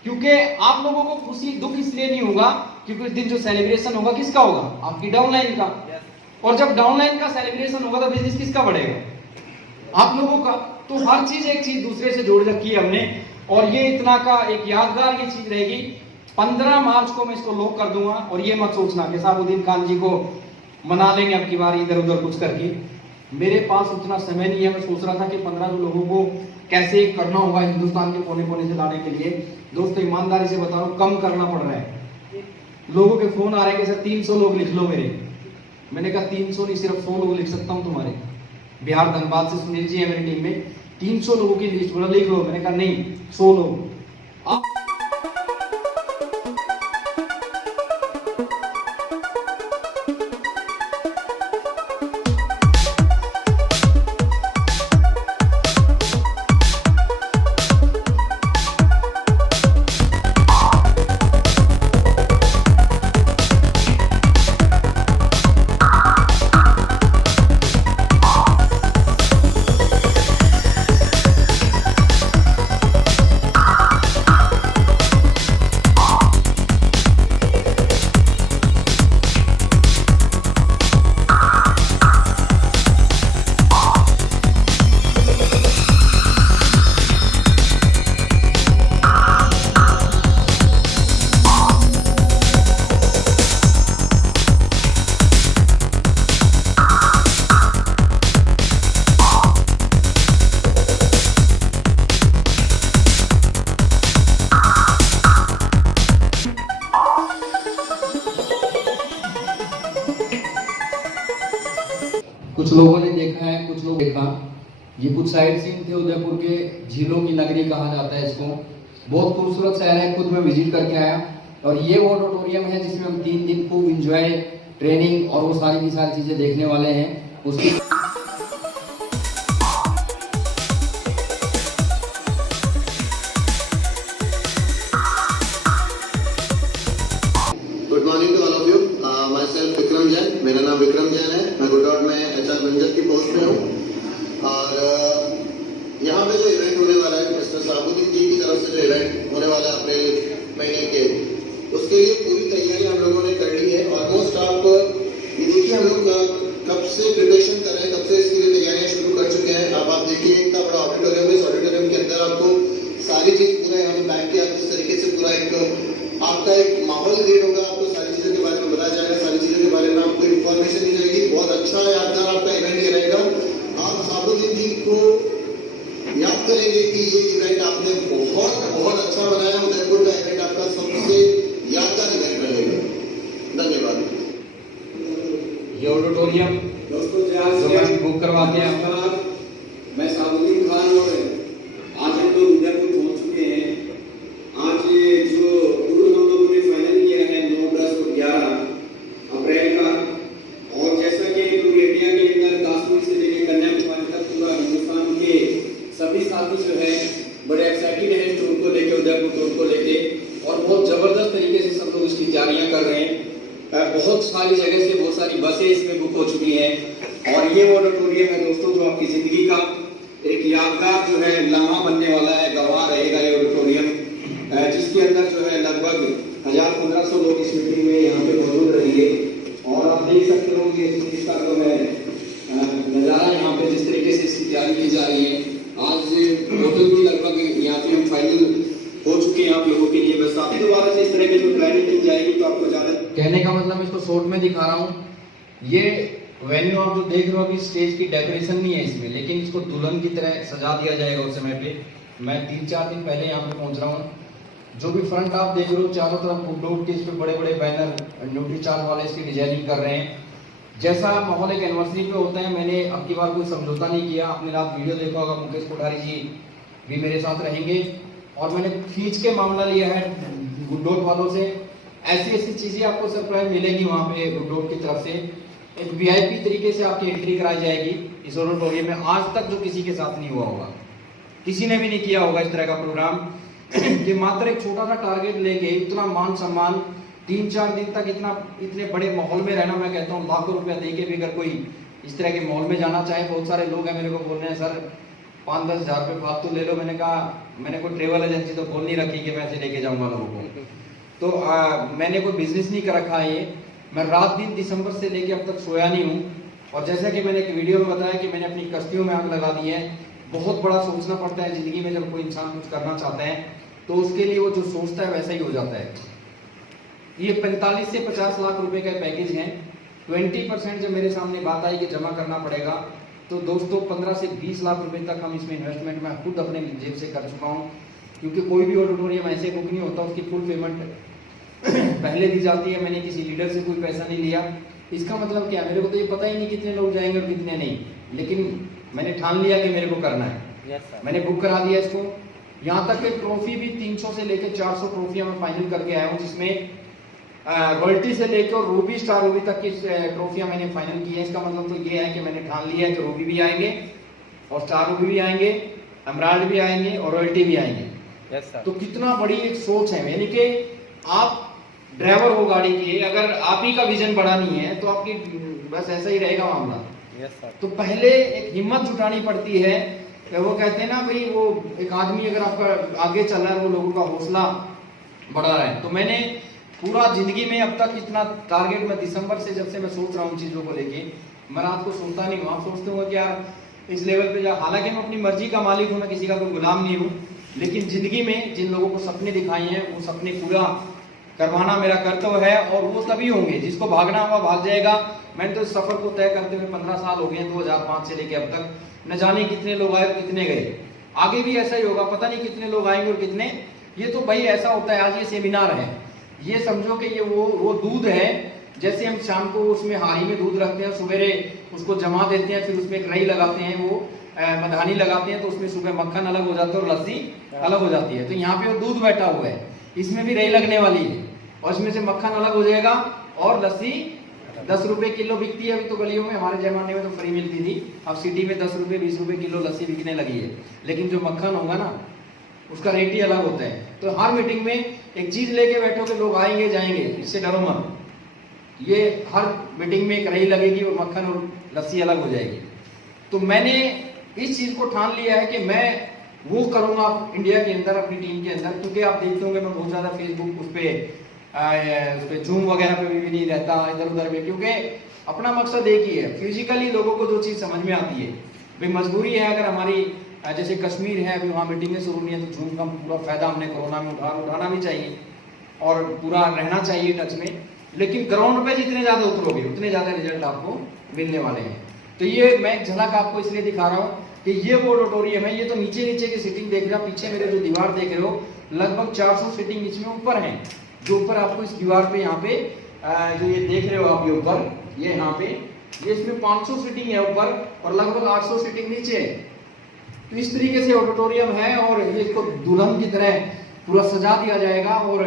क्योंकि आप लोगों को खुशी दुख इसलिए नहीं होगा क्योंकि उस दिन जो सेलिब्रेशन होगा किसका होगा? आपकी डाउनलाइन का। और जब डाउनलाइन का सेलिब्रेशन होगा तो बिजनेस किसका बढ़ेगा? आप लोगों का। तो हर चीज एक चीज दूसरे से जोड़ रखी है हमने, और ये इतना का एक यादगार ये चीज रहेगी। 15 मार्च को मैं इसको लॉक कर दूंगा, और ये मत सोचना कि साबुद्दीन खान जी को मना लेंगे अब की बार इधर उधर कुछ करके। मेरे पास उतना समय नहीं है। मैं सोच रहा था कि 15 लोगों को कैसे करना होगा हिंदुस्तान के कोने कोने से लाने के लिए। दोस्तों ईमानदारी से बता रहा हूं, कम करना पड़ रहा है। लोगों के फोन आ रहे हैं कि सर 300 लोग लिख लो मेरे। मैंने कहा 300 नहीं, सिर्फ 100 लोग लिख सकता हूं तुम्हारे। बिहार धनबाद से सुनील जी है मेरी टीम में। 300 लोगों की लिस्ट बोला लिख लो, मैंने कहा नहीं 100 लोग। कुछ लोगों ने देखा है, कुछ लोग देखा, ये कुछ साइड सीन थे उदयपुर के, झीलों की नगरी कहा जाता है इसको। बहुत खूबसूरत शहर है, खुद मैं विजिट करके आया। और ये वो ऑडिटोरियम है जिसमें हम 3 दिन खूब इंजॉय, ट्रेनिंग और वो सारी की सारी चीजें देखने वाले हैं। उसकी good morning to all of you. Myself Vikram Jain, मेरा नाम विक्रम जैन है। मैं गुड़गांव में HR मैनेजर की पोस्ट में हूँ। और यहाँ पे जो इवेंट होने वाला है मिस्टर साबुद्दीन जी की तरफ से जो इवेंट होने वाला है अप्रैल महीने के, उसके लिए पूरी तैयारी हम लोगों ने कर ली है। ऑलमोस्ट आप ये देखिए हम लोग कब से प्रिपरेशन कर रहे हैं, कब से इसके लिए तैयारियां शुरू कर चुके हैं। अब आप देखिए इतना बड़ा ऑडिटोरियम है, इस ऑडिटोरियम के अंदर आपको सारी चीज पूरा यहाँ बैंक के जिस तरीके से पूरा एक आपका एक माहौल क्रिएट होगा, आपको सारी चीजों के बारे में बताया जाएगा, सारी चीजों के बारे में आपको इन्फॉर्मेशन दी जाएगी। बहुत अच्छा यादगार आपका इवेंट ये रहेगा। आप साबुद्दीन जी को याद करेंगे कि ये इवेंट आपने बहुत अच्छा बनाया। उदयपुर का इवेंट आपका सबसे यादगार इवेंट रहेगा। धन्यवाद। ये ऑडिटोरियम दोस्तों जो मैं बुक करवा दिया, मैं साबुद्दीन खान और आज हम लोग उदयपुर पहुंच चुके हैं। आज ये जो टूर हम लोगों ने फाइनल किया है 9, 10 और 11 अप्रैल का, और जैसा कि पूरी इंडिया के अंदर काश्मीर से लेकर कन्याकुमारी तक पूरा हिंदुस्तान के सभी साथी जो है बड़े एक्साइटेड हैं टूर को लेके, उदयपुर टूर को लेके, और बहुत जबरदस्त तरीके से सब लोग इसकी तैयारियां कर रहे हैं। बहुत सारी जगह से बहुत सारी बसें इसमें बुक हो चुकी हैं। और ये ऑडिटोरियम है दोस्तों जो आपकी जिंदगी का एक यादगार जो है लम्हा बनने वाला है, गवाह रहेगा ये ऑडिटोरियम, जिसके अंदर जो है लगभग 1000-1500 लोग इस मीटिंग में यहाँ पे मौजूद रहेंगे। और आप देख सकते हो कि इसका जो है नज़ारा यहाँ पे जिस तरीके से इसकी तैयारी की जा रही है। आज टोटल भी लगभग यहाँ पे हम फाइनल हो चुके हैं आप लोगों के लिए। बस आप दोबारा से इस तरह की जो प्लानिंग की जाएगी तो आपको ज़्यादा कहने का मतलब मैं इसको शॉर्ट में दिखा रहा हूँ। ये वेन्यू आप जो देख रहे हो अभी स्टेज की डेकोरेशन नहीं है इसमें, लेकिन इसको दुल्हन की तरह सजा दिया जाएगा उस समय पे। मैं 3-4 दिन पहले यहाँ पे पहुँच रहा हूँ। जो भी फ्रंट आप देख रहे हो चारों तरफ फुटबॉल के इस पे बड़े बड़े बैनर न्यूट्री चार्ट वाले इसकी डिजाइनिंग कर रहे हैं। जैसा माहौल एक एनिवर्सरी पे होता है, मैंने अब की बार कोई समझौता नहीं किया। आपने रात वीडियो देखा होगा, मुकेश कोठारी जी भी मेरे साथ रहेंगे, और मैंने खींच के मामला लिया है गुड्डोट वालों से। ऐसी चीजें आपको सरप्राइज मिलेगी वहाँ पे गुड्डोट की तरफ से। एक VIP तरीके से आपकी एंट्री कराई जाएगी इस ऑडिटोरियम में। आज तक जो किसी के साथ नहीं हुआ होगा, किसी ने भी नहीं किया होगा इस तरह का प्रोग्राम, कि मात्र एक छोटा सा टारगेट लेके इतना मान सम्मान 3-4 दिन तक इतने बड़े माहौल में रहना। मैं कहता हूँ लाखों रुपया दे के भी अगर कोई इस तरह के माहौल में जाना चाहे। बहुत सारे लोग हैं मेरे को बोल रहे हैं सर 5-10 हज़ार रुपये फालतू ले लो। मैंने कहा मैंने कोई ट्रेवल एजेंसी तो खोल नहीं रखी कि मैं ऐसे लेके जाऊंगा लोगों को। तो मैंने कोई बिजनेस नहीं कर रखा है। ये मैं रात दिन दिसंबर से लेके अब तक सोया नहीं हूँ। और जैसा कि मैंने एक वीडियो में बताया कि मैंने अपनी कश्तियों में आग लगा दी है। बहुत बड़ा सोचना पड़ता है जिंदगी में, जब कोई इंसान कुछ करना चाहता है तो उसके लिए वो जो सोचता है वैसा ही हो जाता है। ये 45 से 50 लाख रुपए का पैकेज है। 20% जब मेरे सामने बात आई कि जमा करना पड़ेगा, तो दोस्तों 15 से 20 लाख रुपए तक हम इसमें इन्वेस्टमेंट मैं खुद अपने जेब से कर चुका हूँ। क्योंकि कोई भी ऑडिटोरियम ऐसे बुक नहीं होता, उसकी फुल पेमेंट पहले दी जाती है। मैंने किसी लीडर से कोई पैसा नहीं लिया। इसका मतलब क्या, मेरे को तो ये पता ही नहीं कितने लोग जाएंगे और कितने नहीं। लेकिन मैंने ठान लिया कि मेरे को करना है। मैंने बुक करा दिया इसको। यहाँ तक कि ट्रॉफी भी 300 से लेकर 400 ट्रॉफियां मैं फाइनल करके आया हूँ, जिसमें रॉयल्टी से लेकर रूबी स्टार रूबी तक की ट्रॉफियां मैंने फाइनल की है। इसका मतलब तो ये है कि मैंने ठान लिया है कि रूबी भी आएंगे और स्टार रूबी भी आएंगे, एमराल्ड भी आएंगे और रॉयल्टी भी आएंगे। तो कितना बड़ी एक सोच है, यानी कि आप ड्राइवर हो गाड़ी के, अगर आप ही का विजन बड़ा नहीं है तो आपकी बस ऐसा ही रहेगा मामला। तो पहले एक हिम्मत जुटानी पड़ती है। वो कहते हैं ना भाई, वो एक आदमी अगर आपका आगे चल रहा है, वो लोगों का हौसला बढ़ा रहा है। तो मैंने पूरा जिंदगी में अब तक इतना टारगेट, मैं दिसंबर से जब से मैं सोच रहा हूँ चीजों को लेके, मैं रात को सोता नहीं हूँ। आप सोचते हो कि यार इस लेवल पे जा, हालांकि मैं अपनी मर्जी का मालिक हूँ, मैं किसी का कोई गुलाम नहीं हूँ, लेकिन जिंदगी में जिन लोगों को सपने दिखाए हैं वो सपने पूरा करवाना मेरा कर्तव्य है। और वो तभी होंगे, जिसको भागना हुआ भाग जाएगा। मैंने तो इस सफर को तय करते हुए 15 साल हो गए, 2005 से लेके अब तक। न जाने कितने लोग आए और कितने गए, आगे भी ऐसा ही होगा, पता नहीं कितने लोग आएंगे और कितने। ये तो भाई ऐसा होता है, आज ये सेमिनार है, ये समझो कि ये वो दूध है, जैसे हम शाम को उसमें हारी में दूध रखते हैं, सवेरे उसको जमा देते हैं, फिर उसमें एक रई लगाते हैं, वो मधानी लगाते हैं, तो उसमें सुबह मक्खन अलग हो जाता है और लस्सी अलग हो जाती है। तो यहाँ पे वो दूध बैठा हुआ है, इसमें भी रई लगने वाली है और इसमें से मक्खन अलग हो जाएगा और लस्सी 10 रुपए किलो बिकती है। अभी तो गलियों में, हमारे जमाने में तो फ्री मिलती थी, अब सिटी में 10 रुपए 20 रुपए किलो लस्सी बिकने लगी है। लेकिन जो मक्खन होगा ना, उसका रेट ही अलग होता है। तो हर मीटिंग में एक चीज लेके बैठो कि लोग आएंगे जाएंगे, इससे डरो मत। ये हर मीटिंग में एक रही लगेगी और मक्खन और लस्सी अलग हो जाएगी। तो मैंने इस चीज को ठान लिया है कि मैं वो करूंगा इंडिया के अंदर, अपनी टीम के अंदर। क्योंकि आप देखते होंगे मैं बहुत ज्यादा फेसबुक उस पे जूम वगैरह पे भी नहीं रहता इधर उधर में, क्योंकि अपना मकसद एक ही है, फिजिकली लोगों को जो चीज समझ में आती है। भाई मजबूरी है, अगर हमारी जैसे कश्मीर है, अभी वहाँ मीटिंगें शुरू नहीं है, तो जूम का पूरा फायदा हमने कोरोना में उठाना भी चाहिए और पूरा रहना चाहिए टच में। लेकिन ग्राउंड पे जितने ज्यादा उतरोगे उतने ज्यादा रिजल्ट आपको मिलने वाले हैं। तो ये मैं एक झलक आपको इसलिए दिखा रहा हूँ कि ये वो ऑडिटोरियम है। ये तो नीचे नीचे की सीटिंग देख रहे हो, पीछे मेरे जो दीवार देख रहे हो, लगभग 400 सीटिंग इसमें ऊपर है। जो ऊपर आपको इस दीवार पे यहाँ पे जो ये देख रहे हो आप, ये ऊपर, ये यहाँ पे, ये इसमें 500 सीटिंग है ऊपर और लगभग 800 सीटिंग नीचे है। तो इस तरीके से ऑडिटोरियम है और ये इसको दुल्हन की तरह पूरा सजा दिया जाएगा। और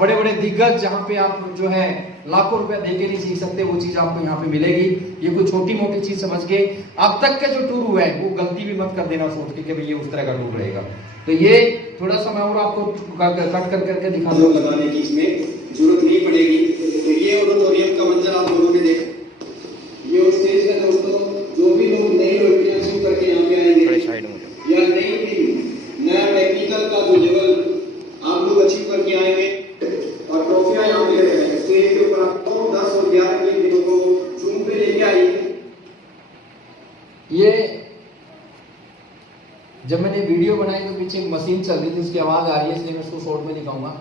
बड़े बड़े दिग्गज जहाँ पे आप जो है लाखों रुपया देके नहीं सीख सकते, वो चीज आपको यहाँ पे मिलेगी। ये कोई छोटी मोटी चीज समझ के अब तक का जो टूर हुआ है वो गलती भी मत कर देना सोच के कि भाई ये उस तरह का टूर रहेगा। तो ये थोड़ा सा मैं और आपको कट कर करके दिखा दूँ, लगाने की इसमें जरूरत नहीं पड़ेगी। तो ये ऑडिटोरियम का मंजर आप लोगों ने देखा, ये वो स्टेज है दोस्तों। जो भी लोग नई रोटियां अचीव करके यहाँ पे आएंगे या नई टीम, नया टेक्निकल का जो लेवल आप लोग अचीव करके आएंगे और ट्रॉफियां यहाँ पे स्टेज के ऊपर आपको 10 और 11 के दिनों को जूम पे लेके आएंगे। ये जब मैंने वीडियो बनाई तो पीछे एक मशीन चल रही थी, उसकी आवाज आ रही है, इसलिए मैं उसको शॉर्ट में दिखाऊंगा।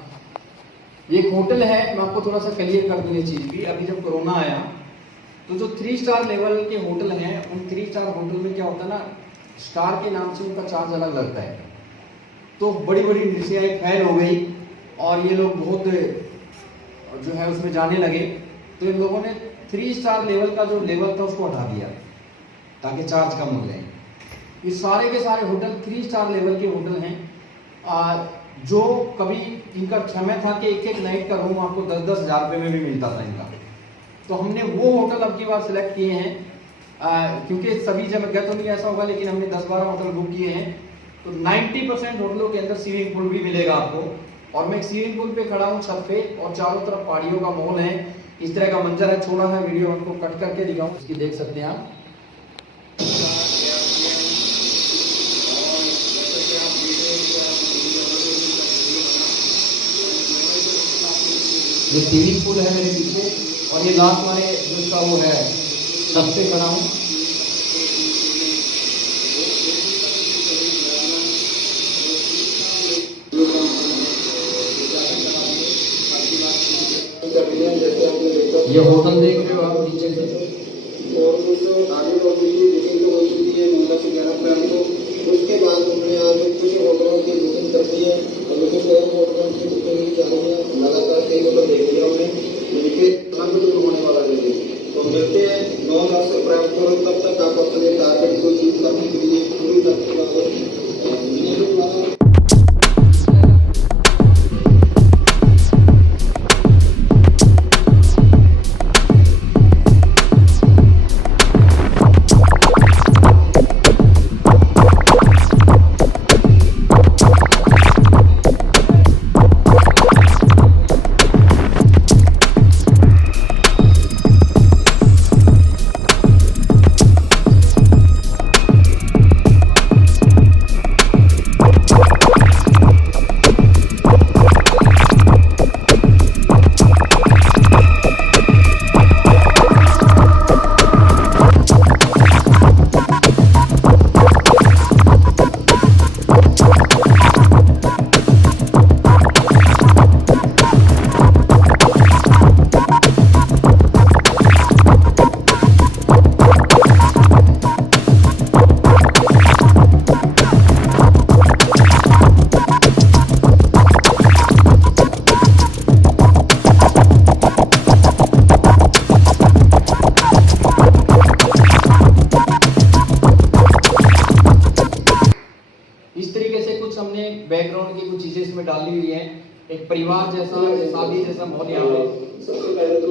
ये एक होटल है, मैं आपको थोड़ा सा क्लियर कर दूं ये चीज भी। अभी जब कोरोना आया तो जो 3 स्टार लेवल के होटल हैं, उन 3 स्टार होटल में क्या होता है ना, स्टार के नाम से उनका चार्ज अलग लगता है। तो बड़ी बड़ी इंडस्ट्रियाँ एक फैल हो गई और ये लोग बहुत जो है उसमें जाने लगे। तो इन लोगों ने 3 स्टार लेवल का जो लेवल था उसको हटा दिया ताकि चार्ज कम हो जाए। ये सारे के सारे होटल 3 स्टार लेवल के होटल हैं, जो कभी इनका समय था कि एक नाइट का रूम आपको 10-10 हज़ार रुपये में भी मिलता था इनका। तो हमने वो होटल अब की बार सिलेक्ट किए हैं, क्योंकि सभी जगह तो नहीं ऐसा होगा, लेकिन हमने 10-12 होटल बुक किए हैं। तो 90% होटलों के अंदर स्विमिंग पूल भी मिलेगा आपको। और मैं स्विमिंग पूल पे खड़ा हूँ छत पे और चारों तरफ पहाड़ियों का माहौल है, इस तरह का मंजर है। छोड़ा है वीडियो आपको कट करके दिखाऊं, इसकी देख सकते हैं आप। ये स्विमिंग पूल है मेरे पीछे और ये लास्ट वाले जो इसका वो है छत पे खड़ा हूँ। ये होटल देख रहे हो आप नीचे से, और कुछ आगे बुकिंग तो हो चुकी है 9 लाख 11 पे हमको। उसके बाद हमने आज कुछ होटलों की बुकिंग कर दी है और कुछ और होटलों की बुकिंग भी जा रही है। लगातार कई होटल देख लिया हमने, लेकिन अंत होने वाला है। तो मिलते हैं 9 लाख से प्राप्त करो, तब तक आप अपने परिवार जैसा, शादी जैसा माहौल यहाँ पे।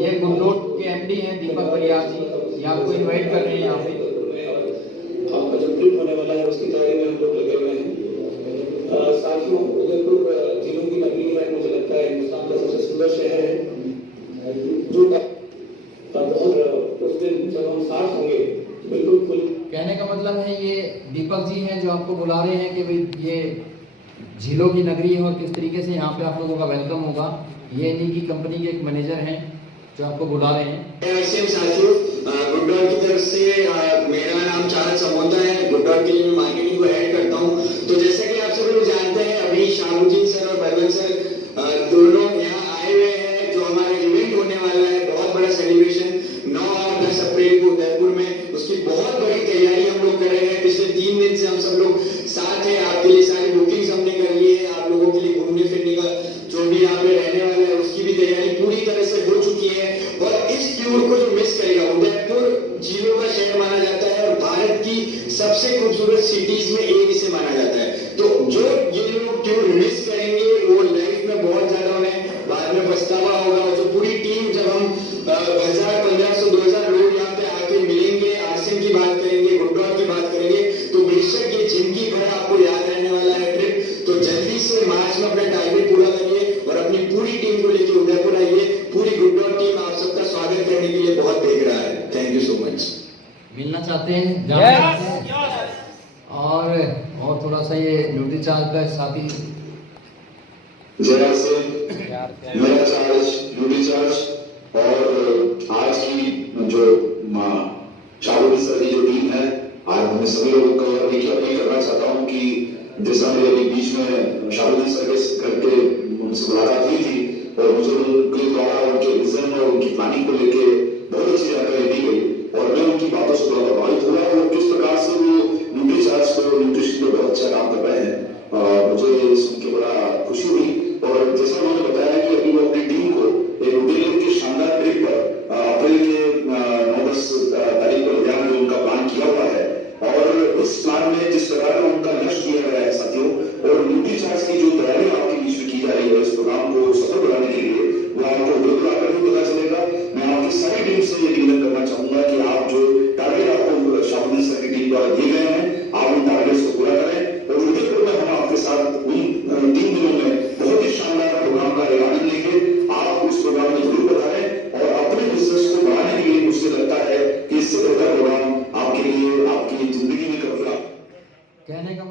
ये गुडनोट के एमडी हैं दीपक बरियार जी, ये आपको इनवाइट कर रहे हैं यहाँ पे। आपका जो ट्रिप होने वाला है उसकी तैयारी में हम लोग लगे हुए हैं। साथियों, उदयपुर जिलों की नगरी है, मुझे लगता है हिंदुस्तान का सबसे सुंदर शहर है, जो बहुत उस दिन जब हम साथ होंगे बिल्कुल खुल। कहने का मतलब है ये दीपक जी हैं जो आपको बुला रहे हैं कि भाई ये झीलों की नगरी है और किस तरीके से यहाँ पे आप लोगों का वेलकम होगा। ये इन्हीं की कंपनी के एक मैनेजर हैं जो आपको बुला रहे हैं। साथियों, गुडडॉट की तरफ से मेरा नाम चार्ल्स समोता है। गुडडॉट के लिए मैं मार्केटिंग को हेड करता हूँ। तो जैसा कि आप सब लोग जानते हैं, अभी शाहरुद्दीन सर और बलवंत सर दोनों यहाँ आए हुए हैं। जो हमारा इवेंट होने वाला है, बहुत बड़ा सेलिब्रेशन 9 और 10 अप्रैल को उदयपुर में, उसकी बहुत बड़ी तैयारी हम लोग कर रहे हैं। पिछले 3 दिन से हम सब लोग साथ हैं। आपके लिए सारी बुकिंग्स हमने कर ली है। आप लोगों के लिए घूमने फिरने का जो भी यहाँ पे रहने वाला है उसकी भी तैयारी पूरी तरह से हो चुकी है। और इस टूर को जो मिस करेगा, उदयपुर झीलों का शहर माना जाता है और भारत की सबसे खूबसूरत सिटीज में एक इसे माना जाता है। तो जो ये लोग टूर मिस करेंगे वो लाइफ में बहुत ज्यादा उन्हें बाद में पछतावा होगा। और जो पूरी टीम, जब हम 1000, 1500, 2000 लोग यहाँ पे आके मिलेंगे, आरसीएम की बात करेंगे, गुडडॉट की बात करेंगे, तो बेशक ये जिंदगी भर आपको याद रहने वाला है ट्रिप। तो जल्दी से मार्च में अपना टारगेट पूरा करिए और अपनी पूरी टीम को लेकर उदयपुर आइए। पूरी गुडडॉट टीम आप सबका स्वागत करने के लिए बहुत देख रहा है। Thank you so much. मिलना चाहते हैं और थोड़ा सा ये ड्यूटी चार्ज का साथी जरा से मेरा चार्ज, ड्यूटी चार्ज, और आज की जो शाहरुद्दीन सर की जो टीम है, आज हमने सभी लोगों को अपील करना चाहता हूँ कि जैसा मेरे अभी बीच में शाहरुद्दीन सर के घर के उनसे मुलाकात हुई थी और मुझे उनके द्वारा उनके विजन और उनकी प्लानिंग को लेके बहुत अच्छी जानकारी दी गई और मैं उनकी बातों से बड़ा प्रभावित हुआ और किस प्रकार से वो न्यूट्री चार्ज को, न्यूट्रिशन को बहुत अच्छा काम कर रहे हैं। मुझे सुन के बड़ा खुशी हुई। और जैसा उन्होंने बताया कि अभी वो अपनी टीम को एक उदयपुर के शानदार ट्रिप पर अप्रैल के 9-10 तारीख को लुधियाना में उनका प्लान किया हुआ है। और इस प्लान में जिस प्रकार का उनका लक्ष्य दिया गया है साथियों, और न्यूट्री चार्ज की जो तैयारी आपके बीच में की जा रही है इस प्रोग्राम को सफल बनाने के लिए, वो आपको उदयपुर आकर भी पता चलेगा। मैं आपकी सारी टीम से ये निवेदन करना चाहूंगा कि आप जो टारगेट आपको शाहरुद्दीन सर की टीम द्वारा दिए गए हैं, आप उन टारगेट्स को पूरा करें। और उदयपुर में हम आपके साथ उन 3 दिनों में बहुत ही शानदार प्रोग्राम का आयोजन लेंगे। आप उस प्रोग्राम में जरूर पधारें और अपने बिजनेस को बढ़ाने के लिए मुझे लगता है कि इससे बेहतर प्रोग्राम आपके लिए, आपकी जिंदगी में कभी कहने का